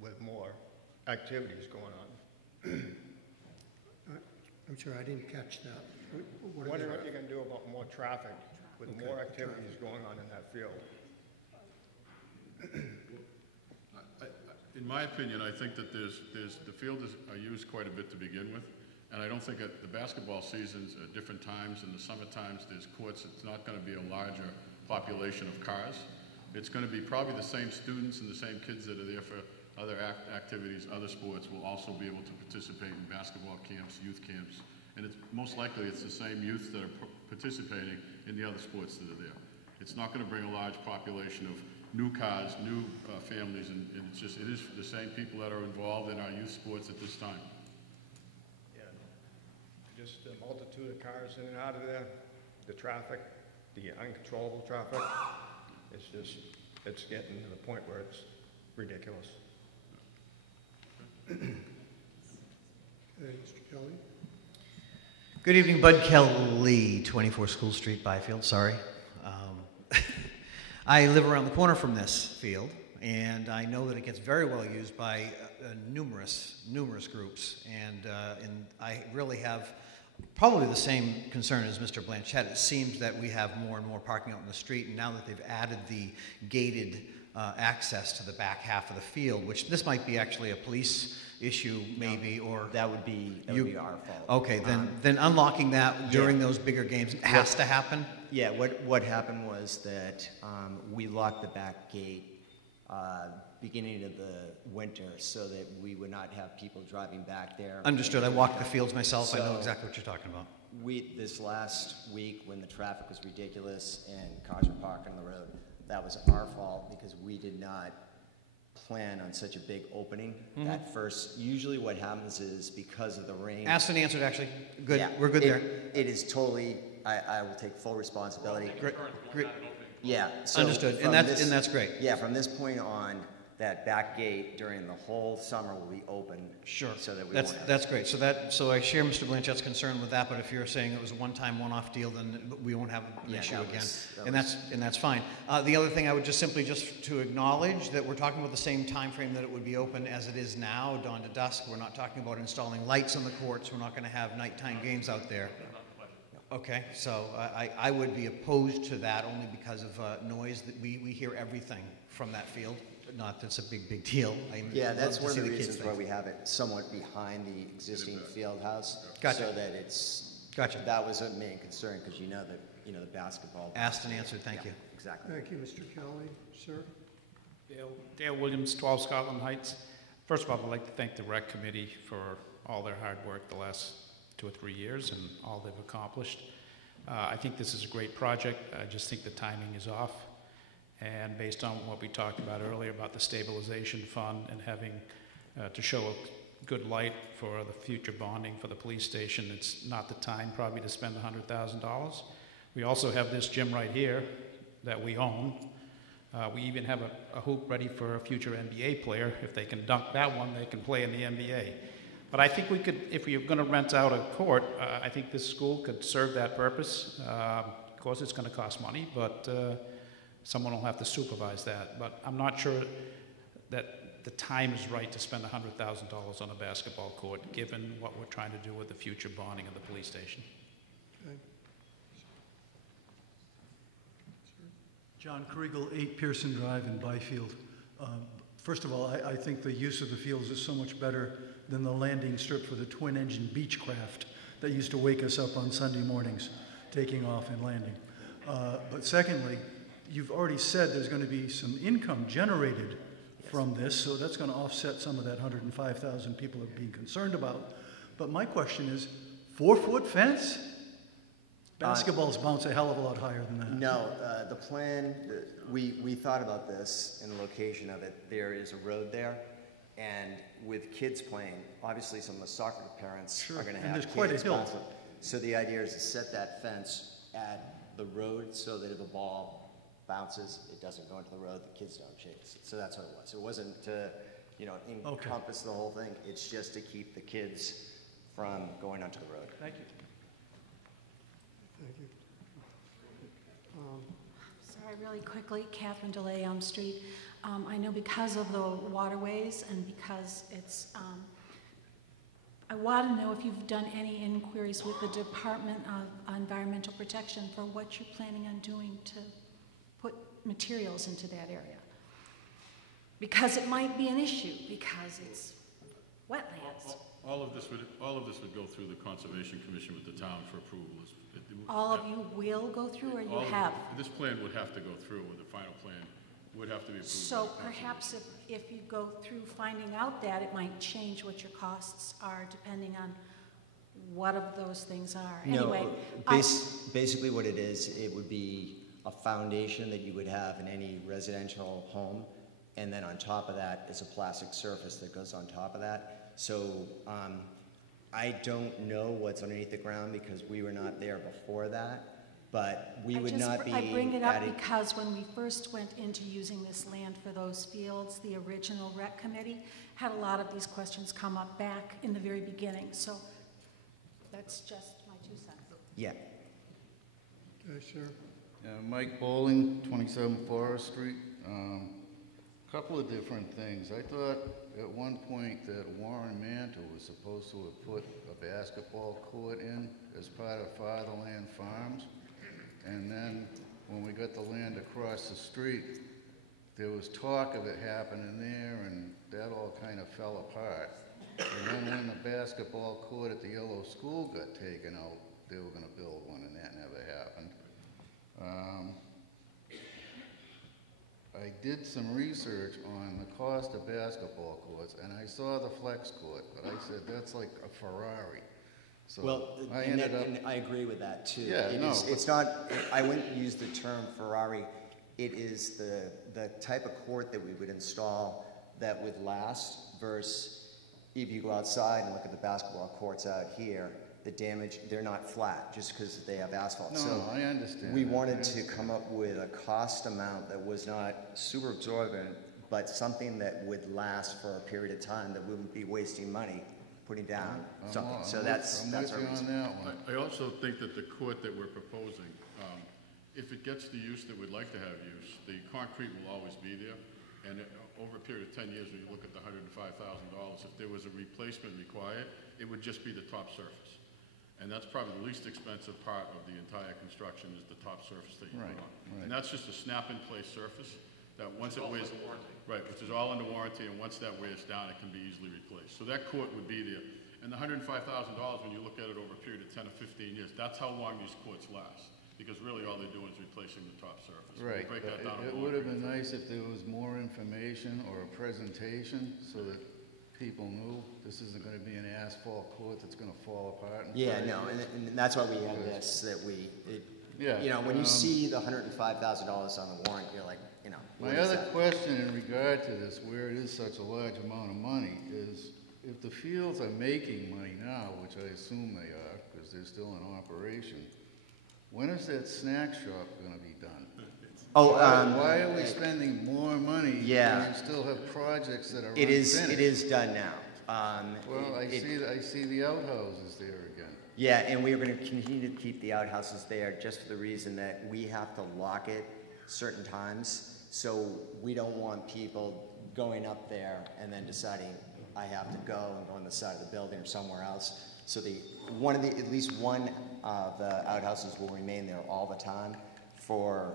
with more activities going on. I'm sorry, I didn't catch that. Wondering what you're going to do about more traffic with more activities going on in that field. In my opinion, I think that the field are used quite a bit to begin with, and I don't think at the basketball seasons at different times, in the summer times, there's courts, it's not going to be a larger population of cars. It's going to be probably the same students and the same kids that are there for other activities, other sports will also be able to participate in basketball camps, youth camps, and it's most likely it's the same youth that are participating in the other sports that are there. It's not going to bring a large population of new cars, new families, and it is the same people that are involved in our youth sports at this time. Yeah, just a multitude of cars in and out of there, the traffic, the uncontrollable traffic. It's getting to the point where it's ridiculous. Mr. Kelly? Good evening, Bud Kelly, 24 School Street, Byfield, sorry. I live around the corner from this field, and I know that it gets very well used by numerous groups, and I really have probably the same concern as Mr. Blanchett. It seems that we have more and more parking out in the street, and now that they've added the gated access to the back half of the field, which this might be actually a police issue maybe, or that would be our fault. Okay, then unlocking that during those bigger games has to happen? Yeah, what happened was that we locked the back gate beginning of the winter so that we would not have people driving back there. Understood. I walked the fields myself. I know exactly what you're talking about. This last week when the traffic was ridiculous and cars were parked on the road, that was our fault because we did not plan on such a big opening. That first, usually what happens is because of the rain. Asked and answered, actually. Good. Yeah, We're good there. It is totally, I will take full responsibility. Great. Yeah. So understood. And that's great. Yeah, from this point on, that back gate during the whole summer will be open. Sure. So that we that's great. So I share Mr. Blanchett's concern with that. But if you're saying it was a one-time, one-off deal, then we won't have an issue again, and that's fine. The other thing I would just to acknowledge that we're talking about the same time frame that it would be open as it is now, dawn to dusk. We're not talking about installing lights on the courts. We're not going to have nighttime games out there. Okay, so I would be opposed to that only because of noise. That we hear everything from that field. Not that's a big deal. Yeah, that's one of the reasons why we have it somewhat behind the existing field house. Gotcha. So that it's. Gotcha. That was a main concern because the basketball. Asked and answered. Thank you. Exactly. Thank you, Mr. Kelly. Sir? Dale Williams, 12 Scotland Heights. First of all, I'd like to thank the Rec Committee for all their hard work the last 2 or 3 years and all they've accomplished. I think this is a great project. I just think the timing is off. And based on what we talked about earlier about the stabilization fund and having to show a good light for the future bonding for the police station, it's not the time probably to spend $100,000. We also have this gym right here that we own. We even have a hoop ready for a future NBA player. If they can dunk that one, they can play in the NBA. But I think we could, if we are going to rent out a court, I think this school could serve that purpose. Of course, it's going to cost money, but someone will have to supervise that. But I'm not sure that the time is right to spend $100,000 on a basketball court, given what we're trying to do with the future bonding of the police station. Okay. John Kriegel, 8 Pearson Drive in Byfield. First of all, I think the use of the fields is so much better than the landing strip for the twin-engine Beechcraft that used to wake us up on Sunday mornings, taking off and landing. But secondly, you've already said there's going to be some income generated from this, so that's going to offset some of that 105,000 people are being concerned about. But my question is, 4-foot fence? Basketballs bounce a hell of a lot higher than that. No, the plan, we thought about this in the location of it. There is a road there, and with kids playing, obviously some of the soccer parents are going to have and there's kids quite a hill. bouncing. So the idea is to set that fence at the road so that if the ball bounces, it doesn't go into the road, the kids don't chase it. So that's what it was. It wasn't to, encompass the whole thing. It's just to keep the kids from going onto the road. Thank you. Thank you. Sorry, really quickly, Catherine DeLay, Elm Street. I know because of the waterways and because it's, I want to know if you've done any inquiries with the Department of Environmental Protection for what you're planning on doing to put materials into that area. Because it might be an issue, because it's wetlands. All of this would go through the Conservation Commission with the town for approval. All of you will go through, or you have? This plan would have to go through, with the final plan would have to be approved. So perhaps if you go through finding out that, it might change what your costs are depending on what of those things are. Anyway, Basically what it is, it would be a foundation that you would have in any residential home, and then on top of that is a plastic surface that goes on top of that. So I don't know what's underneath the ground because we were not there before that, but we would not be I bring it up adding. because when we first went into using this land for those fields, the original rec committee had a lot of these questions come up back in the very beginning. So that's just my 2 cents. Yeah. Okay, sure. Mike Bowling, 27 Forest Street. Couple of different things. I thought at one point that Warren Mantle was supposed to have put a basketball court in as part of Fatherland Farms. And then when we got the land across the street, there was talk of it happening there, and that all kind of fell apart. And then when the basketball court at the Yellow School got taken out, they were going to build one, and that never happened. I did some research on the cost of basketball courts, and I saw the flex court, but I said that's like a Ferrari. So Well, I and ended up. and I agree with that too. Yeah, It's not, I wouldn't use the term Ferrari. It is the type of court that we would install that would last versus if you go outside and look at the basketball courts out here, the damage, they're not flat just because they have asphalt. No, So I understand. we wanted to come up with a cost amount that was not super absorbent, but something that would last for a period of time that wouldn't be wasting money putting down something. So that's our reason. I also think that the court that we're proposing, if it gets the use that we'd like to have use, the concrete will always be there. And over a period of 10 years, when you look at the $105,000, if there was a replacement required, it would just be the top surface. And that's probably the least expensive part of the entire construction is the top surface that you put on. And that's just a snap-in-place surface that once it wears, which is all under warranty, and once that wears down, it can be easily replaced. So that court would be there. And the $105,000, when you look at it over a period of 10 or 15 years, that's how long these courts last. Because really all they're doing is replacing the top surface. Right, Break that down it would have been nice if there was more information or a presentation so that people knew this isn't going to be an asphalt court that's going to fall apart. Yeah, no, and that's why we have this, that when you see the $105,000 on the warrant, you're like, My other question in regard to this, where it is such a large amount of money, is if the fields are making money now, which I assume they are, because they're still in operation, when is that snack shop going to be done? Why are we spending more money when you still have projects that are unfinished? It is done now. Well, I see the outhouses there again. Yeah, and we are going to continue to keep the outhouses there just for the reason that we have to lock it certain times. So we don't want people going up there and then deciding I have to go and go on the side of the building or somewhere else. So at least one of the outhouses will remain there all the time for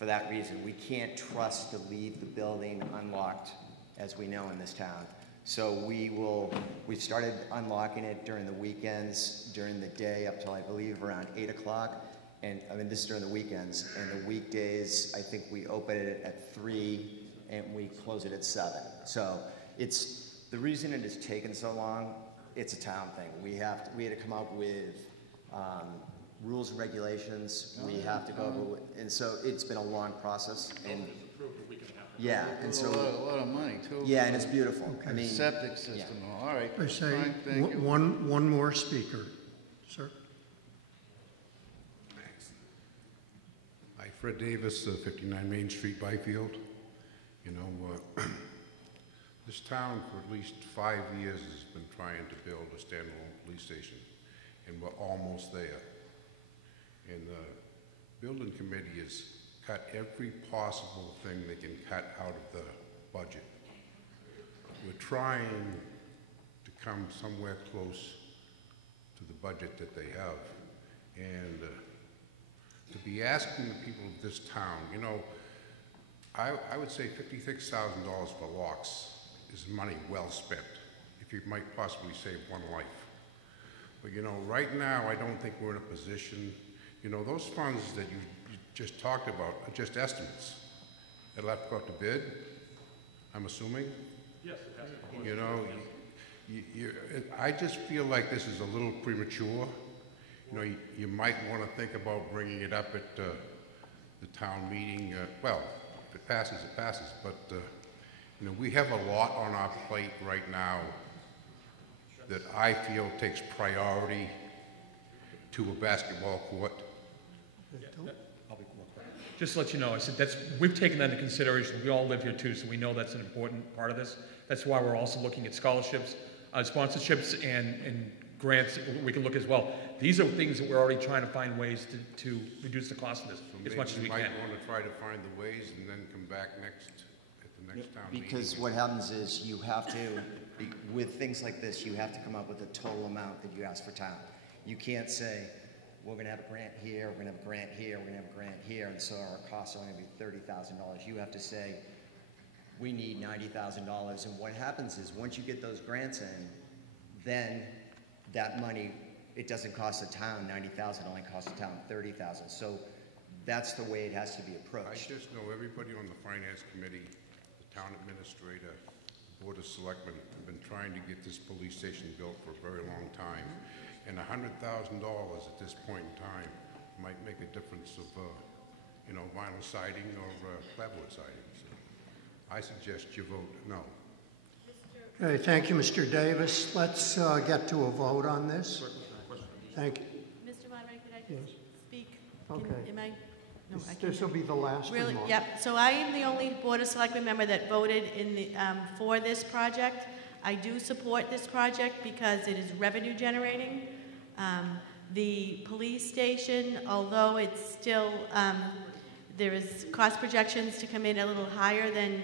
that reason. We can't trust to leave the building unlocked, as we know in this town. So we've started unlocking it during the weekends, during the day up till I believe around 8 o'clock. And I mean, this is during the weekends. And the weekdays, I think we open it at 3 and we close it at 7. So it's, the reason it has taken so long, it's a town thing. We had to come up with rules and regulations. We have to go over, and so it's been a long process. And yeah, and so a lot of money too. yeah, and it's beautiful. Okay. I mean, Septic system. Yeah. All right. I say Fine, thank you. one more speaker, sir. Hi, Fred Davis, 59 Main Street, Byfield. You know, this town for at least 5 years has been trying to build a standalone police station, and we're almost there. And the building committee has cut every possible thing they can cut out of the budget. We're trying to come somewhere close to the budget that they have. And to be asking the people of this town, you know, I would say $56,000 for locks is money well spent, if you might possibly save one life. But you know, right now, I don't think we're in a position, you know, those funds that you just talked about are just estimates. It'll have to go out to bid, I'm assuming? Yes, it has to. You know, I just feel like this is a little premature. You know, you might want to think about bringing it up at the town meeting. Well, if it passes, it passes. But, you know, we have a lot on our plate right now that I feel takes priority to a basketball court. Just to let you know, I said we've taken that into consideration. We all live here too, so we know that's an important part of this. That's why we're also looking at scholarships, sponsorships, and grants we can look as well. These are things that we're already trying to find ways to reduce the cost of this as much as we can. You might want to try to find the ways and then come back at the next town meeting. because what happens is you have to, with things like this, you have to come up with a total amount that you ask for town. You can't say, we're going to have a grant here, we're going to have a grant here, we're going to have a grant here, and so our costs are going to be $30,000. You have to say, we need $90,000. And what happens is once you get those grants in, then that money, it doesn't cost the town $90,000, only costs the town $30,000. So that's the way it has to be approached. I just know everybody on the finance committee, the town administrator, the board of selectmen have been trying to get this police station built for a very long time. And $100,000 at this point in time might make a difference of, you know, vinyl siding or plywood siding. So I suggest you vote no. Okay, thank you, Mr. Davis. Let's get to a vote on this. Thank you. Mr. Moderator, could I Yes. speak? Okay. Am I? No, I can't. This will be the last Really? remark. Yep. So I am the only Board of Selectmen member that voted in the, for this project. I do support this project because it is revenue generating. The police station, although it's still, there is cost projections to come in a little higher than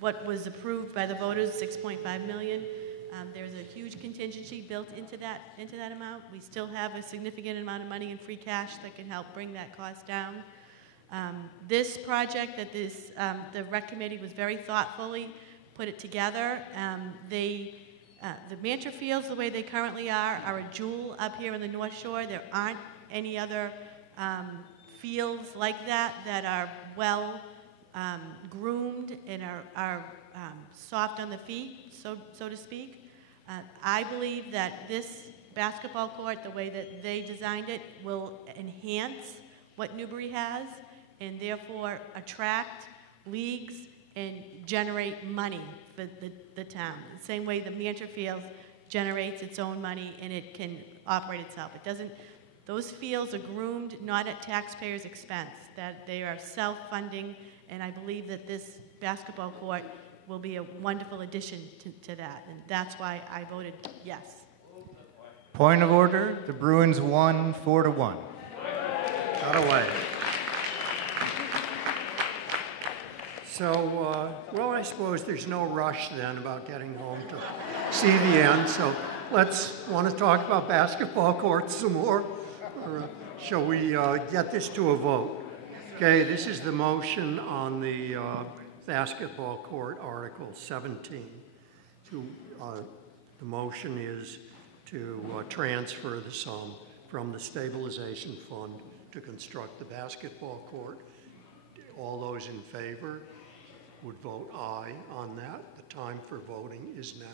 what was approved by the voters, $6.5 million. There's a huge contingency built into that amount. We still have a significant amount of money in free cash that can help bring that cost down. This project that the rec committee was very thoughtfully put it together. The Mantra Fields, the way they currently are a jewel up here in the North Shore. There aren't any other fields like that are well groomed and are soft on the feet, so to speak. I believe that this basketball court, the way that they designed it, will enhance what Newbury has and therefore attract leagues and generate money for the town. The same way the Mantra Field generates its own money and it can operate itself. It doesn't, those fields are groomed not at taxpayers' expense, that they are self-funding, and I believe that this basketball court will be a wonderful addition to that, and that's why I voted yes. Point of order, the Bruins won 4-1. Got away. So, well, I suppose there's no rush then about getting home to see the end. So let's want to talk about basketball courts some more. Or shall we get this to a vote? Okay, this is the motion on the basketball court, Article 17. The motion is to transfer the sum from the stabilization fund to construct the basketball court. All those in favor? would vote aye on that. The time for voting is now.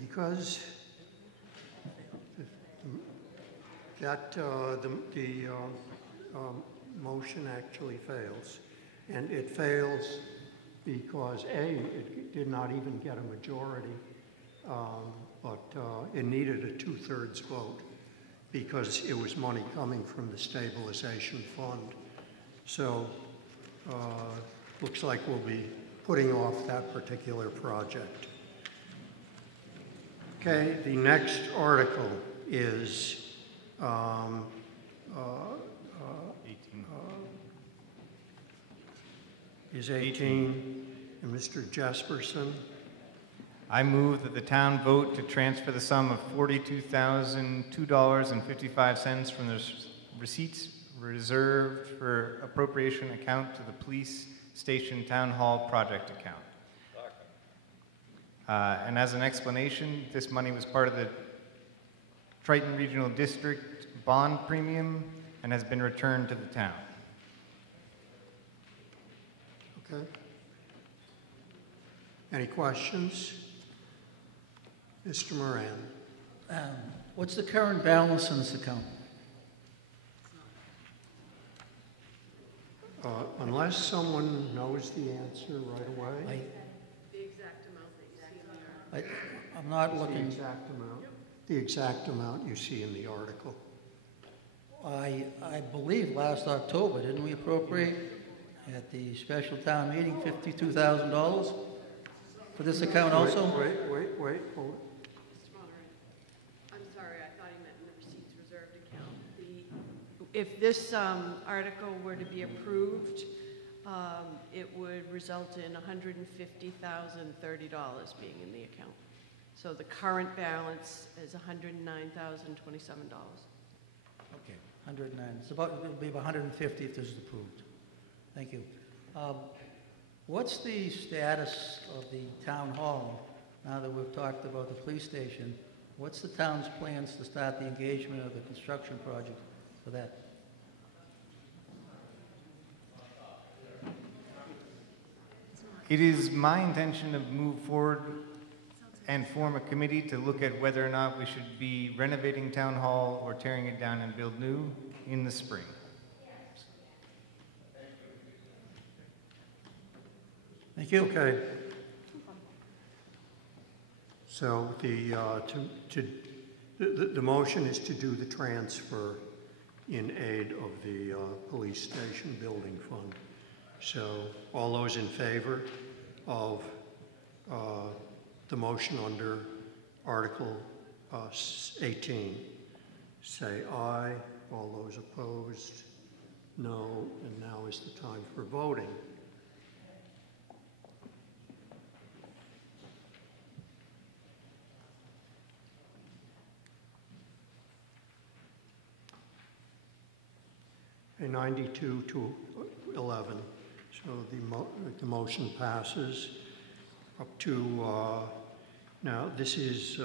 Because that motion actually fails. And it fails because A, it did not even get a majority, but it needed a 2/3 vote because it was money coming from the stabilization fund. So looks like we'll be putting off that particular project. Okay, the next article is 18. And Mr. Jesperson. I move that the town vote to transfer the sum of $42,002.55 from the receipts reserved for appropriation account to the police station town hall project account. And as an explanation, this money was part of the Triton Regional District bond premium and has been returned to the town. Okay. Any questions? Mr. Moran. What's the current balance in this account? Unless someone knows the answer right away. I'm not looking. The exact amount you see in the article. I believe last October, didn't we appropriate at the special town meeting $52,000 for this account also? Wait, hold it. I'm sorry, I thought he meant in the receipts reserved account. If this article were to be approved, it would result in $150,030 being in the account. So the current balance is $109,027. Okay, 109. It'll be about 150 if this is approved. Thank you. What's the status of the town hall now that we've talked about the police station? What's the town's plans to start the engagement of the construction project for that? It is my intention to move forward and form a committee to look at whether or not we should be renovating town hall or tearing it down and build new in the spring. Thank you. Okay. So the motion is to do the transfer in aid of the police station building fund. So all those in favor of the motion under Article 18, say aye. All those opposed, no. And now is the time for voting. A 92 to 11. So the motion passes up to, now this is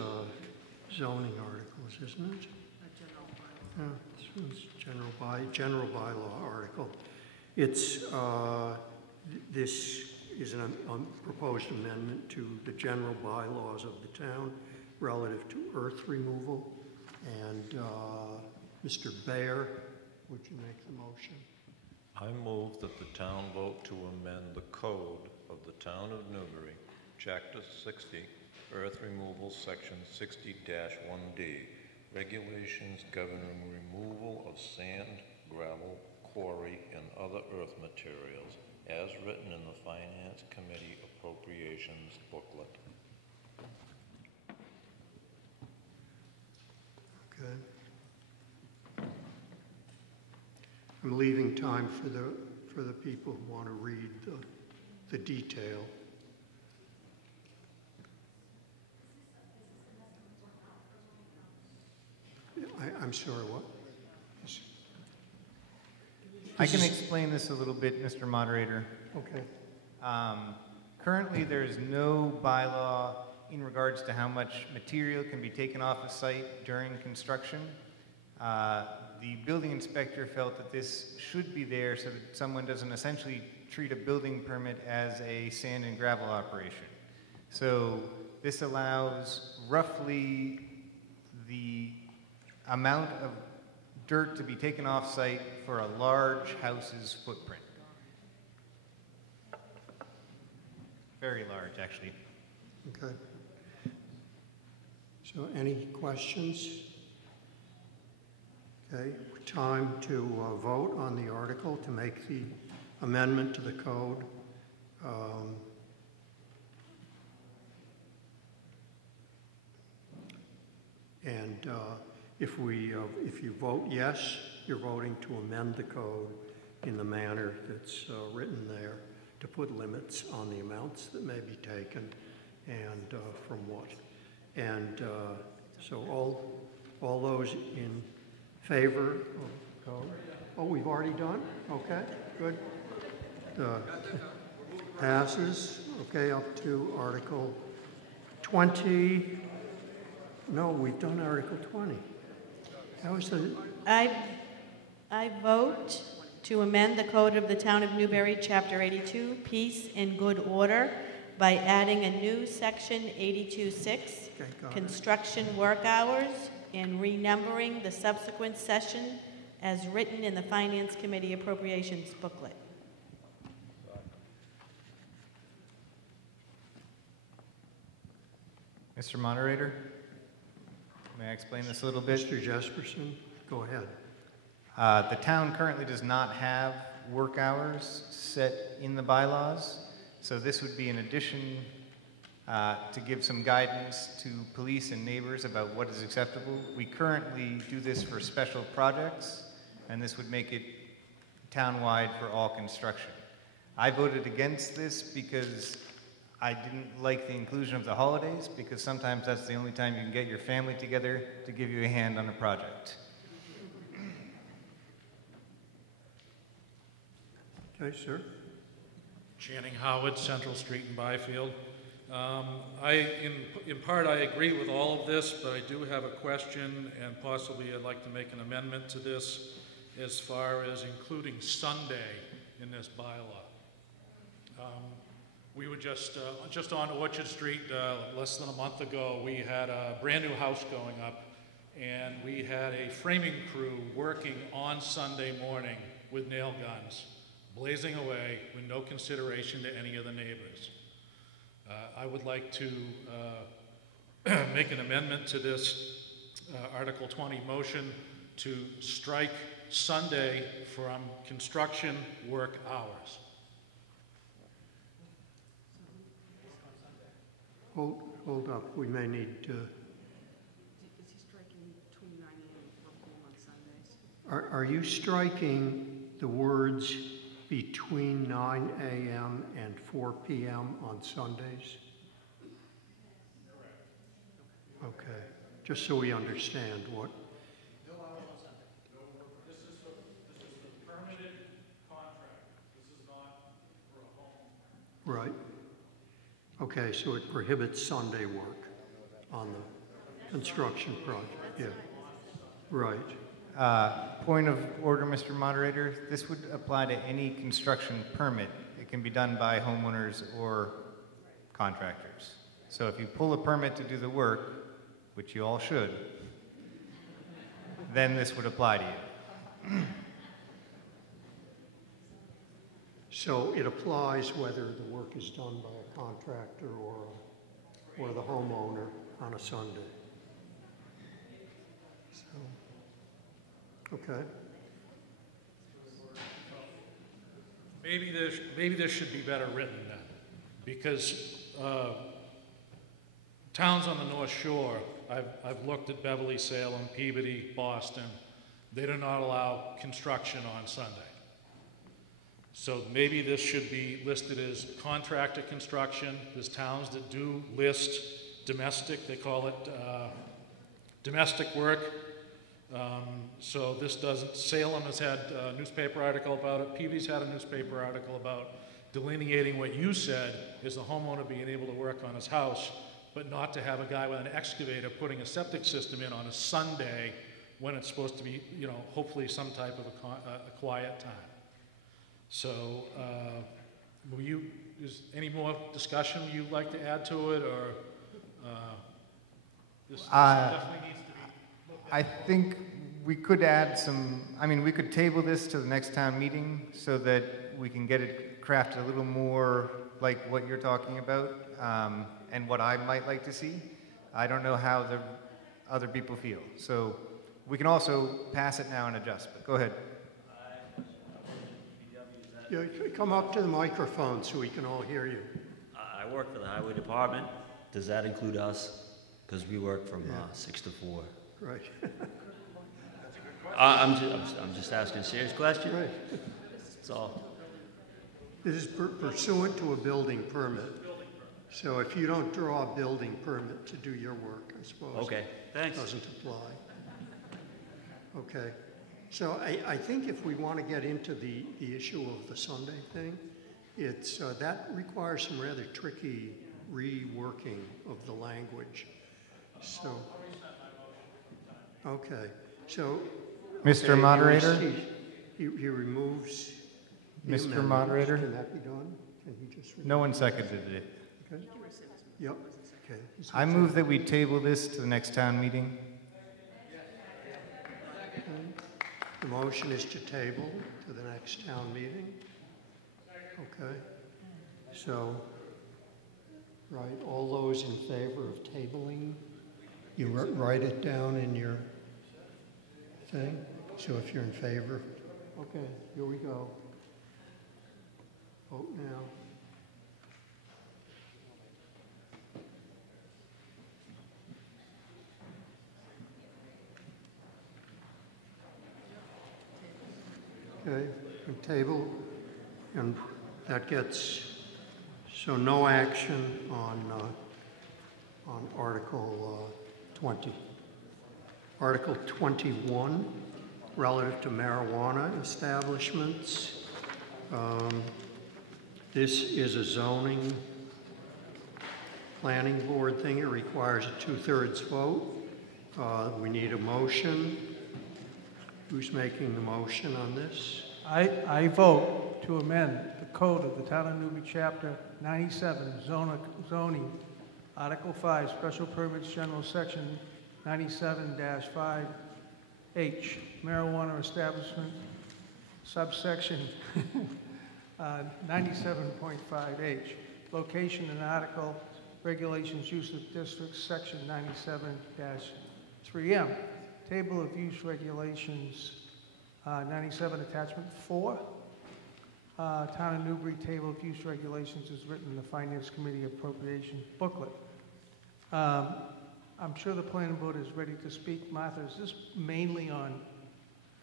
zoning articles, isn't it? This one's general bylaw article. It's, this is a proposed amendment to the general bylaws of the town relative to earth removal. And Mr. Bayer, would you make the motion? I move that the town vote to amend the code of the town of Newbury, Chapter 60, Earth Removal, Section 60-1D, regulations governing removal of sand, gravel, quarry, and other earth materials, as written in the Finance Committee Appropriations booklet. Okay. I'm leaving time for the people who want to read the detail. I'm sorry, what? I can explain this a little bit, Mr. Moderator. Okay. Currently, there's no bylaw in regards to how much material can be taken off a site during construction. The building inspector felt that this should be there so that someone doesn't essentially treat a building permit as a sand and gravel operation. So this allows roughly the amount of dirt to be taken off site for a large house's footprint. Very large, actually. Okay. So any questions? Okay, time to vote on the article to make the amendment to the code. If you vote yes, you're voting to amend the code in the manner that's written there, to put limits on the amounts that may be taken and from what. And so all those in favor of the code? Oh, we've already done? Okay, good. Passes. Okay, up to Article 20. No, we've done Article 20. That was the... I vote to amend the Code of the Town of Newbury, Chapter 82, Peace and Good Order, by adding a new Section 82.6, Construction Work Hours, and renumbering the subsequent session as written in the Finance Committee Appropriations booklet. Mr. Moderator, may I explain this a little bit? Mr. Jesperson, go ahead. The town currently does not have work hours set in the bylaws, so this would be an addition to give some guidance to police and neighbors about what is acceptable. We currently do this for special projects, and this would make it townwide for all construction. I voted against this because I didn't like the inclusion of the holidays, because sometimes that's the only time you can get your family together to give you a hand on a project. Okay, sir. Channing Howard, Central Street in Byfield. In part, I agree with all of this, but I do have a question, and possibly I'd like to make an amendment to this as far as including Sunday in this bylaw. We were just on Orchard Street less than a month ago. We had a brand new house going up, and we had a framing crew working on Sunday morning with nail guns, blazing away with no consideration to any of the neighbors. I would like to make an amendment to this Article 20 motion to strike Sunday from construction work hours. Hold up, we may need to... Is he striking between 9 a.m. and 4 p.m. on Sundays? Are you striking the words between 9 a.m. and 4 p.m. on Sundays? Okay, just so we understand what... No hours on Sunday. No, this is the permitted contract. This is not for a home. Right. Okay, so it prohibits Sunday work on the construction project, yeah. Right. Point of order, Mr. Moderator. This would apply to any construction permit. It can be done by homeowners or contractors. So if you pull a permit to do the work, which you all should, then this would apply to you. So it applies whether the work is done by a contractor or the homeowner on a Sunday. So, okay. Maybe this should be better written then, because towns on the North Shore, I've looked at Beverly, Salem, Peabody, Boston. They do not allow construction on Sunday. So maybe this should be listed as contractor construction. There's towns that do list domestic, they call it domestic work. So this doesn't, Salem has had a newspaper article about it, Peavy's had a newspaper article about delineating what you said is the homeowner being able to work on his house, but not to have a guy with an excavator putting a septic system in on a Sunday when it's supposed to be, you know, hopefully some type of a quiet time. So, is any more discussion you'd like to add to it, or this definitely needs to be looked at? I think we could add some, I mean, we could table this to the next town meeting so that we can get it crafted a little more like what you're talking about, and what I might like to see. I don't know how the other people feel. So we can also pass it now and adjust, but go ahead. Yeah, come up to the microphone so we can all hear you. I work for the highway department. Does that include us? Because we work from 6 to 4. Right. I'm just asking a serious question. Right. That's all. This is pursuant to a building permit. So if you don't draw a building permit to do your work, I suppose. Okay, thanks. It doesn't apply. Okay. So I think if we want to get into the issue of the Sunday thing, it's that requires some rather tricky reworking of the language. So, okay. So, Mr. Moderator? He removes the Mr. amendment. Moderator? Can that be done? Can he just No one seconded it. Okay. Yep. Okay. I move that we table this to the next town meeting. The motion is to table to the next town meeting. Okay. So, right, all those in favor of tabling, you write it down in your thing. So if you're in favor, okay, here we go. Vote now. Okay, and table, and that gets, so no action on Article 20. Article 21, relative to marijuana establishments. This is a zoning planning board thing. It requires a 2/3 vote. We need a motion. Who's making the motion on this? I vote to amend the code of the Town of Newbury, Chapter 97, zoning, Article 5, Special Permits, General Section 97-5H, marijuana establishment, subsection 97.5H, location and article, regulations, use of districts, Section 97-3M. Table of use regulations, 97 attachment 4. Town of Newbury table of use regulations is written in the Finance Committee appropriation booklet. I'm sure the planning board is ready to speak. Martha, is this mainly on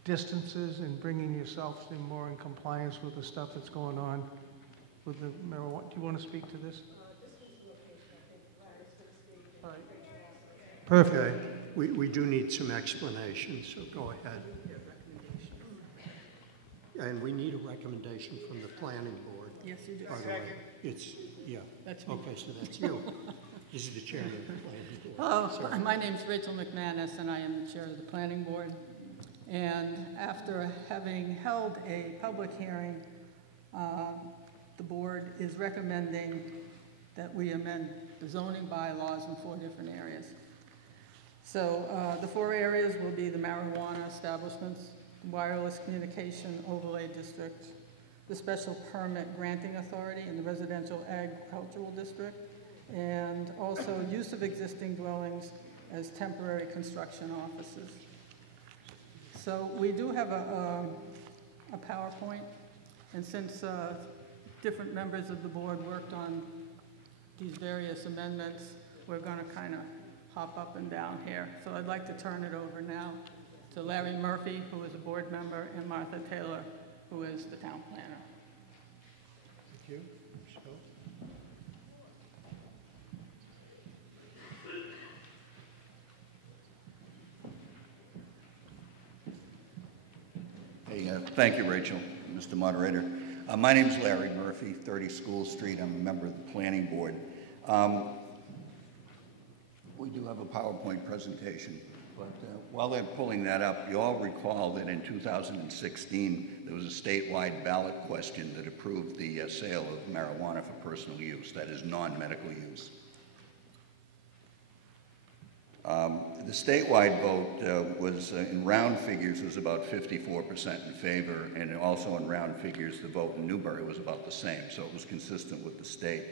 distances and bringing yourself more in compliance with the stuff that's going on with the marijuana? Do you want to speak to this? All right. Perfect. Okay. We do need some explanation, so go ahead. And we need a recommendation from the planning board. Yes, you do. By the way, it's, yeah. That's me. Okay, so that's you. This is the chairman of the planning board. Hello, Sorry. my name's Rachel McManus, and I am the chair of the planning board. And after having held a public hearing, the board is recommending that we amend the zoning bylaws in 4 different areas. So the 4 areas will be the marijuana establishments, the wireless communication overlay district, the special permit granting authority in the residential agricultural district, and also use of existing dwellings as temporary construction offices. So we do have a PowerPoint, and since different members of the board worked on these various amendments, we're going to kind of hop up and down here. So I'd like to turn it over now to Larry Murphy, who is a board member, and Martha Taylor, who is the town planner. Thank you. Michelle? Hey, thank you, Rachel, Mr. Moderator. My name's Larry Murphy, 30 School Street. I'm a member of the Planning Board. We do have a PowerPoint presentation, but while they're pulling that up, you all recall that in 2016, there was a statewide ballot question that approved the sale of marijuana for personal use, that is non-medical use. The statewide vote was, in round figures, was about 54% in favor, and also in round figures, the vote in Newbury was about the same, so it was consistent with the state.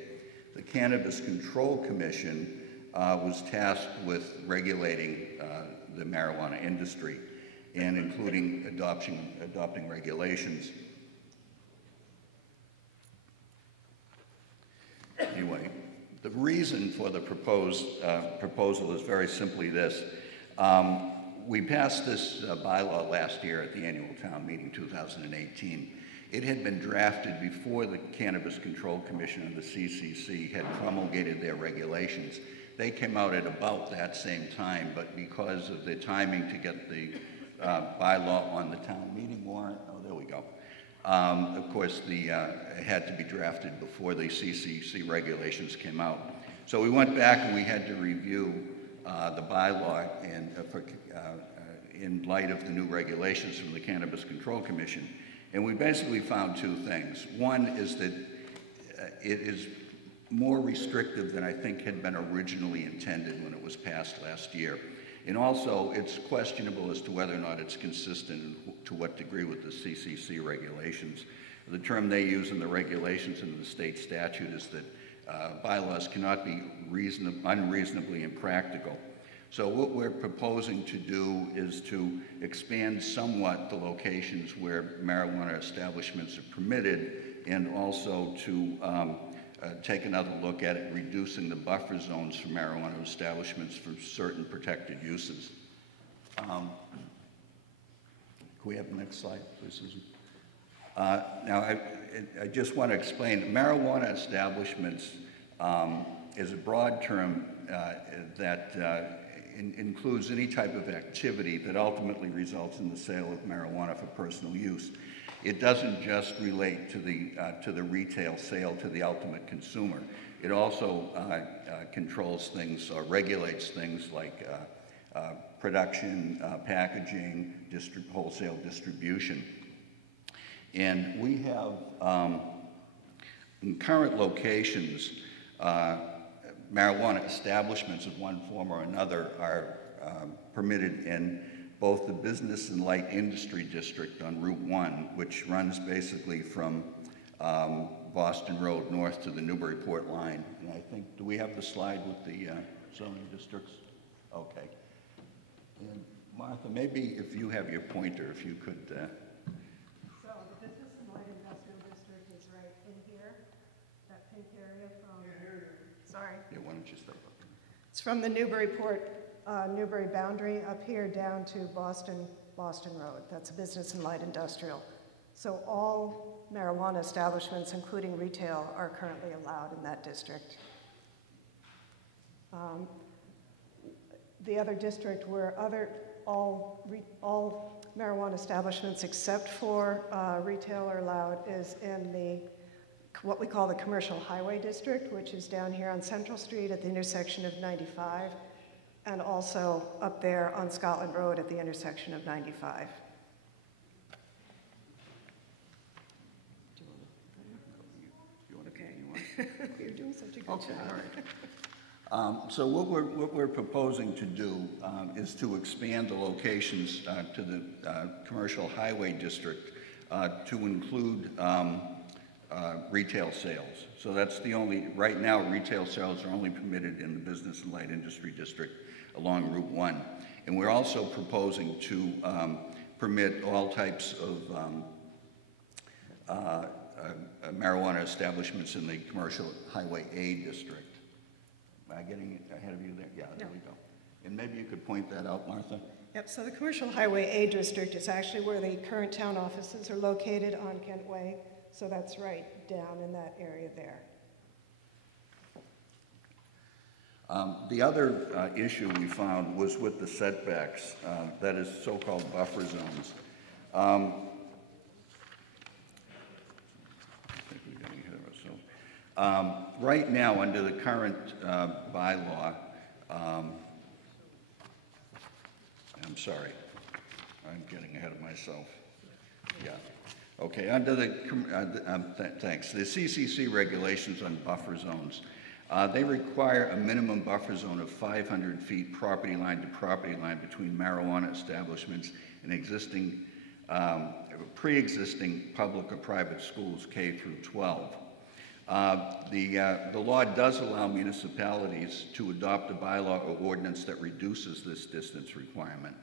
The Cannabis Control Commission was tasked with regulating the marijuana industry and including adopting regulations. Anyway, the reason for the proposal is very simply this. We passed this bylaw last year at the annual town meeting, 2018. It had been drafted before the Cannabis Control Commission and the CCC had promulgated their regulations. They came out at about that same time, but because of the timing to get the bylaw on the town meeting warrant, oh, there we go. Of course, it had to be drafted before the CCC regulations came out. So we went back and we had to review the bylaw and, in light of the new regulations from the Cannabis Control Commission. And we basically found two things. One is that it is more restrictive than I think had been originally intended when it was passed last year. And also, it's questionable as to whether or not it's consistent and to what degree with the CCC regulations. The term they use in the regulations and in the state statute is that bylaws cannot be unreasonably impractical. So what we're proposing to do is to expand somewhat the locations where marijuana establishments are permitted, and also to take another look at it, reducing the buffer zones for marijuana establishments for certain protected uses. Can we have the next slide, please, Susan? Now, I just want to explain, marijuana establishments is a broad term that includes any type of activity that ultimately results in the sale of marijuana for personal use. It doesn't just relate to the retail sale to the ultimate consumer. It also controls things, regulates things like production, packaging, wholesale distribution. And we have, in current locations, marijuana establishments of one form or another are permitted in both the Business and Light Industry District on Route 1, which runs basically from Boston Road north to the Newburyport line. And I think, do we have the slide with the zoning districts? Okay. And Martha, maybe if you have your pointer, if you could. So the Business and Light Industrial District is right in here, that pink area from, sorry. Yeah, why don't you step up? It's from the Newburyport, Newbury boundary up here down to Boston Road. That's a Business and Light Industrial. So all marijuana establishments, including retail, are currently allowed in that district. The other district where all marijuana establishments except for retail are allowed is in what we call the Commercial Highway District, which is down here on Central Street at the intersection of 95, and also up there on Scotland Road at the intersection of 95. You're doing such a good job. All right. So what we're proposing to do is to expand the locations to the Commercial Highway District to include retail sales. So that's the only, right now retail sales are only permitted in the Business and Light Industry District along Route 1. And we're also proposing to permit all types of marijuana establishments in the Commercial Highway A District. Am I getting ahead of you there? Yeah, there we go. And maybe you could point that out, Martha. Yep, so the Commercial Highway A District is actually where the current town offices are located on Kent Way. So that's right down in that area there. The other issue we found was with the setbacks, that is so-called buffer zones. Right now, under the current bylaw, I'm sorry, I'm getting ahead of myself. Yeah. Okay, under the, thanks. The CCC regulations on buffer zones, they require a minimum buffer zone of 500 feet property line to property line between marijuana establishments and existing, pre-existing public or private schools K through 12. The law does allow municipalities to adopt a bylaw or ordinance that reduces this distance requirement.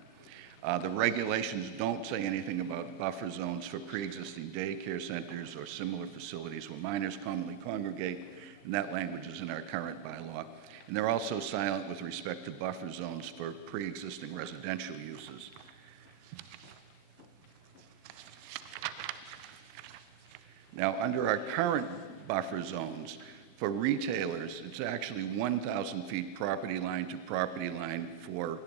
The regulations don't say anything about buffer zones for pre-existing daycare centers or similar facilities where minors commonly congregate, and that language is in our current bylaw. And they're also silent with respect to buffer zones for pre-existing residential uses. Now, under our current buffer zones, for retailers, it's actually 1,000 feet property line to property line for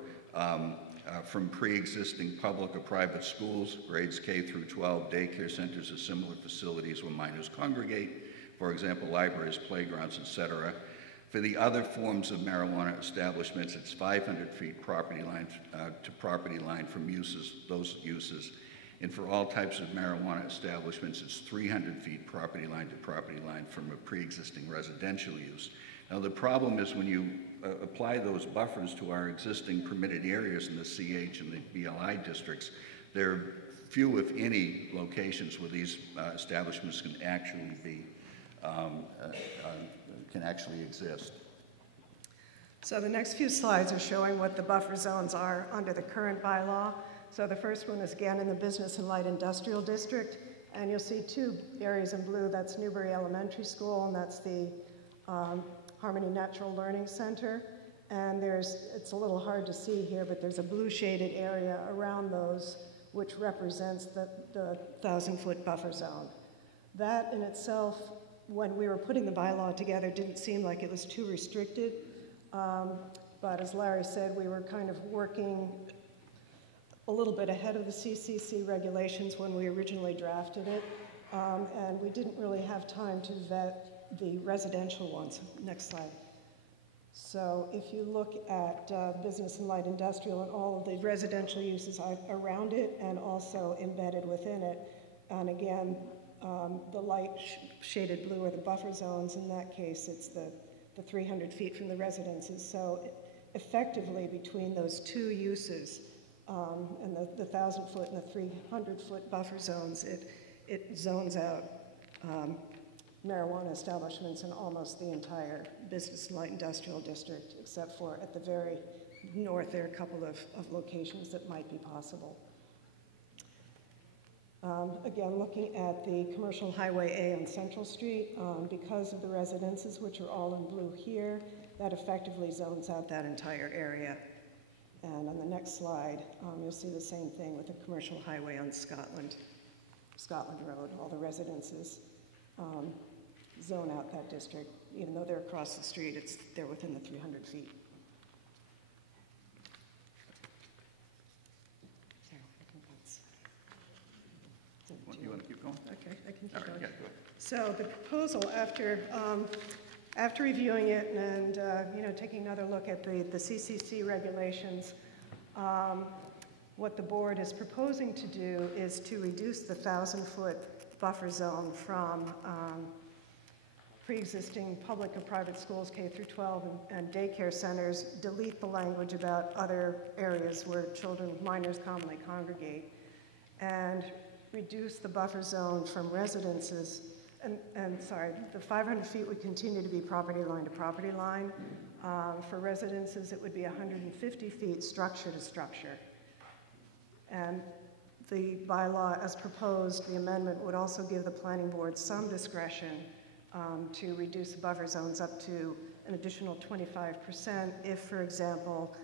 from pre-existing public or private schools, grades K through 12, daycare centers or similar facilities where minors congregate, for example, libraries, playgrounds, etc. For the other forms of marijuana establishments, it's 500 feet property line to property line from those uses. And for all types of marijuana establishments, it's 300 feet property line to property line from a pre-existing residential use. Now, the problem is when you apply those buffers to our existing permitted areas in the CH and the BLI districts, there are few, if any, locations where these establishments can actually be, can actually exist. So the next few slides are showing what the buffer zones are under the current bylaw. So the first one is again in the Business and Light Industrial District, and you'll see two areas in blue. That's Newbury Elementary School, and that's the Harmony Natural Learning Center. And it's a little hard to see here, but there's a blue shaded area around those which represents the 1,000-foot buffer zone. That in itself, when we were putting the bylaw together, didn't seem like it was too restricted. But as Larry said, we were kind of working a little bit ahead of the CCC regulations when we originally drafted it. And we didn't really have time to vet the residential ones. Next slide. So if you look at Business and Light Industrial and all of the residential uses around it and also embedded within it, and again, the light shaded blue are the buffer zones. In that case, it's the 300 feet from the residences. So effectively, between those two uses, and the 1,000-foot and the 300-foot buffer zones, it zones out marijuana establishments in almost the entire Business and Light Industrial District, except for at the very north, there are a couple of locations that might be possible. Again, looking at the Commercial Highway A on Central Street, because of the residences, which are all in blue here, that effectively zones out that entire area. And on the next slide, you'll see the same thing with the Commercial Highway on Scotland Road. All the residences zone out that district. Even though they're across the street, they're within the 300 feet. You want to keep going? Okay, I can keep All right, going. yeah, go ahead. So the proposal, after reviewing it and taking another look at the CCC regulations, what the board is proposing to do is to reduce the 1,000-foot buffer zone from pre-existing public or private schools K through 12 and daycare centers, delete the language about other areas where minors commonly congregate, and reduce the buffer zone from residences. And sorry, the 500 feet would continue to be property line to property line. For residences, it would be 150 feet structure to structure. And the bylaw as proposed, the amendment would also give the planning board some discretion to reduce the buffer zones up to an additional 25% if, for example,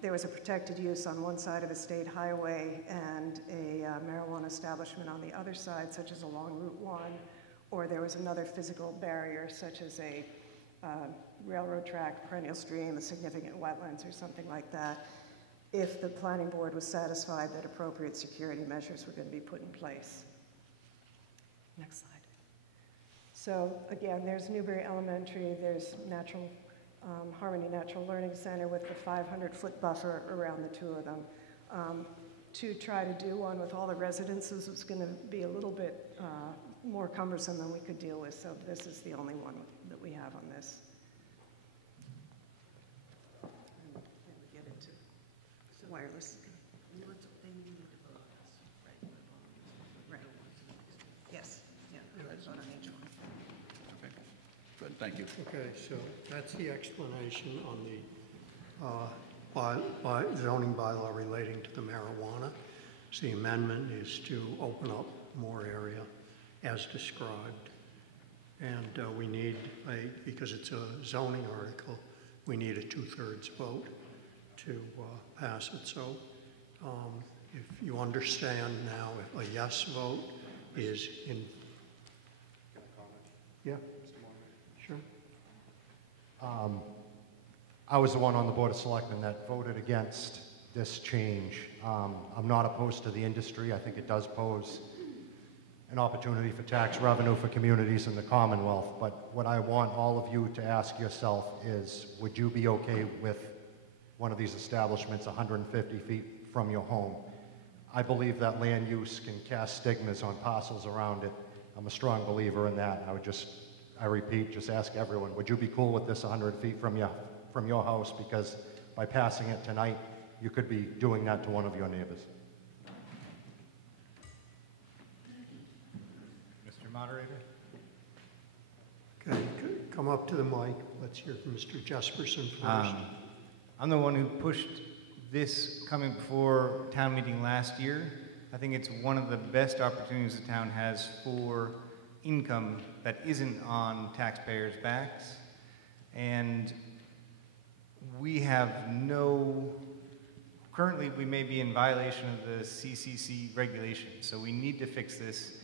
there was a protected use on one side of a state highway and a marijuana establishment on the other side, such as along Route 1, or there was another physical barrier, such as a railroad track, perennial stream, a significant wetlands, or something like that, if the planning board was satisfied that appropriate security measures were going to be put in place. Next slide. So again, there's Newbury Elementary, there's Harmony Natural Learning Center with the 500-foot buffer around the two of them. To try to do one with all the residences was going to be a little bit more cumbersome than we could deal with, so this is the only one that we have on this. And we get into wireless. Right. Yes, yeah, let's vote on each one. Okay, good, thank you. Okay, so that's the explanation on the zoning bylaw relating to the marijuana. So the amendment is to open up more area as described. And we need because it's a zoning article, we need a 2/3 vote to pass it. So if you understand now, if a yes vote is in. Yeah, sure. I was the one on the Board of Selectmen that voted against this change. I'm not opposed to the industry. I think it does pose an opportunity for tax revenue for communities in the Commonwealth. But what I want all of you to ask yourself is, would you be okay with one of these establishments 150 feet from your home? I believe that land use can cast stigmas on parcels around it. I'm a strong believer in that. I repeat, just ask everyone, would you be cool with this 100 feet from your house? Because by passing it tonight, you could be doing that to one of your neighbors. Mr. Moderator? Okay, come up to the mic. Let's hear from Mr. Jesperson first. I'm the one who pushed this coming before town meeting last year. I think it's one of the best opportunities the town has for income that isn't on taxpayers' backs. And we have currently we may be in violation of the CCC regulations, so we need to fix this.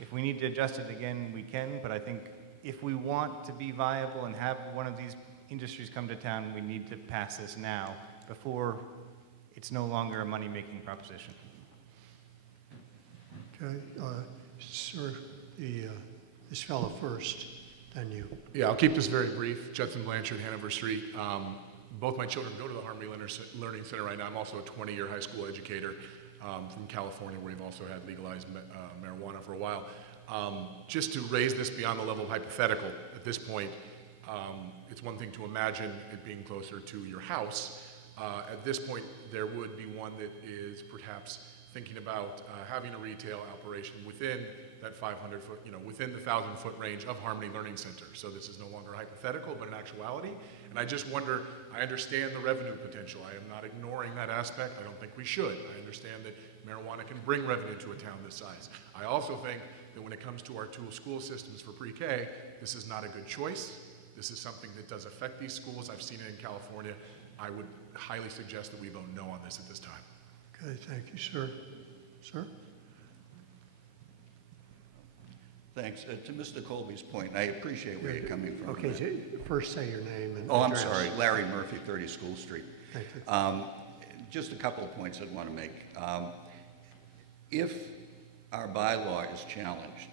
If we need to adjust it again, we can, but I think if we want to be viable and have one of these industries come to town, we need to pass this now before it's no longer a money-making proposition. Okay, sir, this fellow first, then you. Yeah, I'll keep this very brief. Judson Blanchard, Hanover Street. Both my children go to the Harmony Learning Center right now. I'm also a 20-year high school educator from California, where we've also had legalized marijuana for a while. Just to raise this beyond the level of hypothetical, at this point, it's one thing to imagine it being closer to your house. At this point, there would be one that is perhaps thinking about having a retail operation within that 500-foot, within the 1,000-foot range of Harmony Learning Center. So this is no longer hypothetical, but an actuality. And I just wonder, I understand the revenue potential. I am not ignoring that aspect. I don't think we should. I understand that marijuana can bring revenue to a town this size. I also think that when it comes to our two school systems for pre-K, this is not a good choice. This is something that does affect these schools. I've seen it in California. I would highly suggest that we vote no on this at this time. Okay, thank you, sir. Sir? Thanks. To Mr. Colby's point, I appreciate where you're coming from. Okay, first say your name and Oh, I'm address. sorry. Larry Murphy, 30 School Street. Thank you. Just a couple of points I'd want to make. If our bylaw is challenged,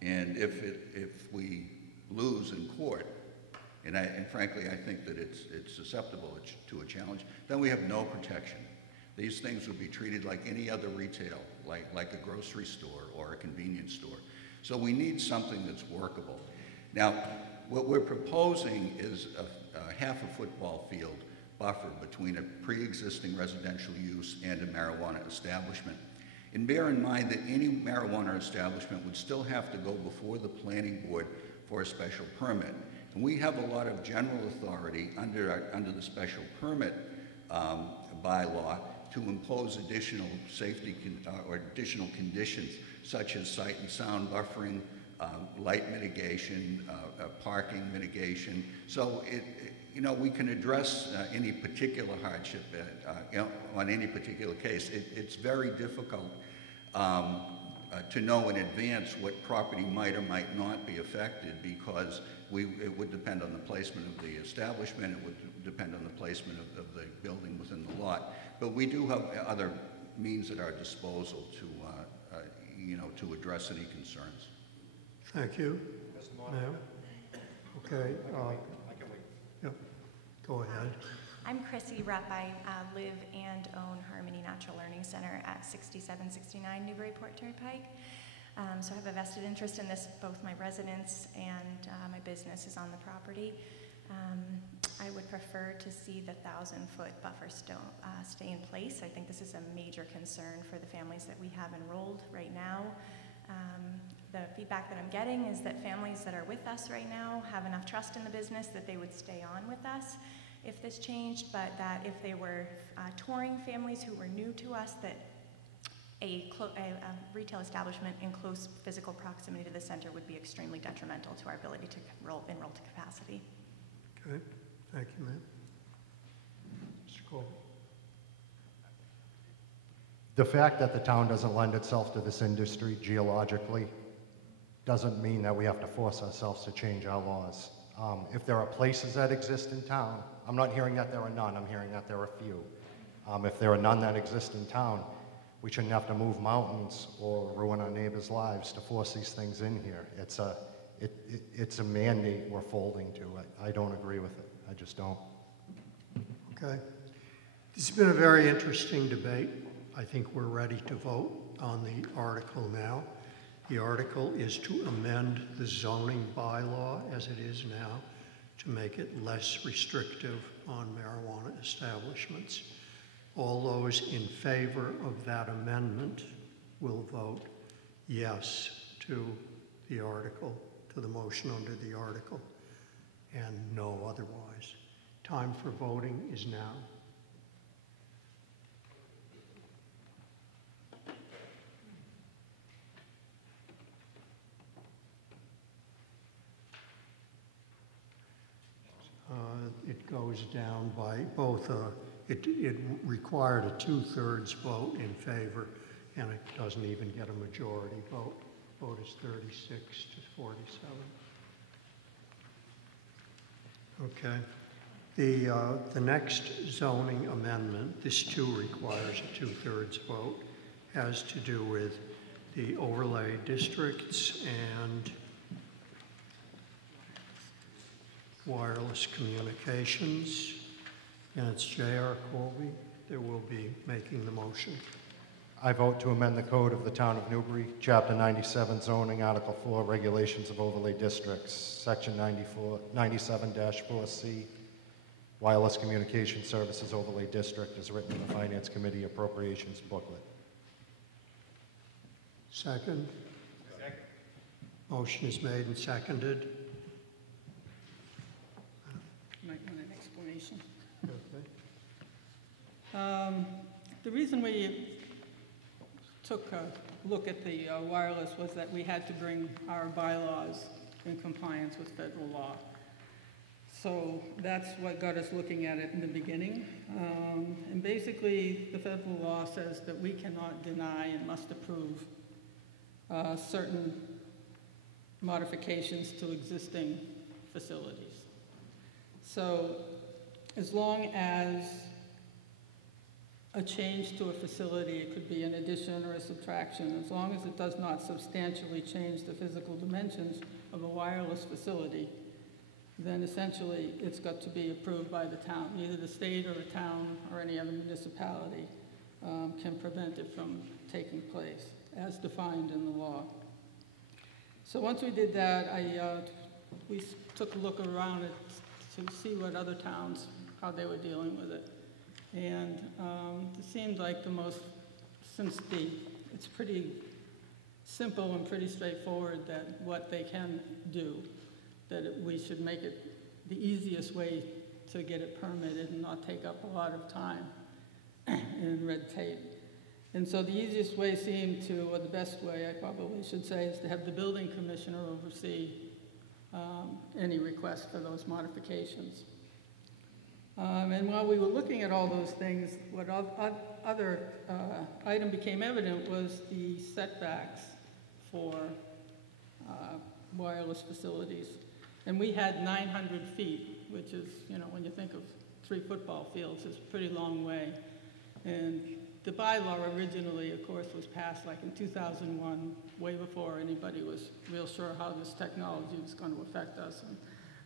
and if we lose in court, and frankly I think that it's susceptible to a challenge, then we have no protection. These things would be treated like any other retail, like a grocery store or a convenience store. So we need something that's workable. Now, what we're proposing is a half a football field buffer between a pre-existing residential use and a marijuana establishment. And bear in mind that any marijuana establishment would still have to go before the planning board for a special permit. And we have a lot of general authority under the special permit bylaw to impose additional safety or additional conditions such as sight and sound buffering, light mitigation, parking mitigation. So we can address any particular hardship on any particular case. It's very difficult to know in advance what property might or might not be affected because it would depend on the placement of the establishment, it would depend on the placement of the building within the lot. But we do have other means at our disposal to address any concerns. Thank you. Mr. Ma'am? Okay. Yep. Go ahead. I'm Chrissy Rupp. I live and own Harmony Natural Learning Center at 6769 Newburyport Turnpike. So I have a vested interest in this. Both my residence and my business is on the property. I would prefer to see the 1,000-foot buffer stay in place. I think this is a major concern for the families that we have enrolled right now. The feedback that I'm getting is that families that are with us right now have enough trust in the business that they would stay on with us if this changed, but that if they were touring families who were new to us, that a retail establishment in close physical proximity to the center would be extremely detrimental to our ability to enroll to capacity. Okay. Thank you, ma'am. Mr. Colby. The fact that the town doesn't lend itself to this industry geologically doesn't mean that we have to force ourselves to change our laws. If there are places that exist in town, I'm not hearing that there are none, I'm hearing that there are few. If there are none that exist in town, we shouldn't have to move mountains or ruin our neighbors' lives to force these things in here. It's a mandate we're folding to. I don't agree with it. I just don't. Okay. This has been a very interesting debate. I think we're ready to vote on the article now. The article is to amend the zoning bylaw as it is now to make it less restrictive on marijuana establishments. All those in favor of that amendment will vote yes to the article, to the motion under the article, and no otherwise. Time for voting is now. It goes down by both, it required a 2/3 vote in favor, and it doesn't even get a majority vote. Vote is 36 to 47. Okay. The next zoning amendment, this too requires a 2/3 vote, has to do with the overlay districts and wireless communications, and it's J.R. Colby that will be making the motion. I vote to amend the code of the town of Newbury, Chapter 97, zoning, Article 4, regulations of overlay districts, Section 97-4C, wireless communication services overlay district, as written in the Finance Committee appropriations booklet. Second? Second. Motion is made and seconded. Might want an explanation. Okay. The reason we took a look at the wireless was that we had to bring our bylaws in compliance with federal law. So that's what got us looking at it in the beginning. And basically, the federal law says that we cannot deny and must approve certain modifications to existing facilities. So as long as a change to a facility, it could be an addition or a subtraction, as long as it does not substantially change the physical dimensions of a wireless facility, then essentially it's got to be approved by the town. Either the state or a town or any other municipality can prevent it from taking place, as defined in the law. So once we did that, we took a look around to see what other towns, how they were dealing with it. And it seemed like it's pretty simple and pretty straightforward that what they can do, that we should make it the easiest way to get it permitted and not take up a lot of time and red tape. And so the easiest way seemed to, or the best way I probably should say, is to have the building commissioner oversee any request for those modifications. And while we were looking at all those things, what other item became evident was the setbacks for wireless facilities. And we had 900 feet, which is, when you think of 3 football fields, it's a pretty long way. And the bylaw originally, of course, was passed like in 2001, way before anybody was real sure how this technology was going to affect us and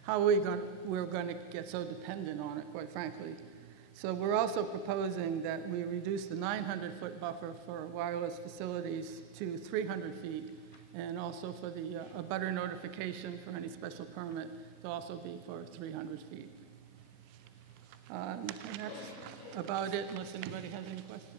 how we're going to get so dependent on it, quite frankly. So we're also proposing that we reduce the 900-foot buffer for wireless facilities to 300 feet, and also for the abutter notification for any special permit to also be for 300 feet. And that's about it, unless anybody has any questions.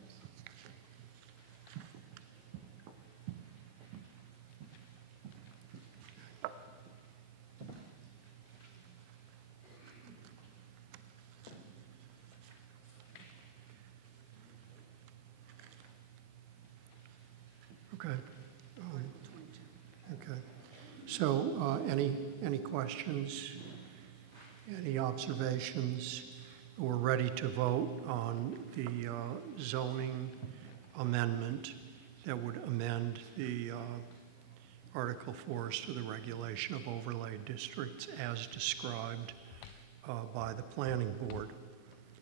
Okay. Okay. So, any questions? Any observations? We're ready to vote on the zoning amendment that would amend the Article 4 to the regulation of overlay districts as described by the planning board.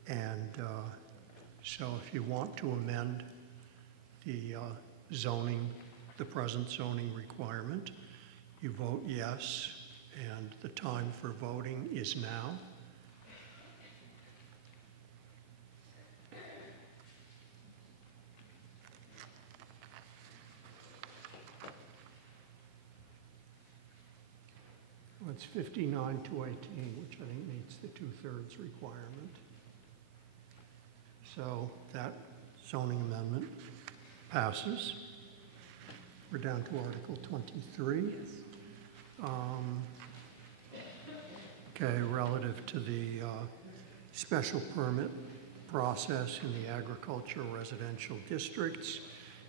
And so if you want to amend the zoning, the present zoning requirement, you vote yes, and the time for voting is now. Well, it's 59 to 18, which I think meets the 2/3 requirement. So that zoning amendment passes. We're down to Article 23. Okay, relative to the special permit process in the agricultural residential districts.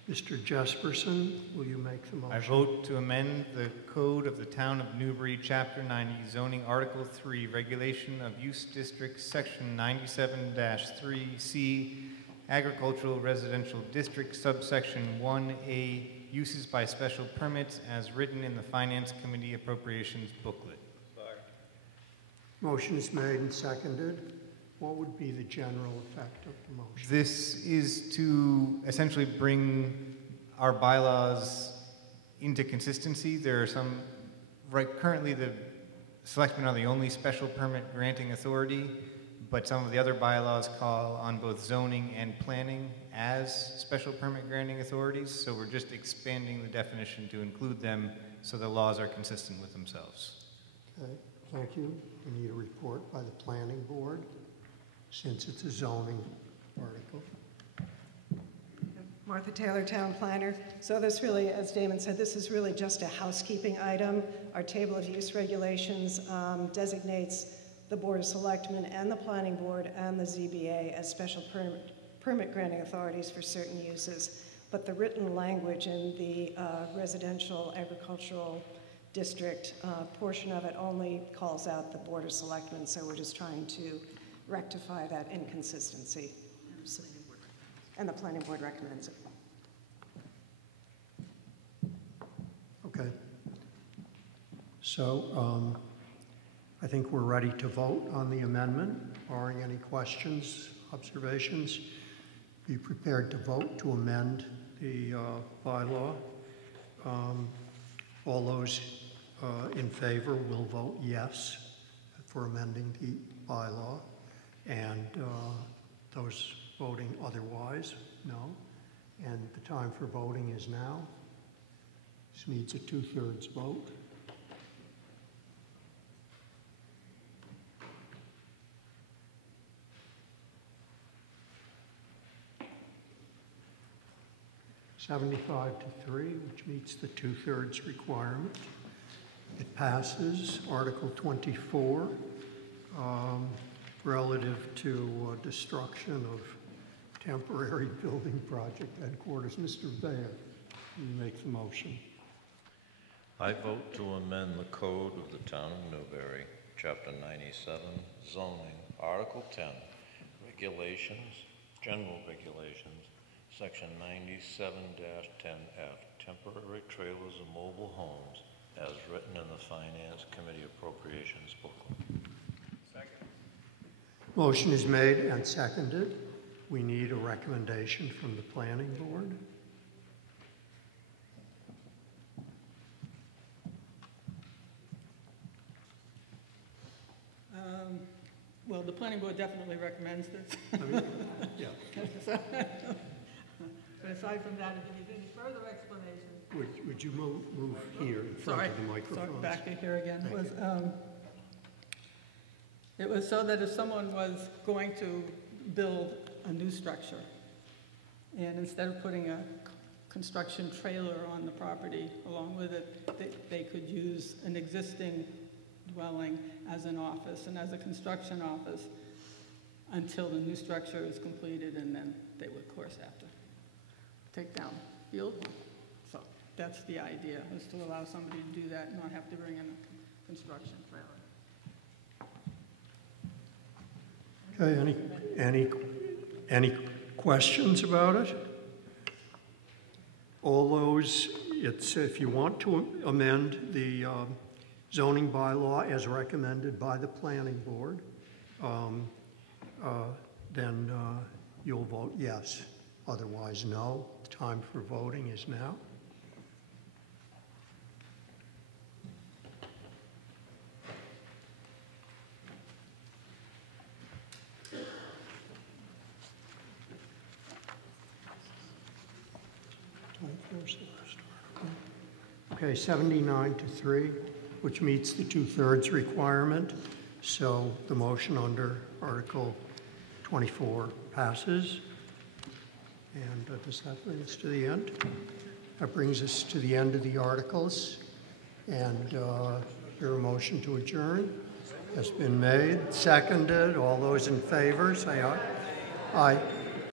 Mr. Jesperson, will you make the motion? I vote to amend the Code of the Town of Newbury, Chapter 90, Zoning Article 3, Regulation of Use Districts, Section 97-3C, Agricultural Residential District, Subsection 1A, Uses by Special Permits, as written in the Finance Committee Appropriations Booklet. Motion is made and seconded. What would be the general effect of the motion? This is to essentially bring our bylaws into consistency. There are some, currently the selectmen are the only special permit granting authority, but some of the other bylaws call on both zoning and planning as special permit granting authorities. So we're just expanding the definition to include them so the laws are consistent with themselves. Okay, thank you. We need a report by the planning board, since it's a zoning article. Martha Taylor, Town Planner. So this really, as Damon said, this is really just a housekeeping item. Our table of use regulations designates the Board of Selectmen and the Planning Board and the ZBA as special permit granting authorities for certain uses. But the written language in the residential agricultural district portion of it only calls out the Board of Selectmen, so we're just trying to rectify that inconsistency. And the planning board recommends it. Okay. So I think we're ready to vote on the amendment. Barring any questions, observations, be prepared to vote to amend the bylaw. All those in favor will vote yes for amending the bylaw. And those voting otherwise, no. And the time for voting is now. This needs a 2/3 vote. (75-3), which meets the 2/3 requirement. It passes. Article 24. Relative to destruction of temporary building project headquarters. Mr. Bayer, you make the motion. I vote to amend the Code of the Town of Newbury, Chapter 97, Zoning, Article 10, Regulations, General Regulations, Section 97-10F, Temporary Trailers and Mobile Homes, as written in the Finance Committee Appropriations Booklet. Motion is made and seconded. we need a recommendation from the planning board. Well, the planning board definitely recommends this. Yeah. But aside from that, if you need any further explanation. Would you move here in front of the microphone? Sorry, back here again. It was so that if someone was going to build a new structure, and instead of putting a construction trailer on the property along with it, they could use an existing dwelling as an office and as a construction office until the new structure is completed, and then they would, of course, have to take down the old one. So that's the idea, is to allow somebody to do that and not have to bring in a construction trailer. Okay, any questions about it? All those, if you want to amend the zoning bylaw as recommended by the planning board, then you'll vote yes. Otherwise, no. The time for voting is now. Okay, 79-3, which meets the 2/3 requirement. So the motion under Article 24 passes. And does that bring us to the end? That brings us to the end of the articles. And your motion to adjourn has been made, seconded. All those in favor, say aye. Aye.